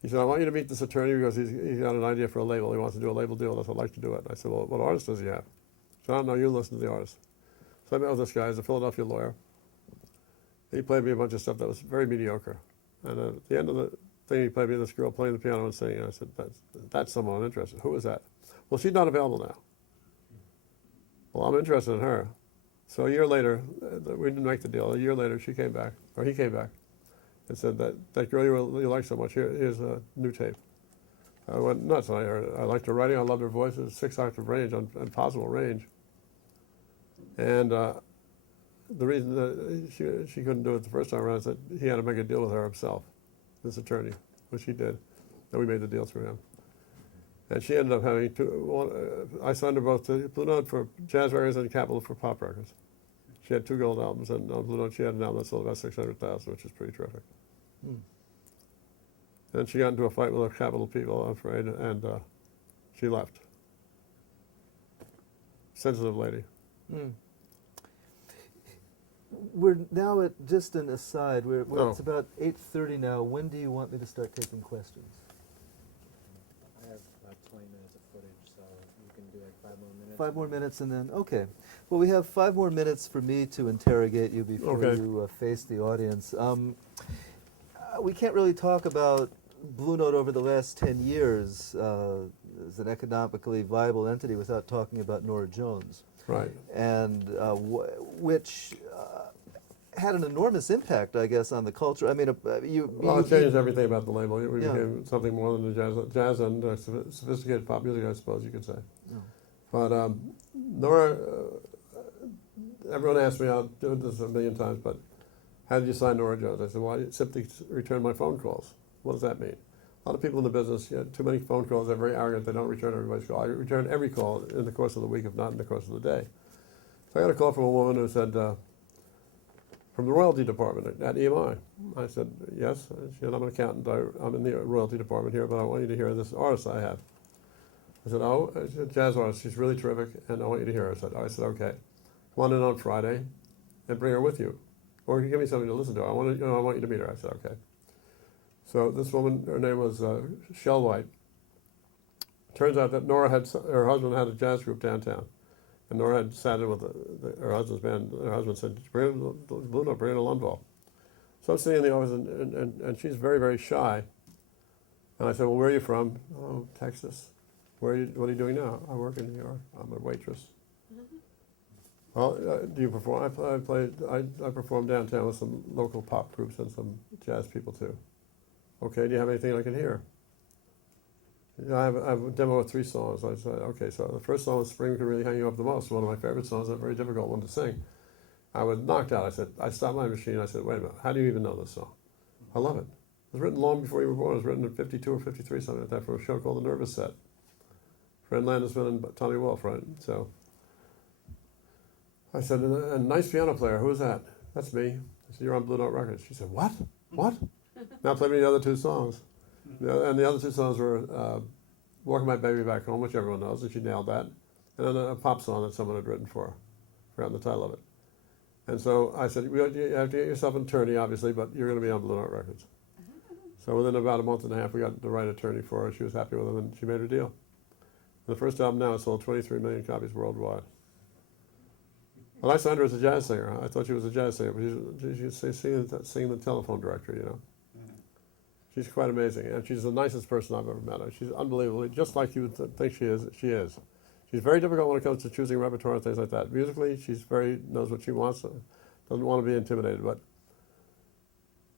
he said, "I want you to meet this attorney because he's got an idea for a label. He wants to do a label deal with us. I'd like to do it." I said, "Well, what artist does he have?" He said, "I don't know, you listen to the artist." So I met with this guy. He's a Philadelphia lawyer. He played me a bunch of stuff that was very mediocre. And at the end of the thing, he played me this girl playing the piano and singing. And I said, that's someone I'm interested in. Who is that? "Well, she's not available now." "Well, I'm interested in her." So a year later, we didn't make the deal. A year later, he came back, and said, that girl you like so much, here's a new tape. I went nuts. I liked her writing. I loved her voice. It was 6-octave range, impossible range. And the reason that she couldn't do it the first time around is that he had to make a deal with her himself, this attorney, which he did. And we made the deal through him. And she ended up having I signed her both to Blue Note for jazz records and Capitol for pop records. She had 2 gold albums, and on Blue Note she had an album that sold about 600,000, which is pretty terrific. Then she got into a fight with the Capitol people, I'm afraid, and she left. Sensitive lady. We're now at just an aside. Oh. It's about 8:30 now. When do you want me to start taking questions? I have about 20 minutes of footage, so you can do like 5 more minutes. 5 more minutes and then, okay. Well, we have 5 more minutes for me to interrogate you before Okay. you face the audience. We can't really talk about Blue Note over the last 10 years as an economically viable entity without talking about Norah Jones. Right. And which had an enormous impact, I guess, on the culture. I mean, Well, it changed everything about the label. We Yeah. became something more than the jazz and sophisticated pop music, I suppose you could say. Yeah. But Norah, everyone asks me, I'll do this a million times, but how did you sign Norah Jones? I said, well, I simply returned my phone calls. What does that mean? A lot of people in the business, too many phone calls, they're very arrogant, they don't return everybody's call. I return every call in the course of the week, if not in the course of the day. So I got a call from a woman who said, from the royalty department at EMI. I said, yes. She said, I'm an accountant, I'm in the royalty department here, but I want you to hear this artist I have. I said, oh, she's a jazz artist, she's really terrific, and I want you to hear her. I said, okay, come on in on Friday and bring her with you. Or give me something to listen to. I want you to meet her. I said, okay. So this woman, her name was Shell White. Turns out that Nora her husband had a jazz group downtown. And Nora had sat in with her husband's band. Her husband said, bring her to Blue Note, bring her to Lundvall. So I'm sitting in the office, and she's very, very shy. And I said, well, where are you from? Oh, Texas. What are you doing now? I work in New York. I'm a waitress. Well, do you perform? I perform downtown with some local pop groups and some jazz people too. Okay, do you have anything I can hear? I have a demo of 3 songs. I said, okay, so the first song was Spring Can Really Hang You Up the Most, one of my favorite songs, a very difficult one to sing. I was knocked out. I stopped my machine. I said, wait a minute, how do you even know this song? I love it. It was written long before you were born. It was written in 52 or 53, something like that, for a show called The Nervous Set. Fred Landisman and Tommy Wolfe, right? So I said, a nice piano player, who's that? That's me. I said, you're on Blue Note Records. She said, what? What? Now play me the other 2 songs. And the other 2 songs were Walking My Baby Back Home, which everyone knows, and she nailed that. And then a pop song that someone had written for her. Forgotten the title of it. And so I said, you have to get yourself an attorney, obviously, but you're going to be on Blue Note Records. So within about a month and a half, we got the right attorney for her. She was happy with him, and she made her deal. The first album now has sold 23 million copies worldwide. Well, I signed her as a jazz singer. I thought she was a jazz singer, but she's singing the telephone directory, you know. She's quite amazing, and she's the nicest person I've ever met. She's unbelievably, just like you would think she is, she is. She's very difficult when it comes to choosing repertoire and things like that. Musically, she's knows what she wants, doesn't want to be intimidated. But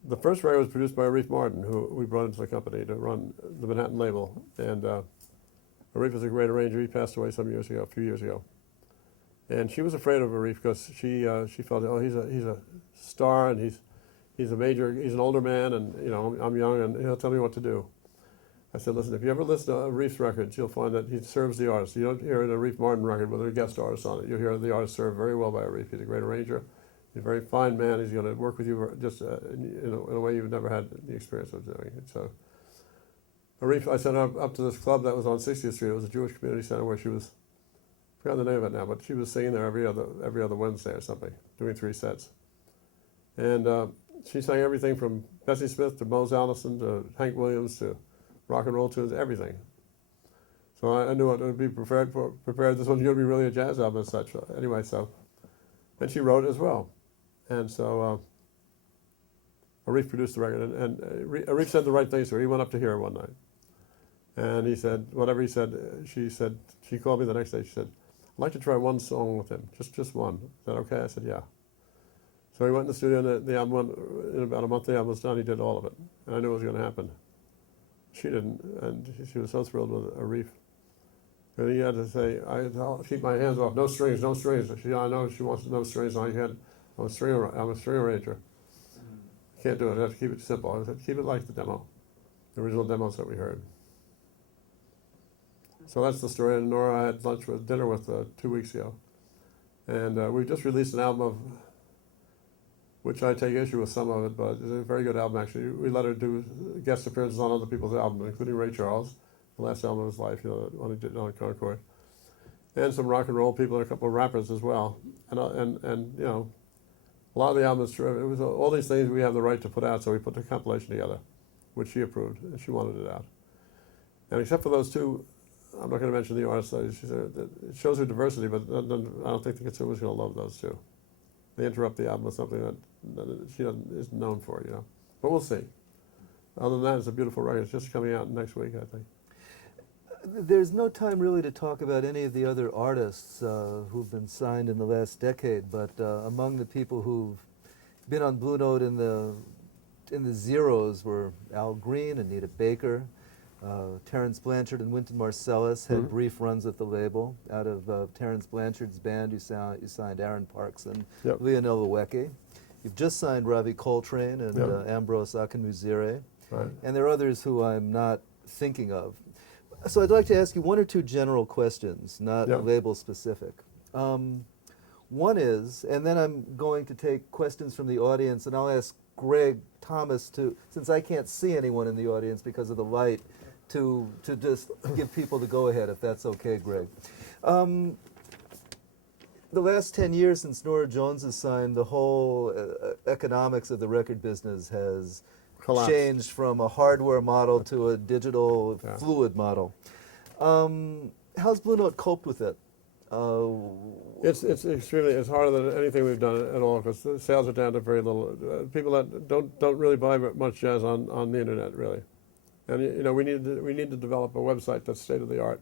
the first record was produced by Arif Martin, who we brought into the company to run the Manhattan label. And Arif is a great arranger. He passed away a few years ago. And she was afraid of Arif because she felt, oh, he's a star, and he's an older man, and I'm young, and he'll tell me what to do. I said, listen, if you ever listen to Arif's records, you'll find that he serves the artist. You don't hear an Arif Martin record with a guest artist on it. You'll hear the artist served very well by Arif. He's a great arranger. He's a very fine man. He's going to work with you just in a way you've never had the experience of doing it. So Arif, I sent her up to this club that was on 60th Street. It was a Jewish community center where she was, I forgot the name of it now, but she was singing there every other Wednesday or something, doing 3 sets. And she sang everything from Bessie Smith to Mose Allison to Hank Williams to rock and roll tunes, everything. So I knew I would be prepared. This one's going to be really a jazz album and such. Anyway, and she wrote as well. And so Arif produced the record, and Arif said the right things to her. He went up to hear her one night. And he said, whatever he said, she called me the next day. She said, I'd like to try one song with him, just one. Is that okay? I said, yeah. So he went in the studio, and the album went, in about a month the album was done, he did all of it. And I knew it was going to happen. She didn't, and she was so thrilled with Arif. And he had to say, I'll keep my hands off, no strings, no strings. I know she wants no strings on your head. I'm a string arranger. Can't do it, I have to keep it simple. I said, keep it like the demo, the original demos that we heard. So that's the story, and Nora I had dinner with 2 weeks ago. And we just released an album of, which I take issue with some of it, but it's a very good album, actually. We let her do guest appearances on other people's albums, including Ray Charles, the last album of his life, the one he did on Concord. And some rock and roll people, and a couple of rappers as well. And a lot of the album is true. It was all these things we have the right to put out, so we put the compilation together, which she approved, and she wanted it out. And except for those 2, I'm not going to mention the artists. She said it shows her diversity, but I don't think the consumer's going to love those 2. They interrupt the album with something that she isn't known for, But we'll see. Other than that, it's a beautiful record. It's just coming out next week, I think. There's no time really to talk about any of the other artists who've been signed in the last decade, but among the people who've been on Blue Note in the zeros were Al Green, Anita Baker, Terrence Blanchard and Wynton Marsalis had brief runs at the label. Out of Terrence Blanchard's band, you signed Aaron Parks and Leonel Lewicki. You've just signed Ravi Coltrane and Ambrose Akinmusire. Right. and there are others who I'm not thinking of. So I'd like to ask you one or two general questions, not Yeah. label specific. One is, and then I'm going to take questions from the audience, and I'll ask Greg Thomas to, since I can't see anyone in the audience because of the light, to just give people the go-ahead, if that's okay, Greg. The last 10 years since Nora Jones has signed, the whole economics of the record business has Collapsed. changed from a hardware model to a digital Yeah. fluid model. How's Blue Note coped with it? It's extremely, it's harder than anything we've done at all, because the sales are down to very little. People that don't really buy much jazz on the internet, really. And you know, we need to develop a website that's state of the art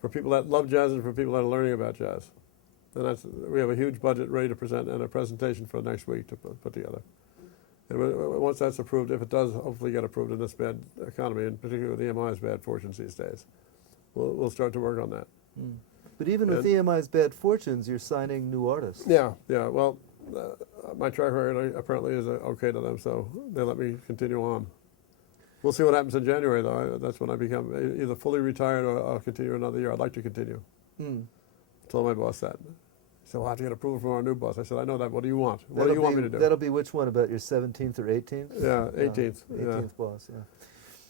for people that love jazz and for people that are learning about jazz. And we have a huge budget ready to present and a presentation for next week to put together. And once that's approved, if it does hopefully get approved in this bad economy, and particularly with EMI's bad fortunes these days, we'll start to work on that. Mm. But even with EMI's bad fortunes, you're signing new artists. Yeah. Well, my track record apparently is okay to them, so they let me continue on. We'll see what happens in January, though. That's when I become either fully retired or I'll continue another year. I'd like to continue. Mm. I told my boss that. He said, we'll have to get approval from our new boss. I said, I know that. What do you want? What do you want me to do? That'll be which one, about your 17th or 18th? Yeah, 18th. 18th boss, yeah.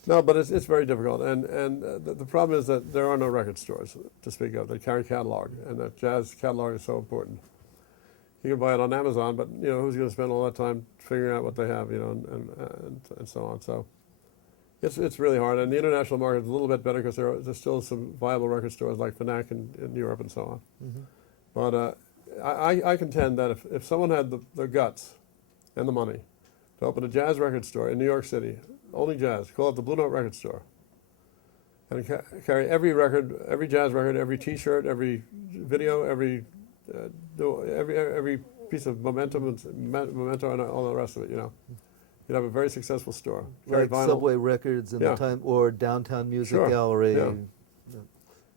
No, but it's very difficult. And the problem is that there are no record stores to speak of that carry catalog, and that jazz catalog is so important. You can buy it on Amazon, but you know, who's going to spend all that time figuring out what they have, you know, and so on. So it's really hard. And the international market is a little bit better because there's still some viable record stores like Fnac in Europe and so on. Mm-hmm. But I contend that if someone had the guts and the money to open a jazz record store in New York City, only jazz, call it the Blue Note Record Store, and carry every record, every jazz record, every T-shirt, every video, every piece of memento and all the rest of it, you know. You'd have a very successful store. Carry Like vinyl. Subway Records in Yeah. the time, or Downtown Music Sure, Gallery. yeah.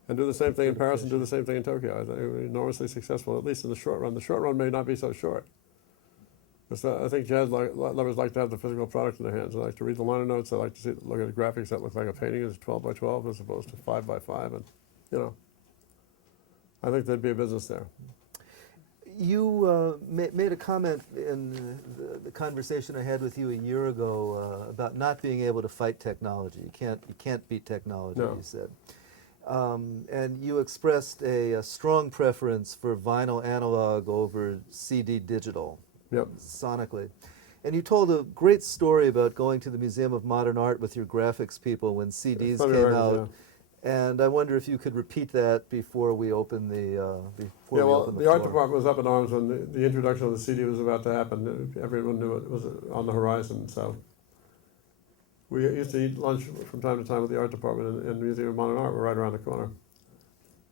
And do the same thing in Paris and do the same thing in Tokyo. I think it would be enormously successful, at least in the short run. The short run may not be so short. Because I think jazz lovers like to have the physical product in their hands. They like to read the liner notes. They like to look at the graphics that look like a painting is 12 by 12 as opposed to 5 by 5. And, you know, I think there'd be a business there. You made a comment in the conversation I had with you a year ago about not being able to fight technology. You can't beat technology, No. you said. And you expressed a strong preference for vinyl analog over CD digital, Yep. sonically. And you told a great story about going to the Museum of Modern Art with your graphics people when CDs Funny came record, out. yeah. And I wonder if you could repeat that before we open the Yeah, well, the art floor. department was up in arms when the introduction of the CD was about to happen. Everyone knew it was on the horizon, so we used to eat lunch from time to time with the art department in the Museum of Modern Art. We're right around the corner.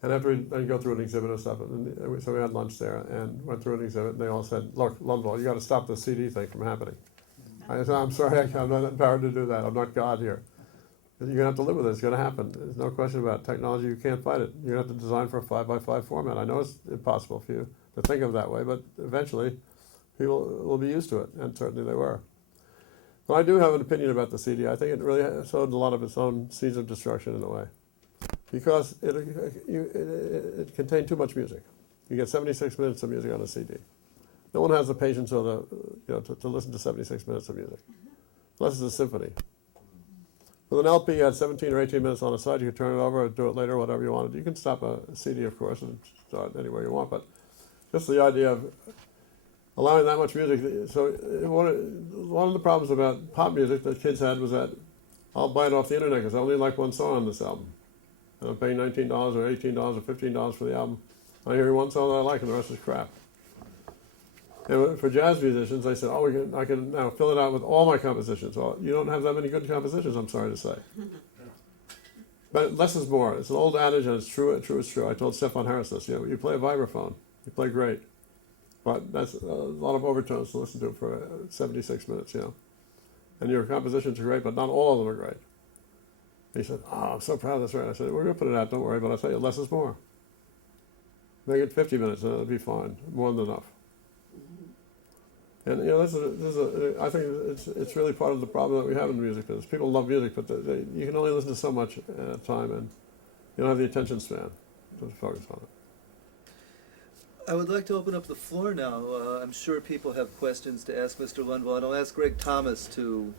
And after I'd go through an exhibit and stuff, so we had lunch there and went through an exhibit, and they all said, look, Lundvall, you got to stop the CD thing from happening. I said, I'm sorry, I'm not empowered to do that. I'm not God here. You're going to have to live with it. It's going to happen. There's no question about it. Technology. You can't fight it. You're going to have to design for a 5 by 5 format. I know it's impossible for you to think of that way, but eventually people will be used to it, and certainly they were. But I do have an opinion about the CD. I think it really sowed a lot of its own seeds of destruction in a way, because it contained too much music. You get 76 minutes of music on a CD. No one has the patience or to listen to 76 minutes of music, unless it's a symphony. With an LP, you had 17 or 18 minutes on a side. You could turn it over or do it later, whatever you wanted. You can stop a CD, of course, and start anywhere you want, but just the idea of allowing that much music. So one of the problems about pop music that kids had was that I'll buy it off the internet because I only like one song on this album. And I'm paying $19 or $18 or $15 for the album. I hear one song that I like and the rest is crap. And for jazz musicians, they said, I can now fill it out with all my compositions. Well, you don't have that many good compositions, I'm sorry to say. But less is more. It's an old adage, and it's true. It's true. I told Stefan Harris this. You know, you play a vibraphone, you play great, but that's a lot of overtones to listen to for 76 minutes. You know, and your compositions are great, but not all of them are great. He said, "Oh, I'm so proud of this record." I said, "We're going to put it out. Don't worry." But I tell you, less is more. Make it 50 minutes, and it'll be fine. More than enough. And I think it's really part of the problem that we have in the music business. People love music, but you can only listen to so much at a time, and you don't have the attention span to focus on it. I would like to open up the floor now. I'm sure people have questions to ask Mr. Lundvall, and I'll ask Greg Thomas to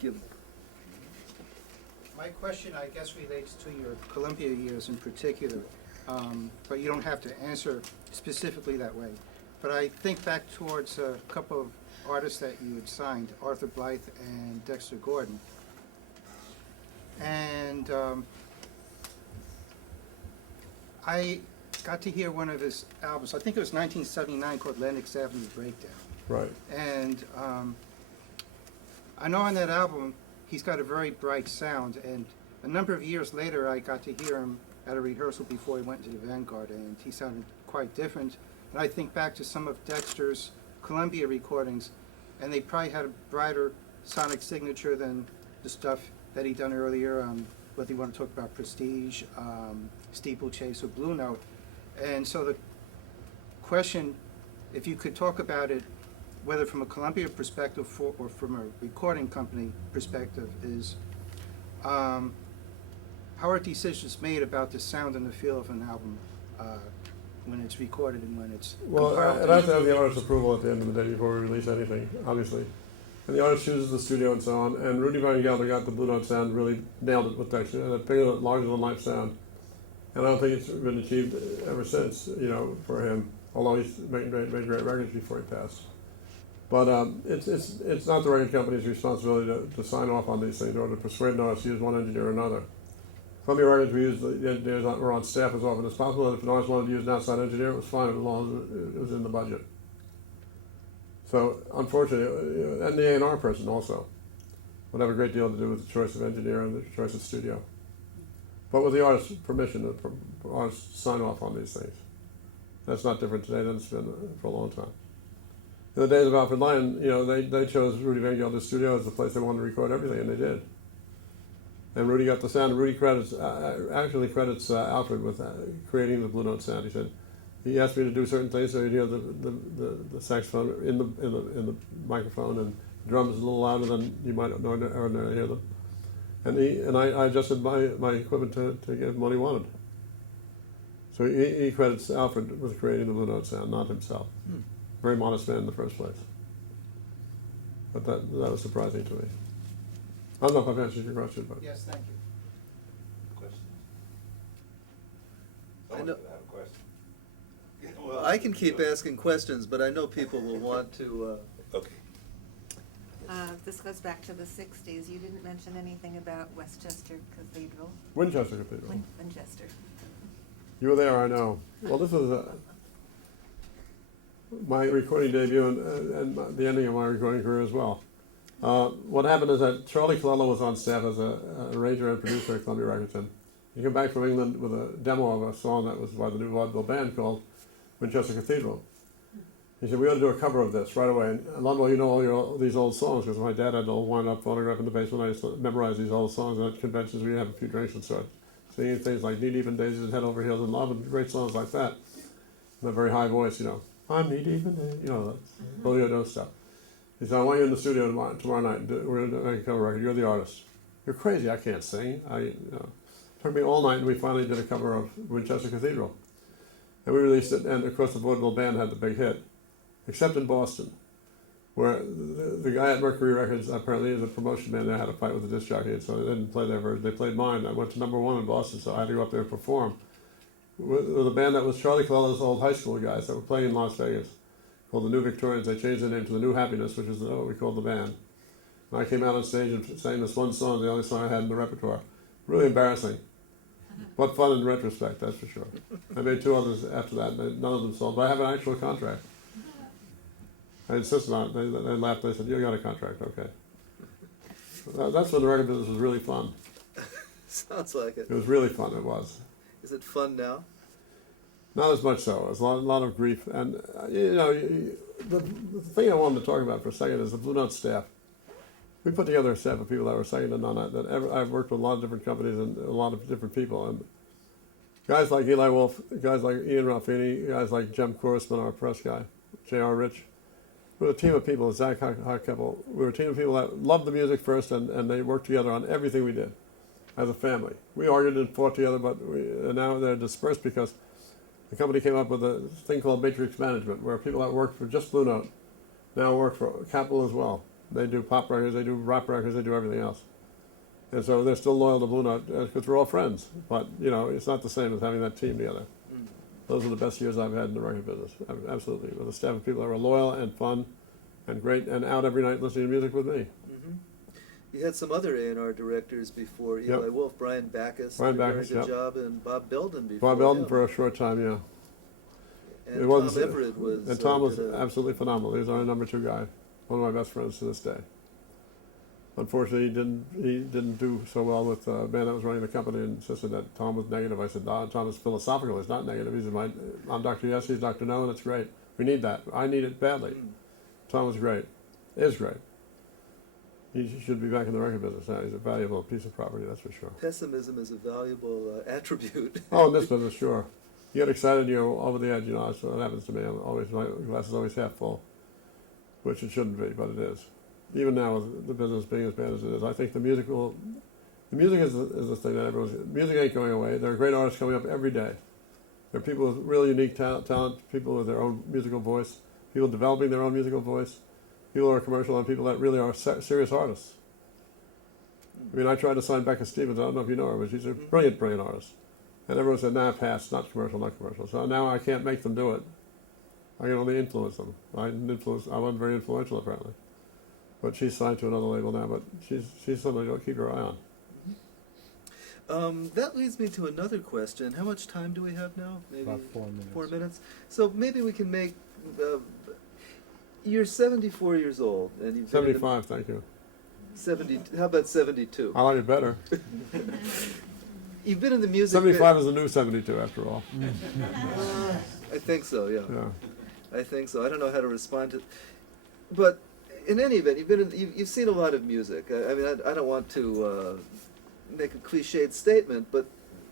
give. My question, I guess, relates to your Columbia years in particular, but you don't have to answer specifically that way. But I think back towards a couple of artists that you had signed, Arthur Blythe and Dexter Gordon. And I got to hear one of his albums, I think it was 1979, called Lenox Avenue Breakdown. Right. And I know on that album, he's got a very bright sound, and a number of years later, I got to hear him at a rehearsal before he went to the Vanguard, and he sounded quite different. And I think back to some of Dexter's Columbia recordings, and they probably had a brighter sonic signature than the stuff that he'd done earlier, whether you want to talk about Prestige, Steeplechase, or Blue Note. And so the question, if you could talk about it, whether from a Columbia perspective or from a recording company perspective, is how are decisions made about the sound and the feel of an album when it's recorded and when it's compiled? It has to have the artist's approval at the end of the day before we release anything, obviously. And the artist chooses the studio and so on. And Rudy Van Gelder got the Blue Note sound, really nailed it with Dexter, and a bigger, larger-than-life sound. And I don't think it's been achieved ever since, for him, although he's made great records before he passed. But it's not the record company's responsibility to sign off on these things or to persuade an artist to use one engineer or another. Columbia Records, we used the engineers were on staff as often as possible, and if an artist wanted to use an outside engineer, it was fine as long as it was in the budget. So, unfortunately, and the A&R person also would have a great deal to do with the choice of engineer and the choice of studio. But with the artist's permission, the artists sign off on these things. That's not different today than it's been for a long time. In the days of Alfred Lion, they chose Rudy Van Gelder's studio as the place they wanted to record everything, and they did. And Rudy got the sound. Rudy actually credits Alfred with creating the Blue Note sound. He said he asked me to do certain things, so you'd hear the saxophone in the microphone, and the drums a little louder than you might ordinarily hear them. And I adjusted my equipment to give him what he wanted. So he credits Alfred with creating the Blue Note sound, not himself. Very modest man in the first place. But that was surprising to me. I don't know if I've answered your question, but Yes, thank you. Questions? I Someone know- should have a question. Well, I can keep asking questions, but I know people will want to. Okay. This goes back to the 60s. You didn't mention anything about Westchester Cathedral. Winchester Cathedral. Winchester. You were there, I know. Well, this was my recording debut and the ending of my recording career as well. What happened is that Charlie Colello was on staff as an arranger and producer at Columbia Records, and he came back from England with a demo of a song that was by the new vaudeville band called Winchester Cathedral. He said, we ought to do a cover of this right away. And Lundvall, you know all these old songs, because my dad had an old wind-up phonograph in the basement. I used to memorize these old songs, and at conventions we'd have a few drinks and start singing things like Knee Deep in Daisies and Head Over Heels in Love, and great songs like that. In a very high voice, I'm knee deep in daisies, Julio Jones stuff. He said, I want you in the studio tomorrow night. We're going to make a cover record. You're the artist. You're crazy. I can't sing. It took me all night, and we finally did a cover of Winchester Cathedral. And we released it, and of course the vaudeville band had the big hit, except in Boston, where the guy at Mercury Records, apparently as a promotion man there, had a fight with the disc jockey, and so they didn't play their version. They played mine. I went to #1 in Boston, so I had to go up there and perform with a band that was Charlie Colello's old high school guys that were playing in Las Vegas, called the New Victorians. They changed their name to the New Happiness, which is what we called the band. And I came out on stage and sang this one song, the only song I had in the repertoire. Really embarrassing. But fun in retrospect, that's for sure. I made 2 others after that, and none of them sold, but I have an actual contract. I insisted on it. They laughed. They said, you got a contract, okay. That's when the record business was really fun. Sounds like it. It was really fun, it was. Is it fun now? Not as much so. There's a lot of grief. And, the thing I wanted to talk about for a second is the Blue Note staff. We put together a staff of people that were second to none. I've worked with a lot of different companies and a lot of different people. And guys like Eli Wolf, guys like Ian Ralphini, guys like Jem Korosman, our press guy, J.R. Rich. We're a team of people, Zach Harkeppel. We were a team of people that loved the music first, and they worked together on everything we did as a family. We argued and fought together, but now they're dispersed because the company came up with a thing called matrix management, where people that worked for just Blue Note now work for Capitol as well. They do pop records, they do rock records, they do everything else. And so they're still loyal to Blue Note because we're all friends. But, you know, it's not the same as having that team together. Those are the best years I've had in the record business, absolutely. With a staff of people that were loyal and fun and great and out every night listening to music with me. You had some other A&R directors before Eli Yep. Wolf, Brian Backus, Brian did a very Backus, good yep. job, and Bob Belden before Bob Belden him. for a short time, yeah. And It Tom wasn't- Everett was. And Tom was did a- absolutely phenomenal. He was our number 2 guy, one of my best friends to this day. Unfortunately, he didn't do so well with the man that was running the company and insisted that Tom was negative. I said, no, Tom is philosophical. He's not negative. He said, I'm Dr. Yes, he's Dr. No, and it's great. We need that. I need it badly. Tom was great. Is great. He should be back in the record business now. He's a valuable piece of property, that's for sure. Pessimism is a valuable attribute. Oh, in this business, sure. You get excited, you're over the edge, you know, that's what happens to me. My glass is always half full, which it shouldn't be, but it is. Even now, with the business being as bad as it is, I think the music is the thing that music ain't going away. There are great artists coming up every day. There are people with really unique talent, people with their own musical voice, people developing their own musical voice, people who are commercial, and people that really are serious artists. I mean, I tried to sign Becca Stevens. I don't know if you know her, but she's a brilliant, brilliant artist. And everyone said, nah, pass, not commercial, not commercial. So now I can't make them do it. I can only influence them. I wasn't very influential, apparently. But she's signed to another label now, but she's somebody to keep her eye on. That leads me to another question. How much time do we have now? Maybe About 4 minutes. 4 minutes. So maybe we can make. You're 74 years old, and you've been in the- 75, thank you. 70. How about 72? I like it better. You've been in the music. 75 is the new 72, after all. I think so. Yeah. Yeah. I think so. I don't know how to respond to. But in any event, you've seen a lot of music. I mean, I don't want to make a cliched statement, but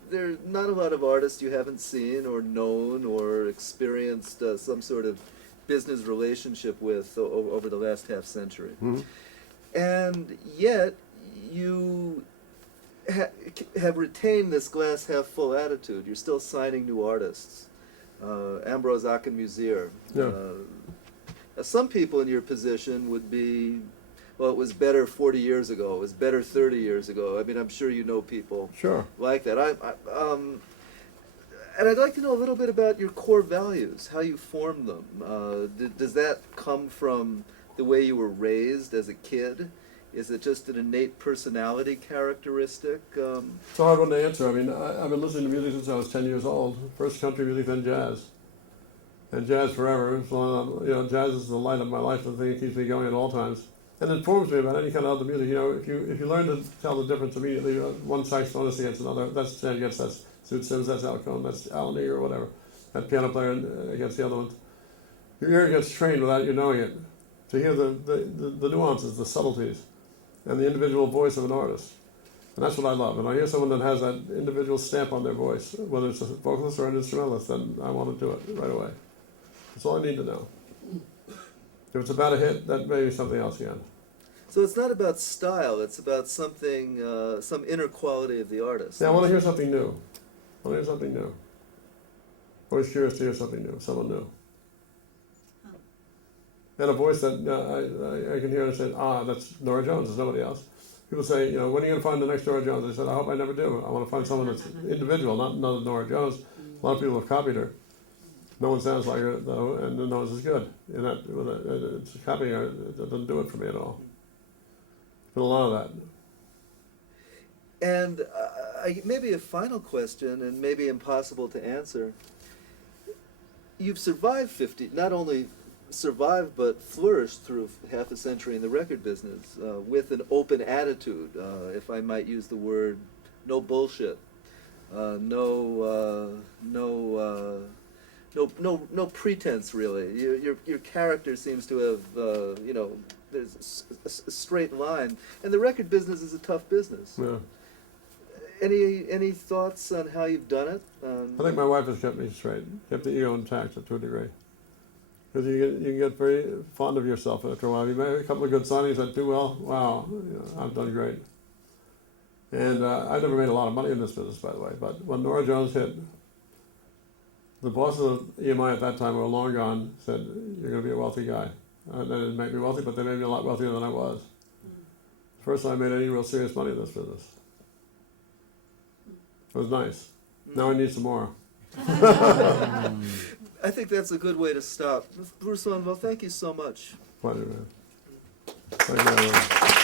there are not a lot of artists you haven't seen or known or experienced some sort of business relationship with over the last half century. Mm-hmm. And yet, you have retained this glass half full attitude. You're still signing new artists. Ambrose Akinmuseer. Yeah. Some people in your position would be, well, it was better 40 years ago. It was better 30 years ago. I mean, I'm sure you know people Sure. like that. And I'd like to know a little bit about your core values, how you formed them. Does that come from the way you were raised as a kid? Is it just an innate personality characteristic? It's a hard one to answer. I mean, I've been listening to music since I was 10 years old. First country music, then jazz. And jazz forever. So, you know, jazz is the light of my life, the thing that keeps me going at all times. And informs me about any kind of other music. You know, if you learn to tell the difference immediately, one saxophonist against another, that's Stan Getz, that's Sue Sims, that's Al Cohn, that's Alan Eager, or whatever. That piano player against the other ones. Your ear gets trained without you knowing it to hear the nuances, the subtleties, and the individual voice of an artist. And that's what I love. And I hear someone that has that individual stamp on their voice, whether it's a vocalist or an instrumentalist, then I want to do it right away. That's all I need to know. If it's about a hit, that may be something else again. So it's not about style, it's about something, some inner quality of the artist. Yeah, I want to hear something new. I want to hear something new. Always curious to hear something new, someone new. And a voice that I can hear and say, that's Nora Jones, there's nobody else. People say, you know, when are you going to find the next Nora Jones? I said, I hope I never do. I want to find someone that's individual, not another Nora Jones. A lot of people have copied her. No one sounds like her, though, and no one's as good. And it's copying her, it doesn't do it for me at all. Been a lot of that. And maybe a final question, and maybe impossible to answer. You've survived 50, not only survived, but flourished through half a century in the record business with an open attitude, if I might use the word, no bullshit, no pretense, really. Your character seems to have, you know, there's a straight line, and the record business is a tough business. Yeah. Any thoughts on how you've done it? I think my wife has kept me straight, kept the ego intact to a degree. Because you can get very fond of yourself after a while. You made a couple of good signings that do well. Wow, I've done great. And I never made a lot of money in this business, by the way. But when Nora Jones hit, the bosses of EMI at that time were long gone. Said, "You're going to be a wealthy guy." And they didn't make me wealthy, but they made me a lot wealthier than I was. First time I made any real serious money in this business. It was nice. Now I need some more. I think that's a good way to stop. Bruce Lundvall, thank you so much. Pleasure, man. Thank you very much.